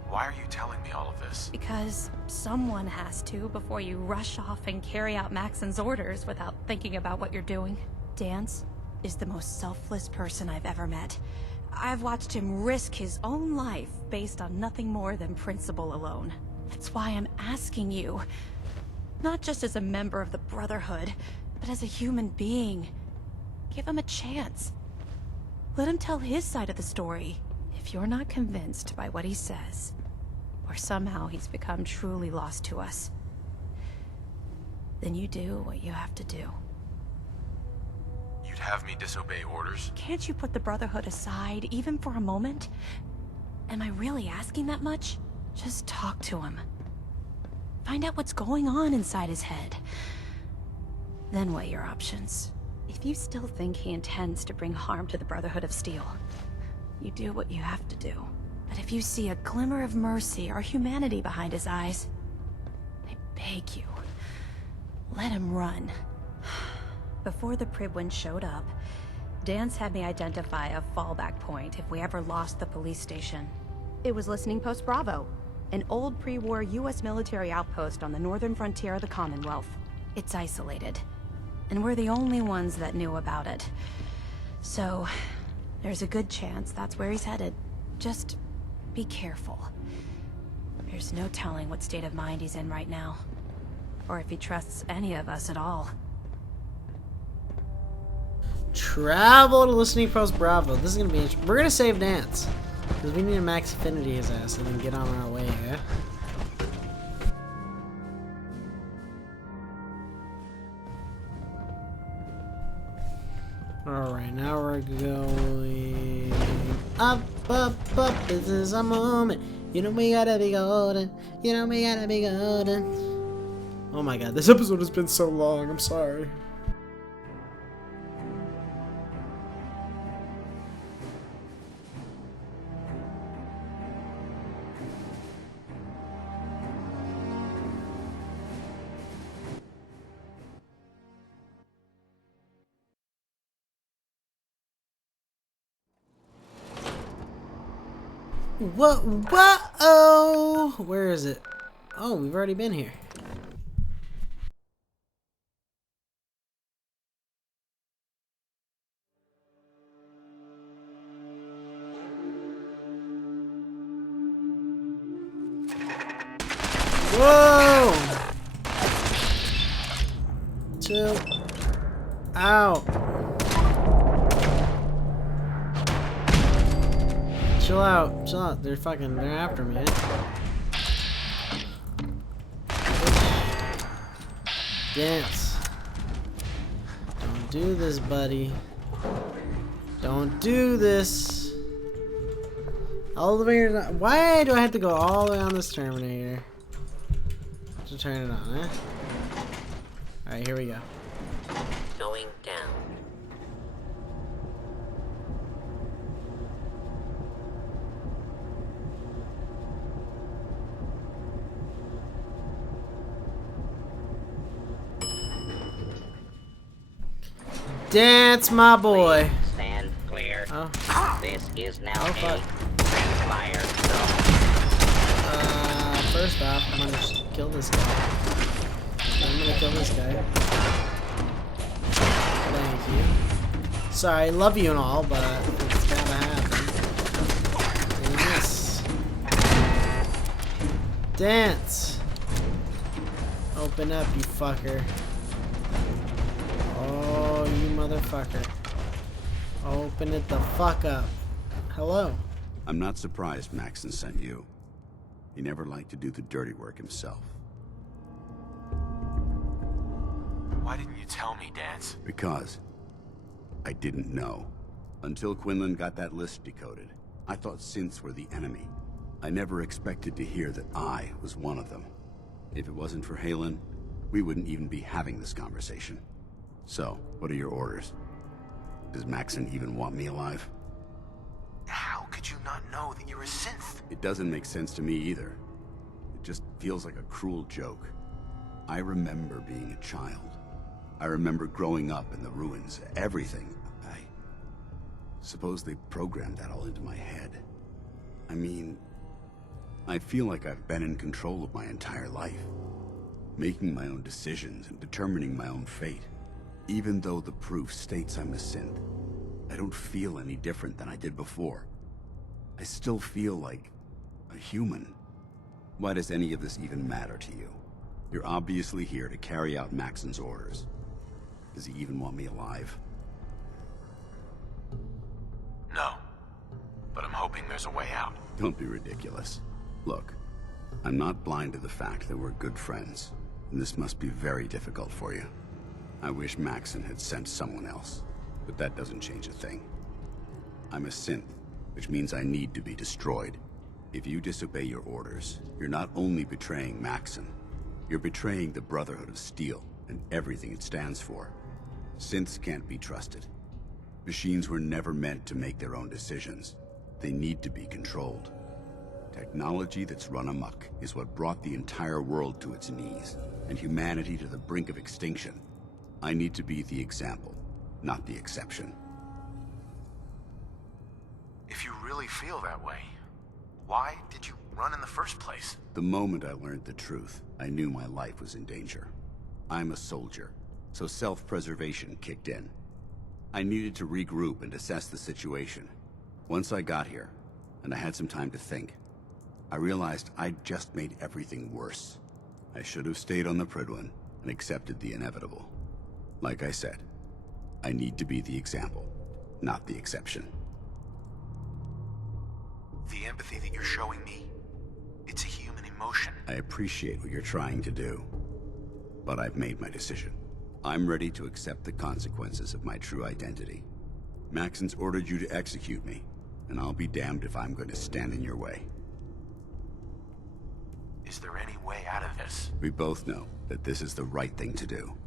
Why are you telling me all of this? Because someone has to before you rush off and carry out Maxon's orders without thinking about what you're doing. Danse is the most selfless person I've ever met. I've watched him risk his own life based on nothing more than principle alone. That's why I'm asking you, not just as a member of the Brotherhood, but as a human being. Give him a chance. Let him tell his side of the story. If you're not convinced by what he says, or somehow he's become truly lost to us, then you do what you have to do. You'd have me disobey orders? Can't you put the Brotherhood aside, even for a moment? Am I really asking that much? Just talk to him. Find out what's going on inside his head. Then weigh your options. If you still think he intends to bring harm to the Brotherhood of Steel, you do what you have to do. But if you see a glimmer of mercy or humanity behind his eyes, I beg you, let him run. Before the Pribwin showed up, Danse had me identify a fallback point if we ever lost the police station. It was Listening Post Bravo, an old pre-war US military outpost on the northern frontier of the Commonwealth. It's isolated, and we're the only ones that knew about it. So, there's a good chance that's where he's headed. Just be careful. There's no telling what state of mind he's in right now, or if he trusts any of us at all. Travel to Listening Post Bravo. This is gonna be interesting. We're gonna save Danse because we need to max affinity his ass and then get on our way. Yeah. All right, now we're going up, up, up. This is a moment. You know we gotta be golden. You know we gotta be golden. Oh my God, this episode has been so long. I'm sorry. What? Oh, where is it? Oh, we've already been here. Whoa! Chill out. Chill out. Chill out. They're after me. Dance. Don't do this, buddy. Don't do this. All the way. Why do I have to go all the way on this Terminator to turn it on, eh? Alright, here we go. Going down. Dance, my boy. Stand clear. Oh. This is now Oh, fuck. fire zone. First off, I'm gonna kill this guy. I'm gonna kill this guy. Thank you. Sorry, I love you and all, but it's gotta happen. Yes. Dance. Open up, you fucker. Oh, you motherfucker. Open it the fuck up. Hello. I'm not surprised Maxon sent you. He never liked to do the dirty work himself. Why didn't you tell me, Dance? Because I didn't know. Until Quinlan got that list decoded, I thought synths were the enemy. I never expected to hear that I was one of them. If it wasn't for Haylen, we wouldn't even be having this conversation. So, what are your orders? Does Maxon even want me alive? How could you not know that you're a synth? It doesn't make sense to me either. It just feels like a cruel joke. I remember being a child. I remember growing up in the ruins, everything. I suppose they programmed that all into my head. I mean, I feel like I've been in control of my entire life, making my own decisions and determining my own fate. Even though the proof states I'm a synth, I don't feel any different than I did before. I still feel like a human. Why does any of this even matter to you? You're obviously here to carry out Maxon's orders. Does he even want me alive? No. But I'm hoping there's a way out. Don't be ridiculous. Look, I'm not blind to the fact that we're good friends, and this must be very difficult for you. I wish Maxon had sent someone else, but that doesn't change a thing. I'm a synth, which means I need to be destroyed. If you disobey your orders, you're not only betraying Maxon, you're betraying the Brotherhood of Steel and everything it stands for. Synths can't be trusted. Machines were never meant to make their own decisions. They need to be controlled. Technology that's run amok is what brought the entire world to its knees, and humanity to the brink of extinction. I need to be the example, not the exception. If you really feel that way, why did you run in the first place? The moment I learned the truth, I knew my life was in danger. I'm a soldier, so self-preservation kicked in. I needed to regroup and assess the situation. Once I got here, and I had some time to think, I realized I'd just made everything worse. I should have stayed on the Prydwen and accepted the inevitable. Like I said, I need to be the example, not the exception. The empathy that you're showing me, it's a human emotion. I appreciate what you're trying to do, but I've made my decision. I'm ready to accept the consequences of my true identity. Maxon's ordered you to execute me, and I'll be damned if I'm going to stand in your way. Is there any way out of this? We both know that this is the right thing to do.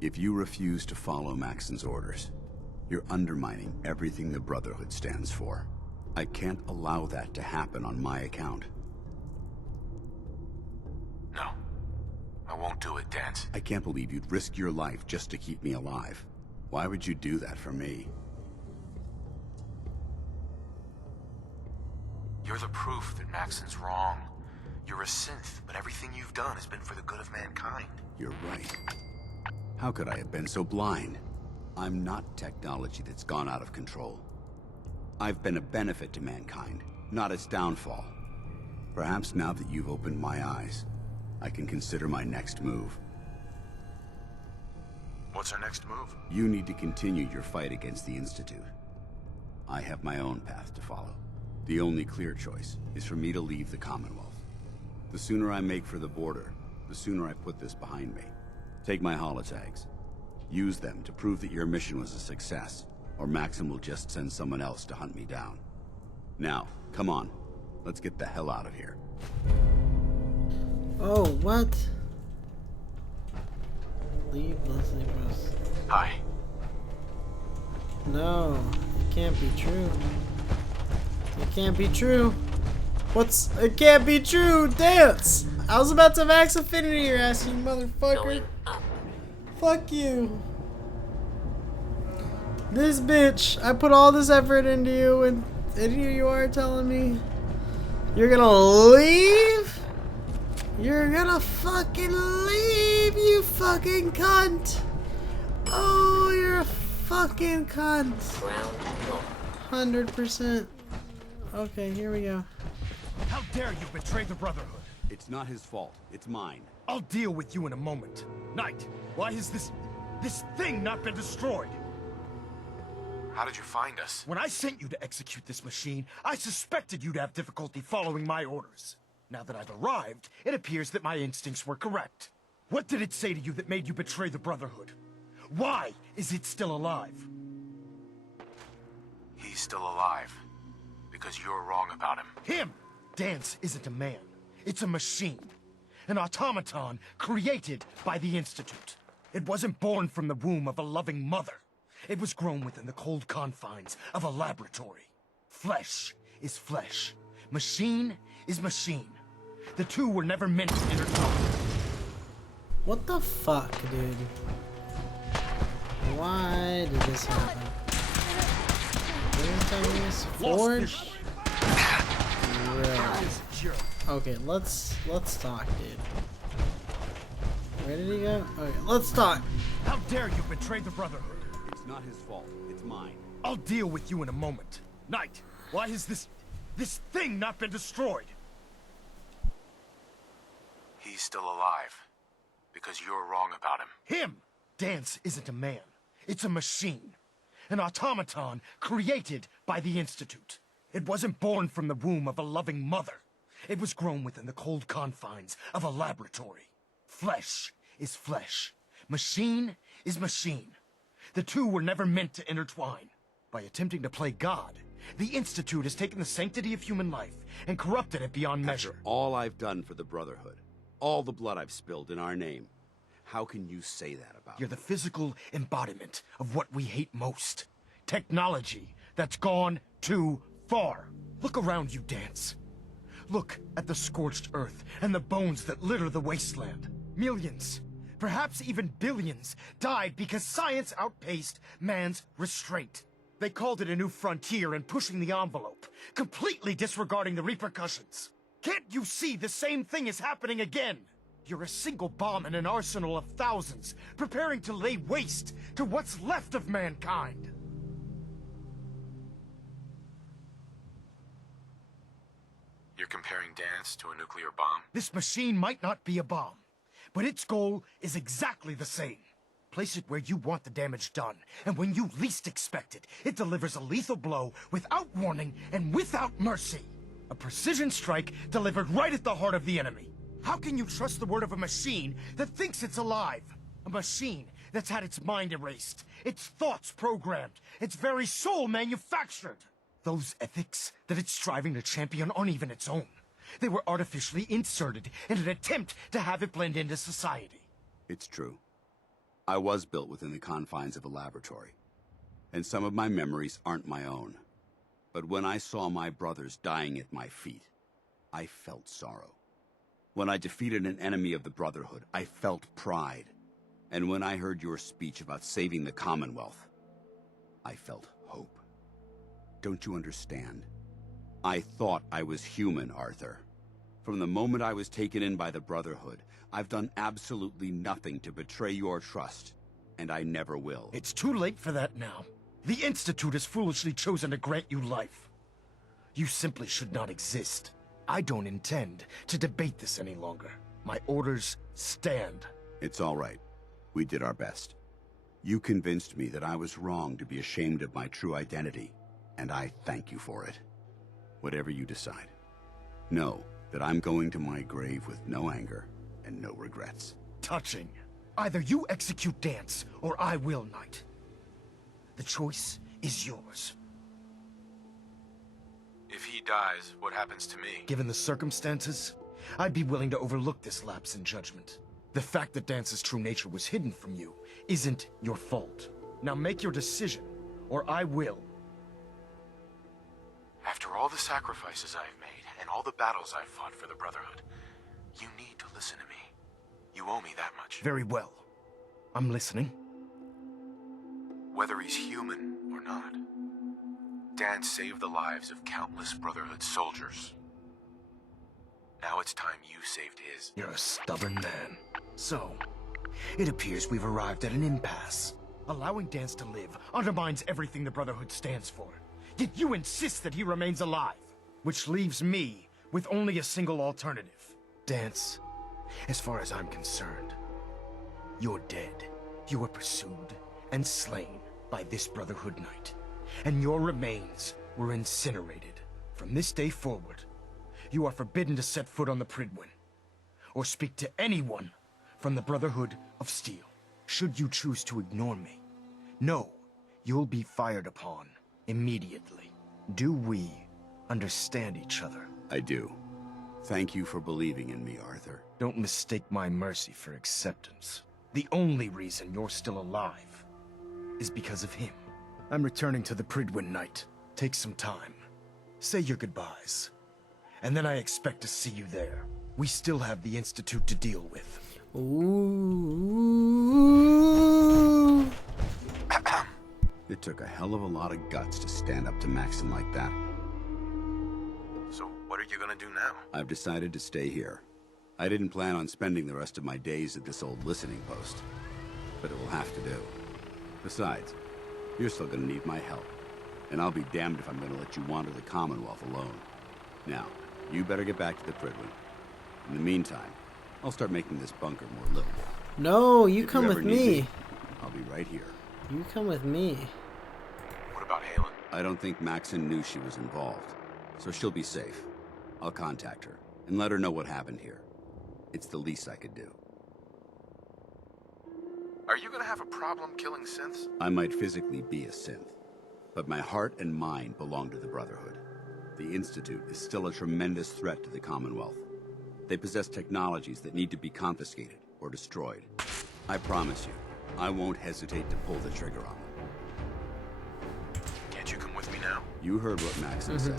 If you refuse to follow Maxon's orders, you're undermining everything the Brotherhood stands for. I can't allow that to happen on my account. No. I won't do it, Dance. I can't believe you'd risk your life just to keep me alive. Why would you do that for me? You're the proof that Maxon's wrong. You're a synth, but everything you've done has been for the good of mankind. You're right. How could I have been so blind? I'm not technology that's gone out of control. I've been a benefit to mankind, not its downfall. Perhaps now that you've opened my eyes, I can consider my next move. What's our next move? You need to continue your fight against the Institute. I have my own path to follow. The only clear choice is for me to leave the Commonwealth. The sooner I make for the border, the sooner I put this behind me. Take my holotags. Use them to prove that your mission was a success, or Maxim will just send someone else to hunt me down. Now, come on. Let's get the hell out of here. Oh, what? Leave Leslie Gross. Hi. No, it can't be true. It can't be true. It can't be true. Dance! I was about to max affinity your ass, you motherfucker. Fuck you. This bitch. I put all this effort into you, and here you are telling me you're gonna leave? You're gonna fucking leave, you fucking cunt. Oh, you're a fucking cunt. 100%. Okay, here we go. How dare you betray the Brotherhood? It's not his fault. It's mine. I'll deal with you in a moment. Knight, why has this thing not been destroyed? How did you find us? When I sent you to execute this machine, I suspected you'd have difficulty following my orders. Now that I've arrived, it appears that my instincts were correct. What did it say to you that made you betray the Brotherhood? Why is it still alive? He's still alive. Because you're wrong about him. Him! Dance isn't a man. It's a machine. An automaton created by the Institute. It wasn't born from the womb of a loving mother. It was grown within the cold confines of a laboratory. Flesh is flesh. Machine is machine. The two were never meant to intertwine. What the fuck, dude? Why did this happen? This forged? Really? Okay, let's talk, dude. Where did he go? Okay, let's talk. How dare you betray the Brotherhood? It's not his fault. It's mine. I'll deal with you in a moment. Knight, why has this thing not been destroyed? He's still alive. Because you're wrong about him. Him! Dance isn't a man. It's a machine. An automaton created by the Institute. It wasn't born from the womb of a loving mother. It was grown within the cold confines of a laboratory. Flesh is flesh. Machine is machine. The two were never meant to intertwine. By attempting to play God, the Institute has taken the sanctity of human life and corrupted it beyond measure. After all I've done for the Brotherhood, all the blood I've spilled in our name, how can you say that about You're the physical embodiment of what we hate most. Technology that's gone too far. Look around you, Dance. Look at the scorched earth and the bones that litter the wasteland. Millions, perhaps even billions, died because science outpaced man's restraint. They called it a new frontier and pushing the envelope, completely disregarding the repercussions. Can't you see the same thing is happening again? You're a single bomb in an arsenal of thousands, preparing to lay waste to what's left of mankind. You're comparing Dance to a nuclear bomb? This machine might not be a bomb, but its goal is exactly the same. Place it where you want the damage done, and when you least expect it, it delivers a lethal blow without warning and without mercy. A precision strike delivered right at the heart of the enemy. How can you trust the word of a machine that thinks it's alive? A machine that's had its mind erased, its thoughts programmed, its very soul manufactured. Those ethics that it's striving to champion aren't even its own. They were artificially inserted in an attempt to have it blend into society. It's true. I was built within the confines of a laboratory, and some of my memories aren't my own. But when I saw my brothers dying at my feet, I felt sorrow. When I defeated an enemy of the Brotherhood, I felt pride. And when I heard your speech about saving the Commonwealth, I felt hope. Don't you understand? I thought I was human, Arthur. From the moment I was taken in by the Brotherhood, I've done absolutely nothing to betray your trust, and I never will. It's too late for that now. The Institute has foolishly chosen to grant you life. You simply should not exist. I don't intend to debate this any longer. My orders stand. It's all right. We did our best. You convinced me that I was wrong to be ashamed of my true identity, and I thank you for it. Whatever you decide, know that I'm going to my grave with no anger and no regrets. Touching. Either you execute Danse, or I will, Knight. The choice is yours. If he dies, what happens to me? Given the circumstances, I'd be willing to overlook this lapse in judgment. The fact that Dance's true nature was hidden from you isn't your fault. Now make your decision, or I will. After all the sacrifices I've made, and all the battles I've fought for the Brotherhood, you need to listen to me. You owe me that much. Very well. I'm listening. Whether he's human or not, Dan saved the lives of countless Brotherhood soldiers. Now it's time you saved his. You're a stubborn man. So, it appears we've arrived at an impasse. Allowing Danse to live undermines everything the Brotherhood stands for. Yet you insist that he remains alive, which leaves me with only a single alternative. Danse, as far as I'm concerned, you're dead. You were pursued and slain by this Brotherhood Knight, and your remains were incinerated. From this day forward, you are forbidden to set foot on the Prydwen, or speak to anyone from the Brotherhood of Steel. Should you choose to ignore me, know you'll be fired upon immediately. Do we understand each other? I do. Thank you for believing in me, Arthur. Don't mistake my mercy for acceptance. The only reason you're still alive is because of him. I'm returning to the Prydwen Knight. Take some time. Say your goodbyes. And then I expect to see you there. We still have the Institute to deal with. Ooh. It took a hell of a lot of guts to stand up to Maxon like that. So what are you gonna do now? I've decided to stay here. I didn't plan on spending the rest of my days at this old listening post, but it will have to do. Besides, you're still gonna need my help, and I'll be damned if I'm gonna let you wander the Commonwealth alone. Now, you better get back to the Prydwen. In the meantime, I'll start making this bunker more livable. No, you If come ever with need me. I'll be right here. You come with me. What about Haylen? I don't think Maxon knew she was involved, so she'll be safe. I'll contact her and let her know what happened here. It's the least I could do. Are you gonna have a problem killing synths? I might physically be a synth, but my heart and mind belong to the Brotherhood. The Institute is still a tremendous threat to the Commonwealth. They possess technologies that need to be confiscated or destroyed. I promise you, I won't hesitate to pull the trigger on them. Can't you come with me now? You heard what Maxon said.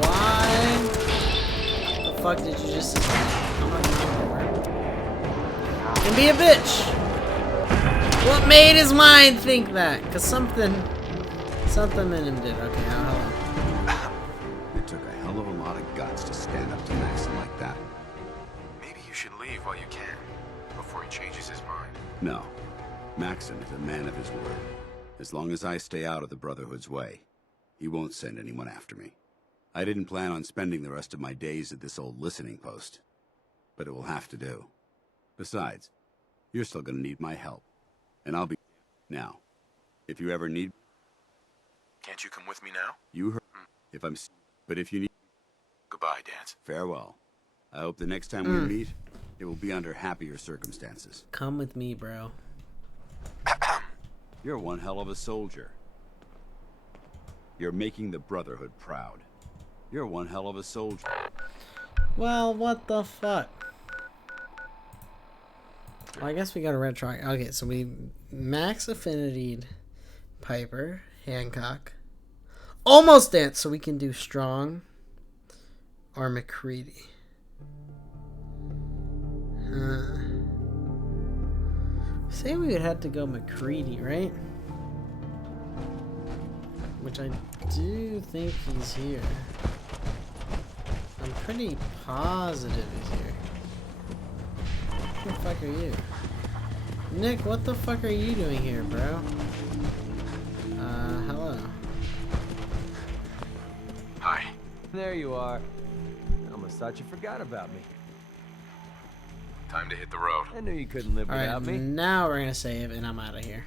Why the fuck did you just and be a bitch? What made his mind think that? Cause something in him did. Okay, hold on. It took a hell of a lot of guts to stand up to Maxon like that. Maybe you should leave while you can, before he changes his mind. No. Maxon is a man of his word. As long as I stay out of the Brotherhood's way, he won't send anyone after me. I didn't plan on spending the rest of my days at this old listening post, but it will have to do. Besides, you're still gonna need my help, and I'll be... Now, if you ever need... Can't you come with me now? You heard... If I'm... But if you need... Goodbye, Danse. Farewell. I hope the next time we meet, it will be under happier circumstances. Come with me, bro. You're one hell of a soldier. You're making the Brotherhood proud. You're one hell of a soldier. Well, what the fuck? Well, I guess we got a red try. Okay, so we max affinitied Piper, Hancock. Almost Danse, so we can do Strong or MacCready. say we would have to go McCready, right? Which I do think he's here. I'm pretty positive he's here. What the fuck are you? Nick, what the fuck are you doing here, bro? Hello. Hi. There you are. I almost thought you forgot about me. Time to hit the road. I knew you couldn't live without Alright, me. now we're gonna save and I'm out of here.